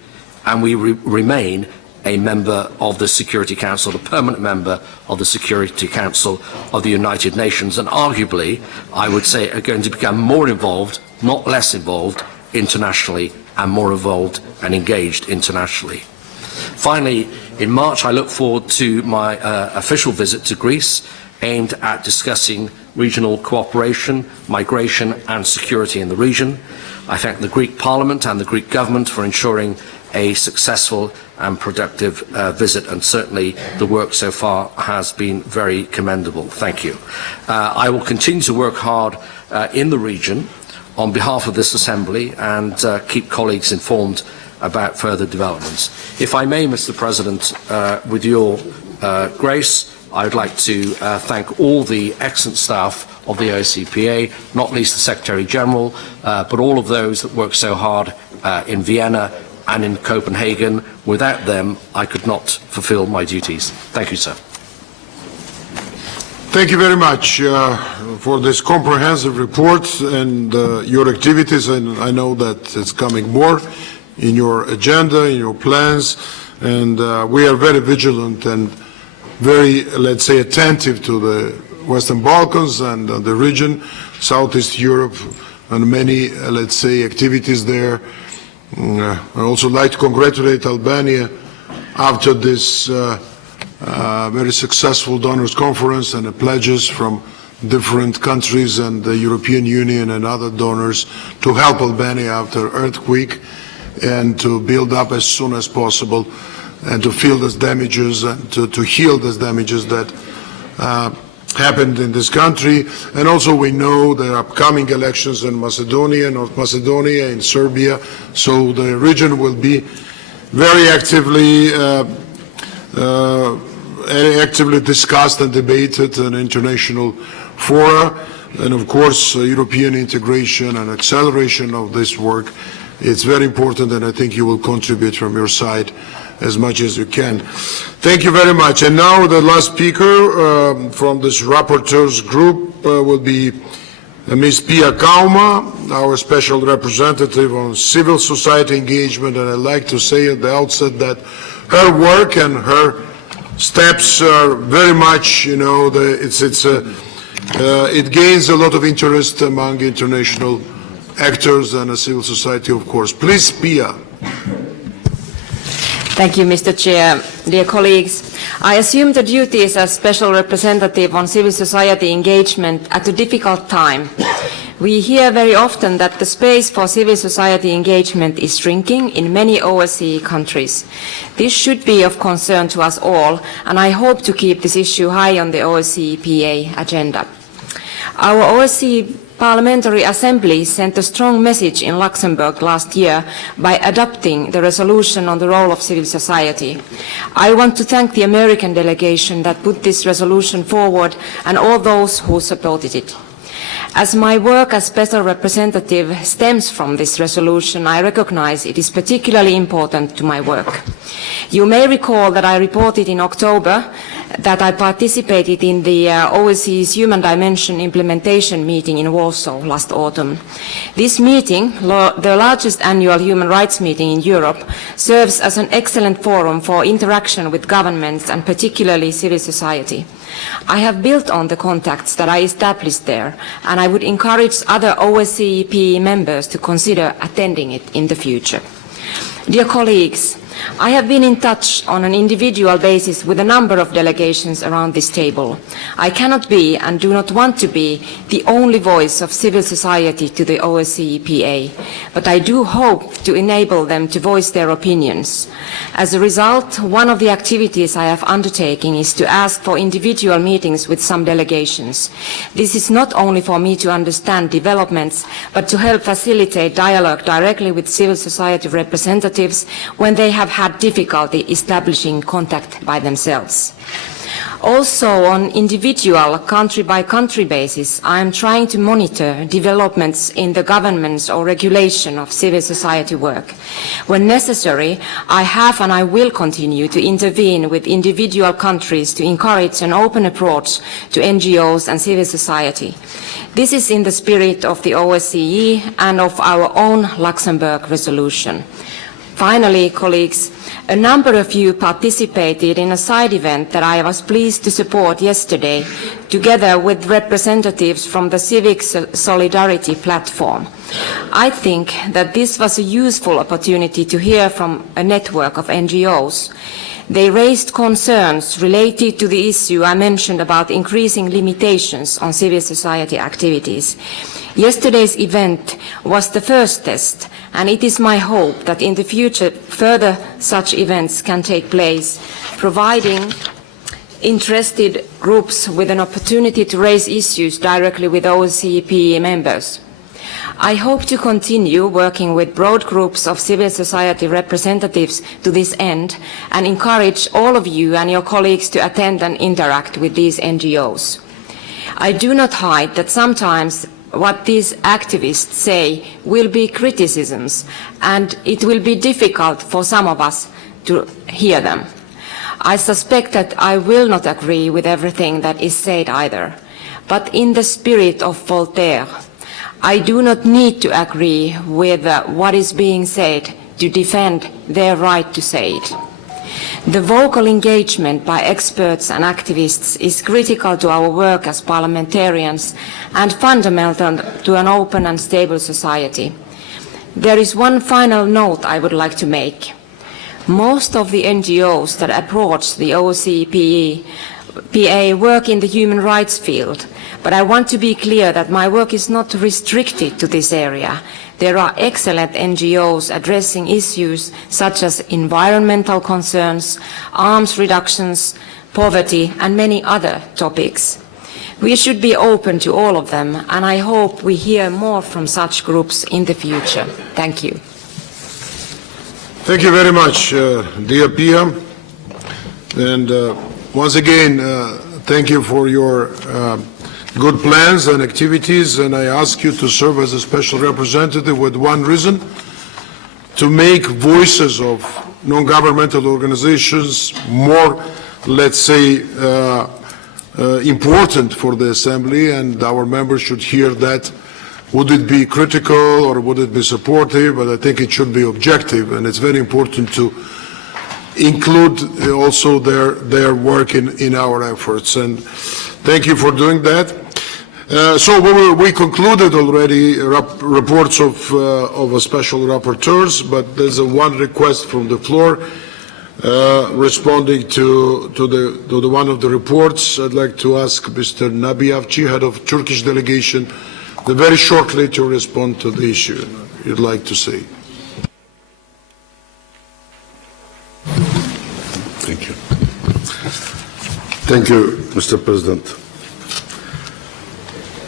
and we remain a member of the Security Council, a permanent member of the Security Council of the United Nations, and arguably, I would say, are going to become more involved, not less involved, internationally and more involved and engaged internationally. Finally, in March, I look forward to my official visit to Greece, aimed at discussing regional cooperation, migration and security in the region. I thank the Greek Parliament and the Greek government for ensuring a successful and productive visit, and certainly the work so far has been very commendable. Thank you. I will continue to work hard in the region on behalf of this Assembly and keep colleagues informed about further developments. If I may, Mr. President, with your grace, I would like to thank all the excellent staff of the OSCPA, not least the Secretary-General, but all of those that worked so hard in Vienna and in Copenhagen. Without them, I could not fulfill my duties. Thank you, sir. Thank you very much for this comprehensive report and your activities, and I know that it's coming more in your agenda, in your plans, and we are very vigilant and very, let's say, attentive to the Western Balkans and the region, Southeast Europe, and many, let's say, activities there. I also like to congratulate Albania after this very successful donors conference and the pledges from different countries and the European Union and other donors to help Albania after earthquake and to build up as soon as possible and to fill those damages and to heal those damages that happened in this country. And also we know the upcoming elections in Macedonia, North Macedonia, in Serbia, so the region will be very actively discussed and debated in international fora, and of course European integration and acceleration of this work. It's very important, and I think you will contribute from your side as much as you can. Thank you very much. And now the last speaker from this rapporteurs group will be Ms. Pia Kauma, our special representative on civil society engagement, and I'd like to say at the outset that her work and her steps are very much, you know, it gains a lot of interest among international actors and civil society, of course. Please, Pia. Thank you, Mr. Chair. Dear colleagues, I assume the duties as Special Representative on Civil Society Engagement at a difficult time. We hear very often that the space for civil society engagement is shrinking in many OSCE countries. This should be of concern to us all, and I hope to keep this issue high on the OSCE-PA agenda. Our OSCE Parliamentary Assembly sent a strong message in Luxembourg last year by adopting the resolution on the role of civil society. I want to thank the American delegation that put this resolution forward and all those who supported it. As my work as Special Representative stems from this resolution, I recognize it is particularly important to my work. You may recall that I reported in October that I participated in the OSCE's Human Dimension implementation meeting in Warsaw last autumn. This meeting, the largest annual human rights meeting in Europe, serves as an excellent forum for interaction with governments and particularly civil society. I have built on the contacts that I established there, and I would encourage other OSCE members to consider attending it in the future. Dear colleagues, I have been in touch on an individual basis with a number of delegations around this table. I cannot be and do not want to be the only voice of civil society to the OSCE-PA, but I do hope to enable them to voice their opinions. As a result, one of the activities I have undertaken is to ask for individual meetings with some delegations. This is not only for me to understand developments, but to help facilitate dialogue directly with civil society representatives when they have had difficulty establishing contact by themselves. Also, on individual country-by-country basis, I am trying to monitor developments in the governance or regulation of civil society work. When necessary, I have and I will continue to intervene with individual countries to encourage an open approach to NGOs and civil society. This is in the spirit of the OSCE and of our own Luxembourg resolution. Finally, colleagues, a number of you participated in a side event that I was pleased to support yesterday, together with representatives from the Civic Solidarity Platform. I think that this was a useful opportunity to hear from a network of NGOs. They raised concerns related to the issue I mentioned about increasing limitations on civil society activities. Yesterday's event was the first test, and it is my hope that in the future further such events can take place, providing interested groups with an opportunity to raise issues directly with OSCE members. I hope to continue working with broad groups of civil society representatives to this end and encourage all of you and your colleagues to attend and interact with these NGOs. I do not hide that sometimes what these activists say will be criticisms, and it will be difficult for some of us to hear them. I suspect that I will not agree with everything that is said either, but in the spirit of Voltaire, I do not need to agree with what is being said to defend their right to say it. The vocal engagement by experts and activists is critical to our work as parliamentarians and fundamental to an open and stable society. There is one final note I would like to make. Most of the NGOs that approach the OSCE PA work in the human rights field, but I want to be clear that my work is not restricted to this area. There are excellent NGOs addressing issues such as environmental concerns, arms reductions, poverty, and many other topics. We should be open to all of them, and I hope we hear more from such groups in the future. Thank you. Thank you very much, dear Pia. And once again, thank you for your good plans and activities, and I ask you to serve as a special representative with one reason: to make voices of non-governmental organizations more, let's say, important for the Assembly, and our members should hear that. Would it be critical or would it be supportive? But I think it should be objective, and it's very important to include also their work in our efforts. And thank you for doing that. So we concluded already reports of special rapporteurs, but there's one request from the floor responding to the one of the reports. I'd like to ask Mr. Nabiyavci, head of Turkish delegation, very shortly to respond to the issue you'd like to say. Thank you. Thank you, Mr. President.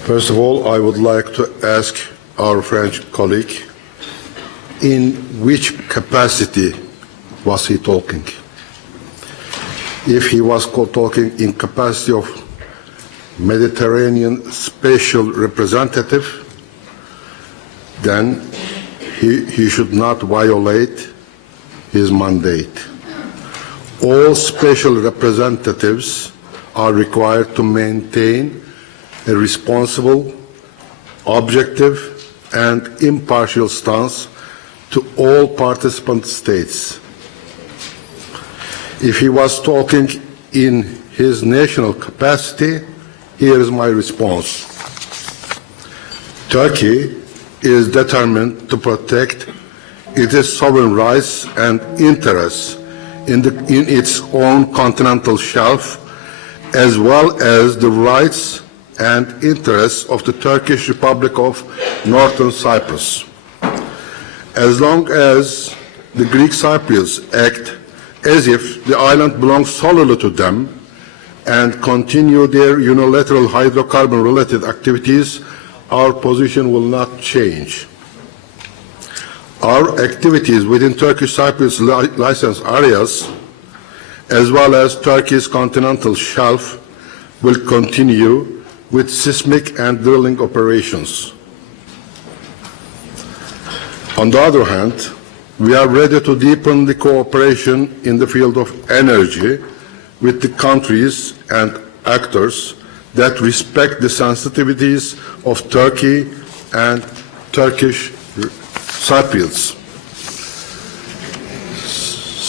First of all, I would like to ask our French colleague, in which capacity was he talking? If he was talking in capacity of Mediterranean special representative, then he should not violate his mandate. All special representatives are required to maintain a responsible, objective, and impartial stance to all participant states. If he was talking in his national capacity, here is my response. Turkey is determined to protect its sovereign rights and interests in its own continental shelf, as well as the rights and interests of the Turkish Republic of Northern Cyprus. As long as the Greek Cypriots act as if the island belongs solely to them and continue their unilateral hydrocarbon-related activities, our position will not change. Our activities within Turkish Cyprus licensed areas, as well as Turkey's continental shelf, will continue with seismic and drilling operations. On the other hand, we are ready to deepen the cooperation in the field of energy with the countries and actors that respect the sensitivities of Turkey and Turkish Cypriots.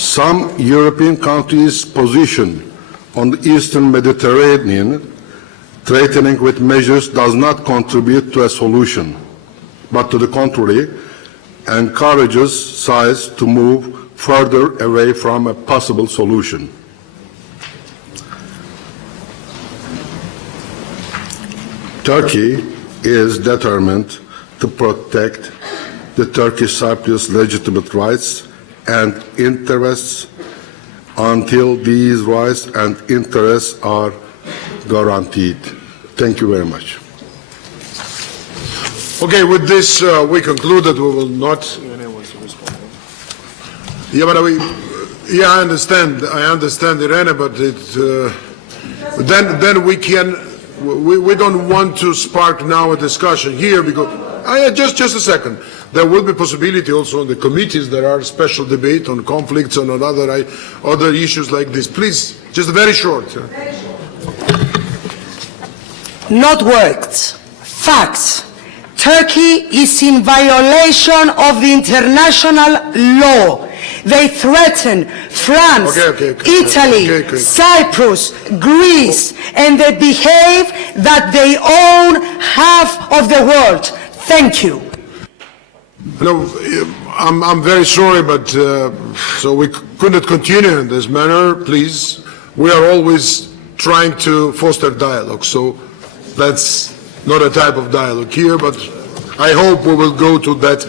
Some European countries' position on the Eastern Mediterranean, threatening with measures, does not contribute to a solution, but to the contrary, encourages sides to move further away from a possible solution. Turkey is determined to protect the Turkish Cypriots' legitimate rights and interests until these rights and interests are guaranteed. Thank you very much. Okay, with this, we conclude that we will not. Yeah, but I understand, Irene, but then we can. We don't want to spark now a discussion here because just a second. There will be possibility also in the committees. There are special debate on conflicts and on other issues like this. Please, just very short. Not words, facts. Turkey is in violation of the international law. They threaten France, Italy, Cyprus, Greece, and they behave that they own half of the world. Thank you. No, I'm very sorry, but so we couldn't continue in this manner. Please, we are always trying to foster dialogue, so that's not a type of dialogue here, but I hope we will go to that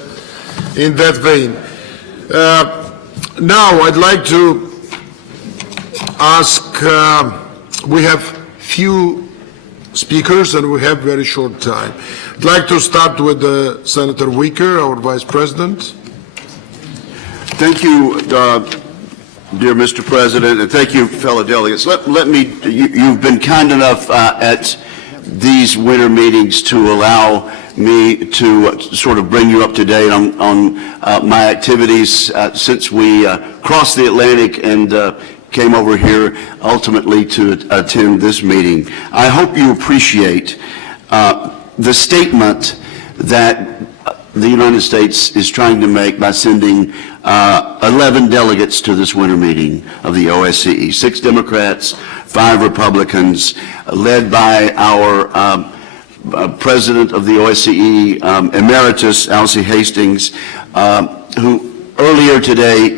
in that vein. Now, I'd like to ask, we have few speakers and we have very short time. I'd like to start with Senator Wicker, our Vice President. Thank you, dear Mr. President, and thank you, fellow delegates. You've been kind enough at these winter meetings to allow me to sort of bring you up to date on my activities since we crossed the Atlantic and came over here ultimately to attend this meeting. I hope you appreciate the statement that the United States is trying to make by sending 11 delegates to this winter meeting of the OSCE, 6 Democrats, 5 Republicans, led by our President of the OSCE, Emeritus Alcee Hastings, who earlier today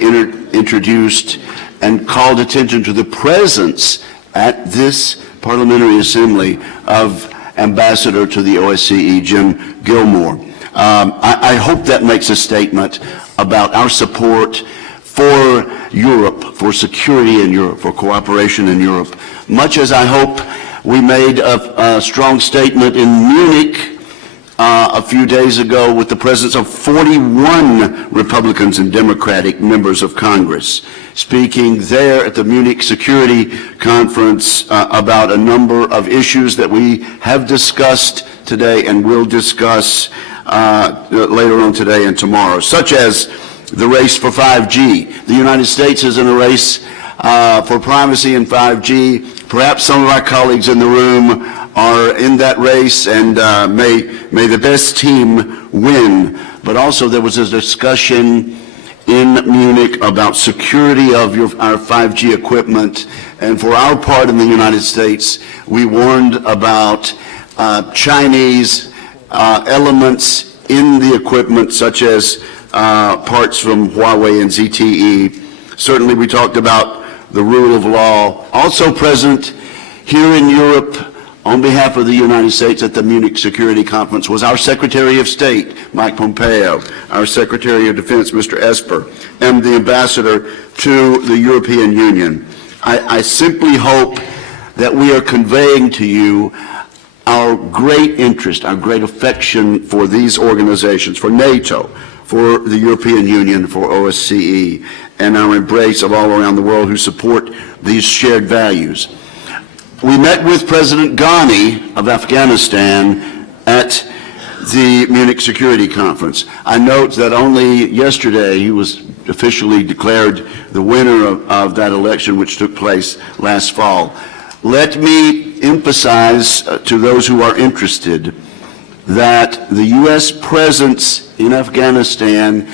introduced and called attention to the presence at this Parliamentary Assembly of Ambassador to the OSCE, Jim Gilmore. I hope that makes a statement about our support for Europe, for security in Europe, for cooperation in Europe, much as I hope we made a strong statement in Munich a few days ago with the presence of 41 Republicans and Democratic members of Congress, speaking there at the Munich Security Conference about a number of issues that we have discussed today and will discuss later on today and tomorrow, such as the race for 5G. The United States is in a race for primacy in 5G. Perhaps some of our colleagues in the room are in that race, and may the best team win. But also there was a discussion in Munich about security of our 5G equipment, and for our part in the United States, we warned about Chinese elements in the equipment, such as parts from Huawei and ZTE. Certainly we talked about the rule of law. Also present here in Europe on behalf of the United States at the Munich Security Conference was our Secretary of State, Mike Pompeo, our Secretary of Defense, Mr. Esper, and the Ambassador to the European Union. I simply hope that we are conveying to you our great interest, our great affection for these organizations, for NATO, for the European Union, for OSCE, and our embrace of all around the world who support these shared values. We met with President Ghani of Afghanistan at the Munich Security Conference. I note that only yesterday he was officially declared the winner of that election, which took place last fall. Let me emphasize to those who are interested that the U.S. presence in Afghanistan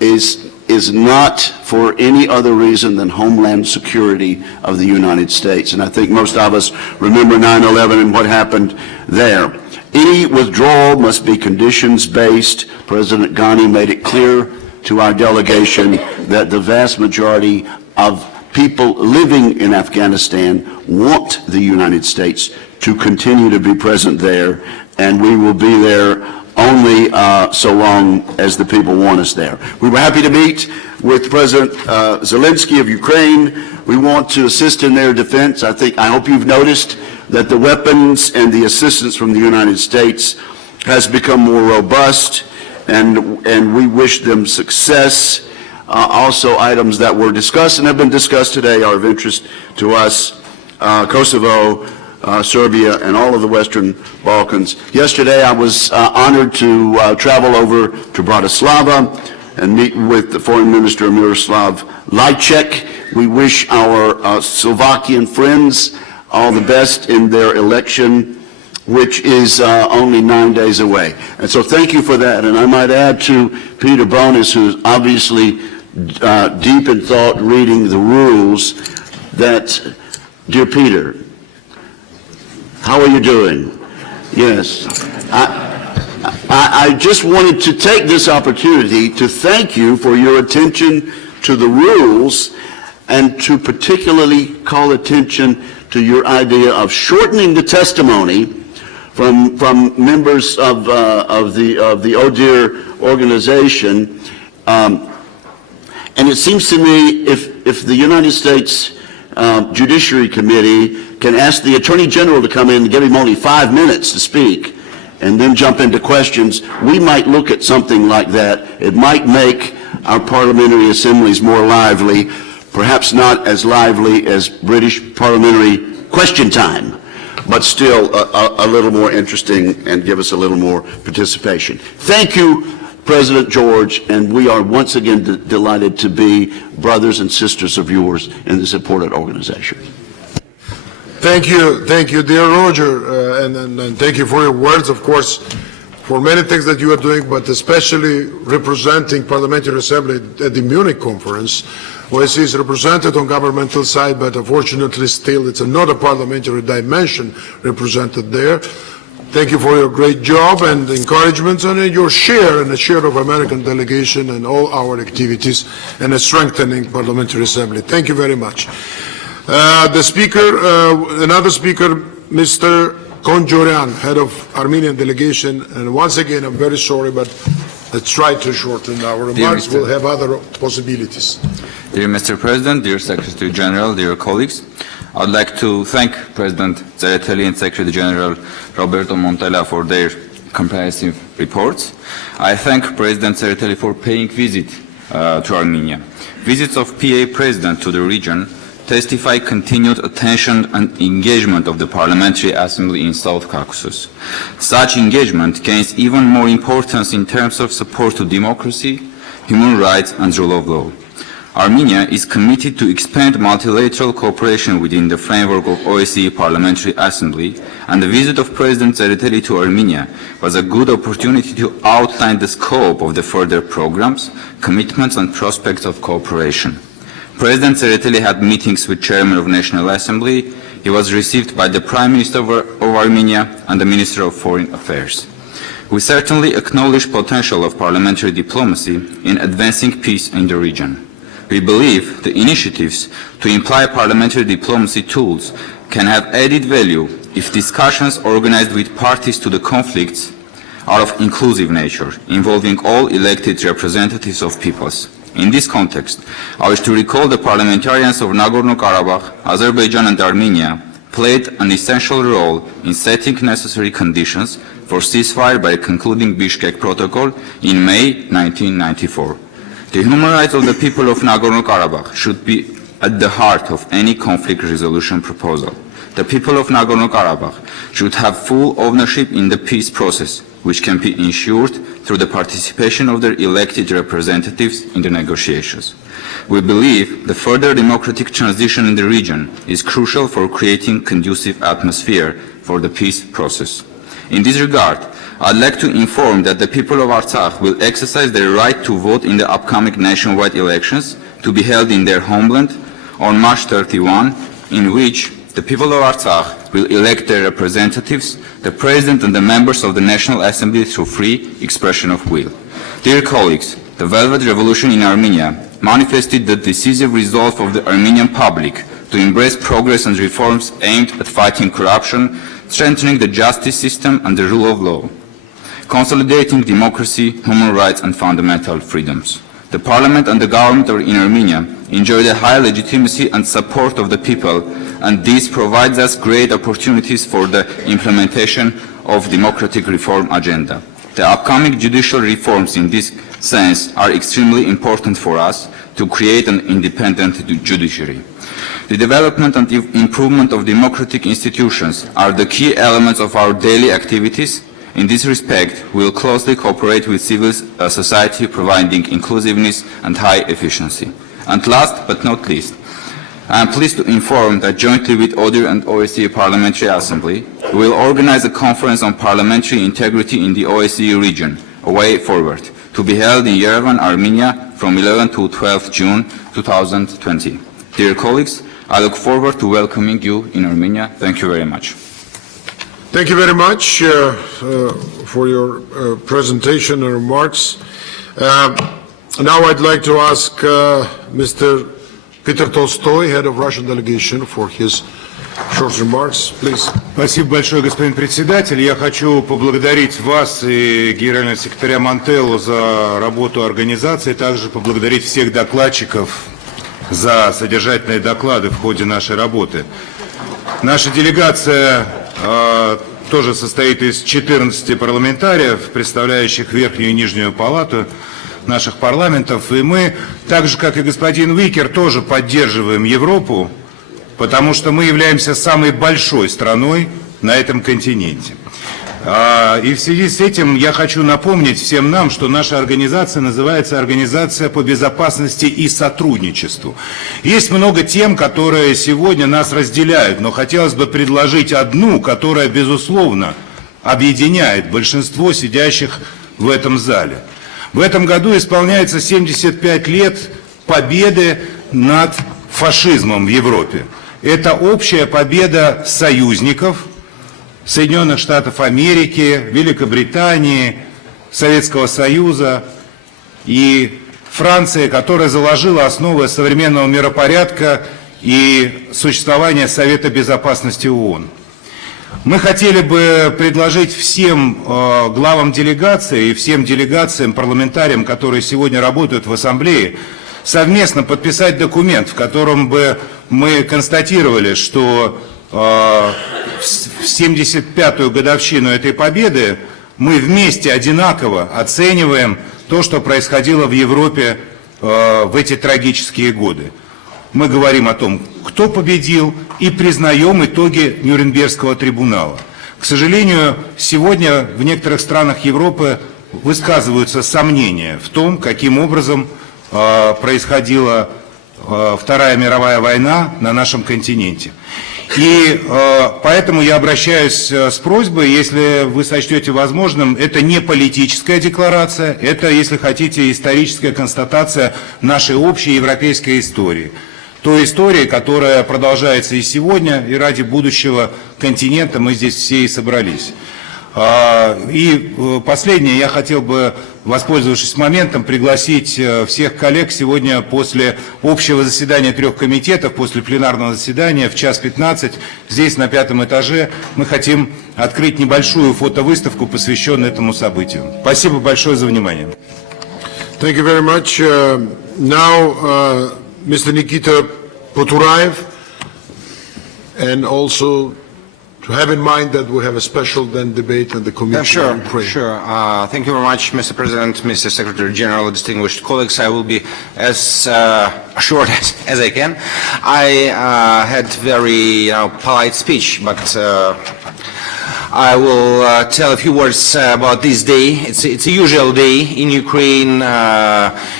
is is not for any other reason than homeland security of the United States. And I think most of us remember 9/11 and what happened there. Any withdrawal must be conditions-based. President Ghani made it clear to our delegation that the vast majority of people living in Afghanistan want the United States to continue to be present there, and we will be there only so long as the people want us there. We were happy to meet with President Zelensky of Ukraine. We want to assist in their defense. I hope you've noticed that the weapons and the assistance from the United States has become more robust, and we wish them success. Also, items that were discussed and have been discussed today are of interest to us. Kosovo, Serbia, and all of the Western Balkans. Yesterday, I was honored to travel over to Bratislava and meet with the Foreign Minister Miroslav Lajcek. We wish our Slovakian friends all the best in their election, which is only 9 days away. And so thank you for that. And I might add to Peter Bonis, who's obviously deep in thought reading the rules, that, dear Peter, how are you doing? Yes. I just wanted to take this opportunity to thank you for your attention to the rules and to particularly call attention to your idea of shortening the testimony from members of the ODIHR organization. And it seems to me if the United States Judiciary Committee can ask the Attorney General to come in and give him only 5 minutes to speak and then jump into questions, we might look at something like that. It might make our parliamentary assemblies more lively, perhaps not as lively as British parliamentary question time, but still a little more interesting and give us a little more participation. Thank you, President George, and we are once again delighted to be brothers and sisters of yours in this important organization. Thank you, dear Roger, and thank you for your words, of course, for many things that you are doing, but especially representing Parliamentary Assembly at the Munich conference. OSCE is represented on governmental side, but unfortunately still it's another parliamentary dimension represented there. Thank you for your great job and encouragement and your share and the share of American delegation and all our activities and a strengthening Parliamentary Assembly. Thank you very much. Another speaker, Mr. Konjoran, head of Armenian delegation, and once again, I'm very sorry, but let's try to shorten our remarks. We'll have other possibilities. Dear Mr. President, dear Secretary General, dear colleagues, I would like to thank President Tsereteli and Secretary General Roberto Montella for their comprehensive reports. I thank President Tsereteli for paying visit to Armenia. Visits of PA President to the region testify continued attention and engagement of the Parliamentary Assembly in South Caucasus. Such engagement gains even more importance in terms of support to democracy, human rights and rule of law. Armenia is committed to expand multilateral cooperation within the framework of OSCE Parliamentary Assembly, and the visit of President Tsereteli to Armenia was a good opportunity to outline the scope of the further programs, commitments and prospects of cooperation. President Tsereteli had meetings with Chairman of National Assembly. He was received by the Prime Minister of Armenia and the Minister of Foreign Affairs. We certainly acknowledge potential of parliamentary diplomacy in advancing peace in the region. We believe the initiatives to imply parliamentary diplomacy tools can have added value if discussions organized with parties to the conflicts are of inclusive nature, involving all elected representatives of peoples. In this context, I wish to recall the parliamentarians of Nagorno-Karabakh, Azerbaijan and Armenia played an essential role in setting necessary conditions for ceasefire by concluding Bishkek Protocol in May 1994. The human rights of the people of Nagorno-Karabakh should be at the heart of any conflict resolution proposal. The people of Nagorno-Karabakh should have full ownership in the peace process, which can be ensured through the participation of their elected representatives in the negotiations. We believe the further democratic transition in the region is crucial for creating a conducive atmosphere for the peace process. In this regard, I'd like to inform that the people of Artsakh will exercise their right to vote in the upcoming nationwide elections to be held in their homeland on March 31, in which the people of Artsakh will elect their representatives, the President and the members of the National Assembly through free expression of will. Dear colleagues, the Velvet Revolution in Armenia manifested the decisive resolve of the Armenian public to embrace progress and reforms aimed at fighting corruption, strengthening the justice system and the rule of law, consolidating democracy, human rights and fundamental freedoms. The parliament and the government in Armenia enjoy the high legitimacy and support of the people, and this provides us great opportunities for the implementation of democratic reform agenda. The upcoming judicial reforms in this sense are extremely important for us to create an independent judiciary. The development and improvement of democratic institutions are the key elements of our daily activities. In this respect, we will closely cooperate with civil society, providing inclusiveness and high efficiency. And last but not least, I am pleased to inform that jointly with ODIHR and OSCE Parliamentary Assembly, we will organize a conference on parliamentary integrity in the OSCE region, A Way Forward, to be held in Yerevan, Armenia from 11 to 12 June 2020. Dear colleagues, I look forward to welcoming you in Armenia. Thank you very much. Thank you very much for your presentation and remarks. Now I'd like to ask Mr. Peter Tolstoy, head of Russian delegation, for his short remarks. Please. Спасибо большое, господин председатель. Я хочу поблагодарить вас и генерального секретаря Мантеллу за работу организации, также поблагодарить всех докладчиков за содержательные доклады в ходе нашей работы. Наша делегация тоже состоит из 14 парламентариев, представляющих Верхнюю и Нижнюю палату наших парламентов. И мы, так же как и господин Уикер, тоже поддерживаем Европу, потому что мы являемся самой большой страной на этом континенте. И в связи с этим я хочу напомнить всем нам, что наша организация называется Организация по безопасности и сотрудничеству. Есть много тем, которые сегодня нас разделяют, но хотелось бы предложить одну, которая, безусловно, объединяет большинство сидящих в этом зале. В этом году исполняется 75 лет победы над фашизмом в Европе. Это общая победа союзников Соединенных Штатов Америки, Великобритании, Советского Союза и Франции, которая заложила основы современного миропорядка и существования Совета Безопасности ООН. Мы хотели бы предложить всем главам делегаций и всем делегациям, парламентариям, которые сегодня работают в Ассамблее, совместно подписать документ, в котором бы мы констатировали, что в 75-ю годовщину этой победы мы вместе одинаково оцениваем то, что происходило в Европе в эти трагические годы. Мы говорим о том, кто победил, и признаем итоги Нюрнбергского трибунала. К сожалению, сегодня в некоторых странах Европы высказываются сомнения в том, каким образом происходила Вторая мировая война на нашем континенте. И поэтому я обращаюсь с просьбой, если вы сочтете возможным, это не политическая декларация, это, если хотите, историческая констатация нашей общей европейской истории. Той истории, которая продолжается и сегодня, и ради будущего континента мы здесь все и собрались. И последнее, я хотел бы, воспользовавшись моментом, пригласить всех коллег сегодня после общего заседания трех комитетов, после пленарного заседания в 1:15, здесь на 5-м этаже, мы хотим открыть небольшую фотовыставку, посвященную этому событию. Спасибо большое за внимание. Thank you very much. Now, Mr. Nikita Poturaev, and also to have in mind that we have a special then debate in the committee. Sure. Thank you very much, Mr. President, Mr. Secretary General, distinguished colleagues. I will be as short as I can. I had very polite speech, but I will tell a few words about this day. It's a usual day in Ukraine.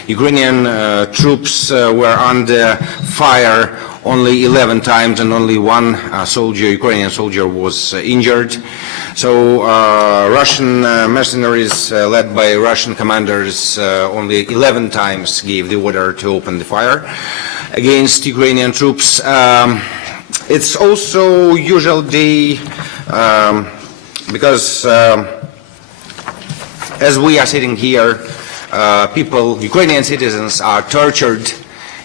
Ukrainian troops were under fire only 11 times, and only one Ukrainian soldier was injured. So Russian mercenaries led by Russian commanders only 11 times gave the order to open the fire against Ukrainian troops. It's also usual day because as we are sitting here, Ukrainian citizens are tortured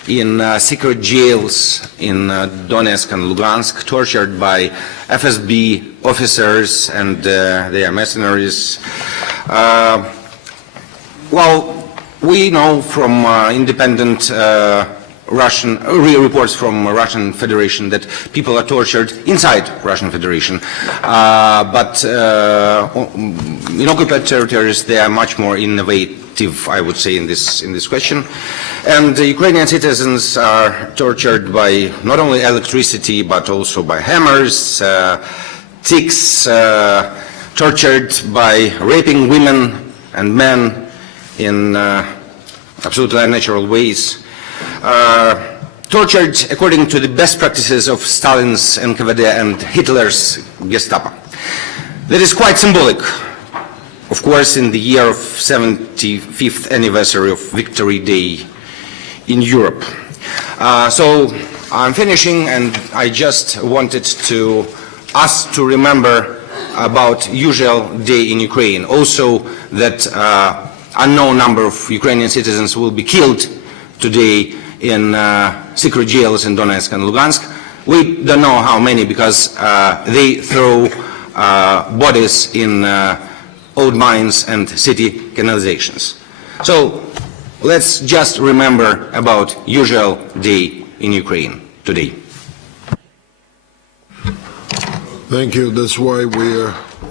in secret jails in Donetsk and Lugansk, tortured by FSB officers and their mercenaries. Well, we know from independent Russian reports from Russian Federation that people are tortured inside Russian Federation, but in occupied territories they are much more innovative, I would say, in this question. And the Ukrainian citizens are tortured by not only electricity but also by hammers, sticks, tortured by raping women and men in absolutely unnatural ways. Tortured according to the best practices of Stalin's NKVD and Hitler's Gestapo. That is quite symbolic, of course, in the year of 75th anniversary of Victory Day in Europe. So I'm finishing, and I just wanted us to remember about usual day in Ukraine. Also that unknown number of Ukrainian citizens will be killed today in secret jails in Donetsk and Lugansk. We don't know how many because they throw bodies in old mines and city canalizations. So let's just remember about usual day in Ukraine today. Thank you. That's why we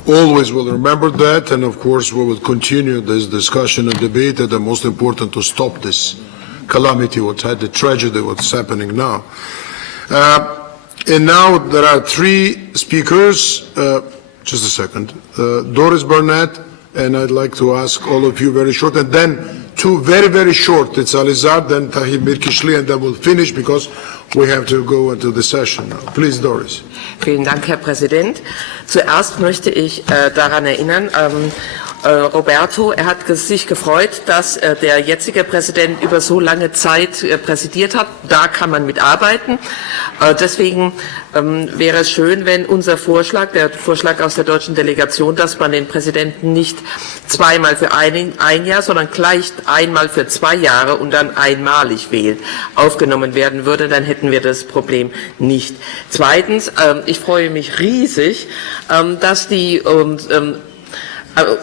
always will remember that, and of course we will continue this discussion and debate, and the most important to stop this calamity, the tragedy, what's happening now. And now there are three speakers. Just a second. Doris Burnett, and I'd like to ask all of you very short, and then two very, very short. It's Alizar, then Tahir Mirkishli, and then we'll finish because we have to go into the session now. Please, Doris. Vielen Dank, Herr Präsident. Zuerst möchte ich daran erinnern, Roberto, er hat sich gefreut, dass der jetzige Präsident über so lange Zeit präsidiert hat. Da kann man mitarbeiten. Deswegen wäre es schön, wenn unser Vorschlag, der Vorschlag aus der deutschen Delegation, dass man den Präsidenten nicht zweimal für ein Jahr, sondern gleich einmal für 2 Jahre und dann einmalig wählt, aufgenommen werden würde, dann hätten wir das Problem nicht. Zweitens, ich freue mich riesig, dass die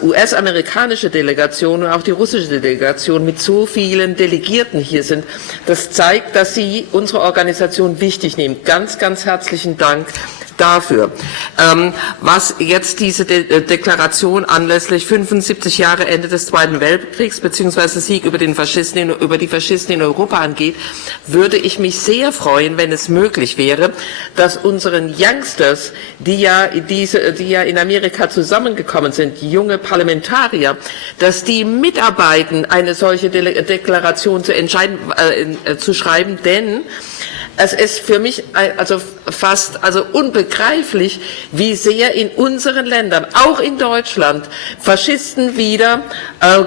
US-amerikanische Delegation und auch die russische Delegation mit so vielen Delegierten hier sind. Das zeigt, dass Sie unsere Organisation wichtig nehmen. Ganz, ganz herzlichen Dank dafür. Was jetzt diese Deklaration anlässlich 75 Jahre Ende des Zweiten Weltkriegs bzw. Sieg über die Faschisten in Europa angeht, würde ich mich sehr freuen, wenn es möglich wäre, dass unseren Youngsters, die ja in Amerika zusammengekommen sind, junge Parlamentarier, dass die mitarbeiten, eine solche Deklaration zu schreiben, denn es ist für mich fast unbegreiflich, wie sehr in unseren Ländern, auch in Deutschland, Faschisten wieder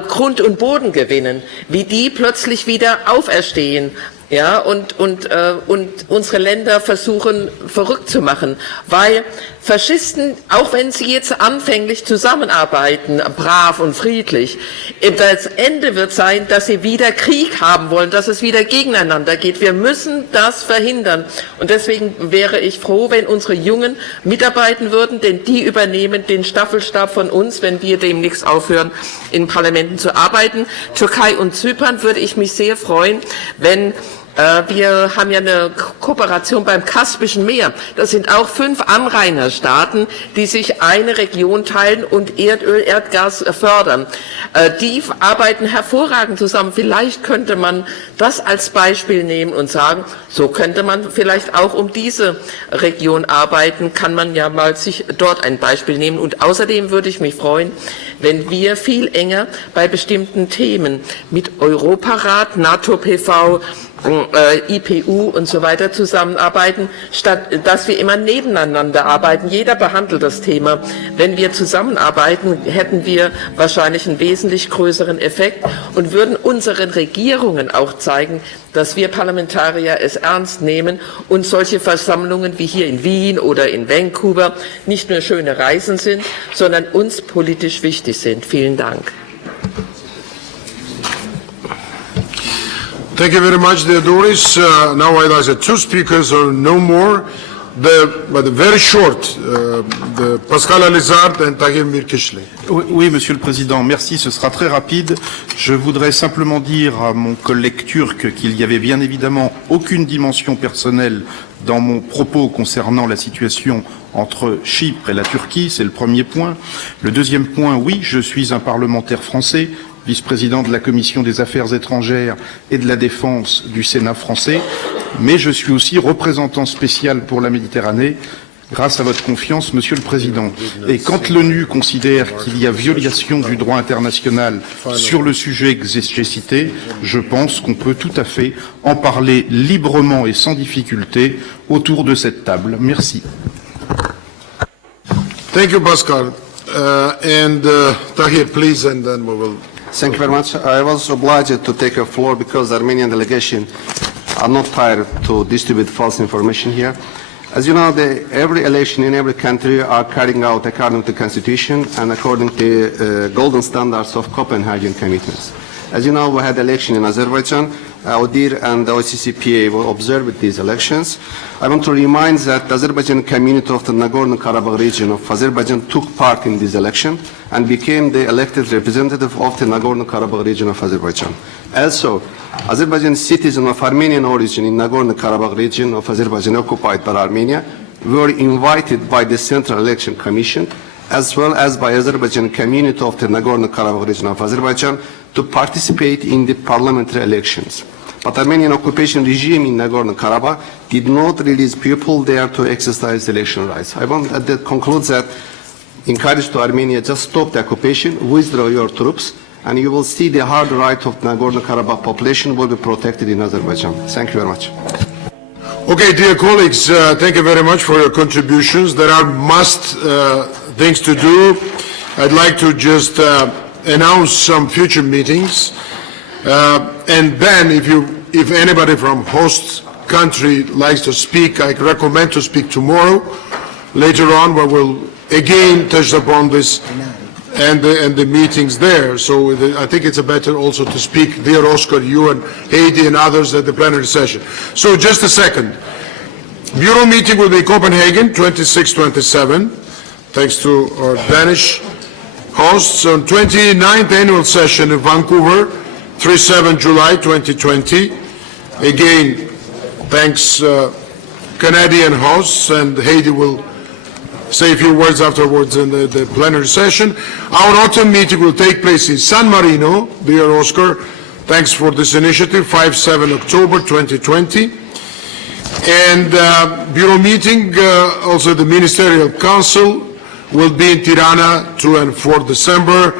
Grund und Boden gewinnen, wie die plötzlich wieder auferstehen. Ja, und unsere Länder versuchen verrückt zu machen, weil Faschisten, auch wenn sie jetzt anfänglich zusammenarbeiten, brav und friedlich, das Ende wird sein, dass sie wieder Krieg haben wollen, dass es wieder gegeneinander geht. Wir müssen das verhindern. Und deswegen wäre ich froh, wenn unsere Jungen mitarbeiten würden, denn die übernehmen den Staffelstab von uns, wenn wir demnächst aufhören, in Parlamenten zu arbeiten. Türkei und Zypern würde ich mich sehr freuen, wenn wir haben ja eine Kooperation beim Kaspischen Meer. Das sind auch 5 Anrainerstaaten, die sich eine Region teilen und Erdöl, Erdgas fördern. Die arbeiten hervorragend zusammen. Vielleicht könnte man das als Beispiel nehmen und sagen, so könnte man vielleicht auch um diese Region arbeiten, kann man ja mal sich dort ein Beispiel nehmen. Und außerdem würde ich mich freuen, wenn wir viel enger bei bestimmten Themen mit Europarat, NATO-PV, IPU und so weiter zusammenarbeiten, statt dass wir immer nebeneinander arbeiten. Jeder behandelt das Thema. Wenn wir zusammenarbeiten, hätten wir wahrscheinlich einen wesentlich größeren Effekt und würden unseren Regierungen auch zeigen, dass wir Parlamentarier es ernst nehmen und solche Versammlungen wie hier in Wien oder in Vancouver nicht nur schöne Reisen sind, sondern uns politisch wichtig sind. Vielen Dank. Thank you very much, dear Doris. Now I'd like two speakers or no more, but very short, the Pascal Alizard and Tahir Mirkishli. Oui, Monsieur le Président, merci, ce sera très rapide. Je voudrais simplement dire à mon collègue turc qu'il n'y avait bien évidemment aucune dimension personnelle dans mon propos concernant la situation entre Chypre et la Turquie, c'est le premier point. Le deuxième point, oui, je suis un parlementaire français, vice-président de la Commission des Affaires étrangères et de la Défense du Sénat français, mais je suis aussi représentant spécial pour la Méditerranée, grâce à votre confiance, Monsieur le Président. Et quand l'ONU considère qu'il y a violation du droit international sur le sujet que j'ai cité, je pense qu'on peut tout à fait en parler librement et sans difficulté autour de cette table. Merci. Thank you, Pascal. Tahir, please, and then we will... Thank you very much. I was obliged to take a floor because the Armenian delegation are not tired to distribute false information here. As you know, every election in every country are carrying out according to the Constitution and according to the golden standards of Copenhagen commitments. As you know, we had election in Azerbaijan. ODIHR and the OSCE will observe these elections. I want to remind that the Azerbaijan community of the Nagorno-Karabakh region of Azerbaijan took part in this election and became the elected representative of the Nagorno-Karabakh region of Azerbaijan. Also, Azerbaijan citizens of Armenian origin in Nagorno-Karabakh region of Azerbaijan occupied by Armenia were invited by the Central Election Commission as well as by Azerbaijan community of the Nagorno-Karabakh region of Azerbaijan to participate in the parliamentary elections. But Armenian occupation regime in Nagorno-Karabakh did not release people there to exercise election rights. I want to conclude that encourage to Armenia, just stop the occupation, withdraw your troops, and you will see the hard right of Nagorno-Karabakh population will be protected in Azerbaijan. Thank you very much. Okay, dear colleagues, thank you very much for your contributions. There are must things to do. I'd like to just announce some future meetings. And then if anybody from host country likes to speak, I recommend to speak tomorrow. Later on, we will again touch upon this and the meetings there. So I think it's better also to speak, dear Oscar, you and Heidi and others at the plenary session. So just a second. Bureau meeting will be Copenhagen, 26-27, thanks to our Danish hosts. On 29th annual session in Vancouver, 3-7 July 2020. Again, thanks Canadian hosts, and Heidi will say a few words afterwards in the plenary session. Our autumn meeting will take place in San Marino, dear Oscar. Thanks for this initiative, 5-7 October 2020. And Bureau meeting, also the Ministerial Council, will be in Tirana 2 and 4 December.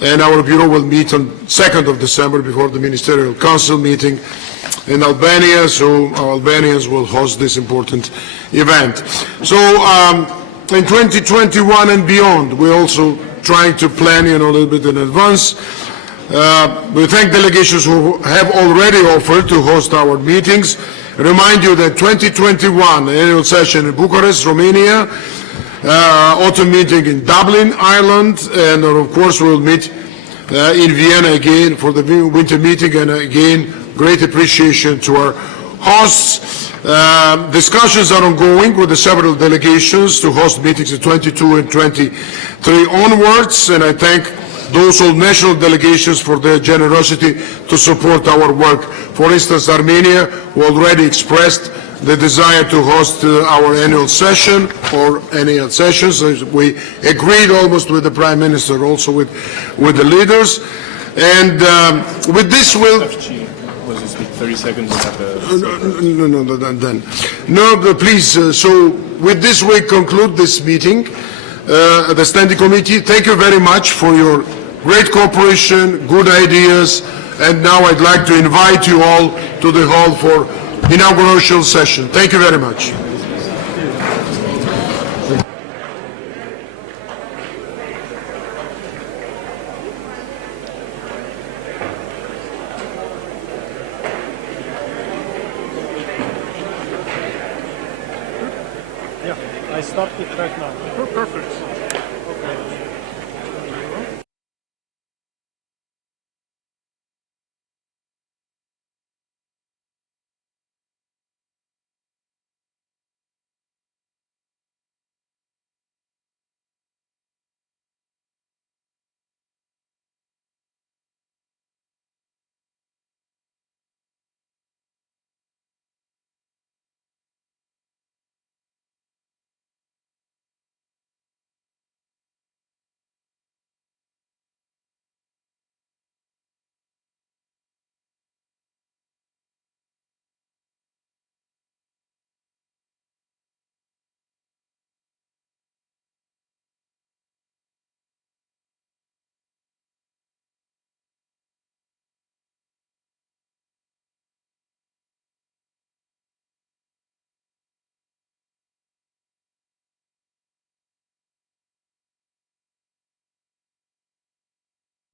And our Bureau will meet on 2nd of December before the Ministerial Council meeting in Albania. So our Albanians will host this important event. So in 2021 and beyond, we're also trying to plan, a little bit in advance. We thank delegations who have already offered to host our meetings. Remind you that 2021 annual session in Bucharest, Romania, autumn meeting in Dublin, Ireland, and of course we'll meet in Vienna again for the winter meeting, and again, great appreciation to our hosts. Discussions are ongoing with the several delegations to host meetings in 22 and 23 onwards, and I thank those all national delegations for their generosity to support our work. For instance, Armenia, who already expressed the desire to host our annual session or annual sessions. We agreed almost with the Prime Minister, also with the leaders. And with this we'll... Was it 30 seconds? No, please. So with this we conclude this meeting. The Standing Committee, thank you very much for your great cooperation, good ideas, And now I'd like to invite you all to the hall for inaugural session. Thank you very much. Yeah, I stopped it right now. Perfect. Okay.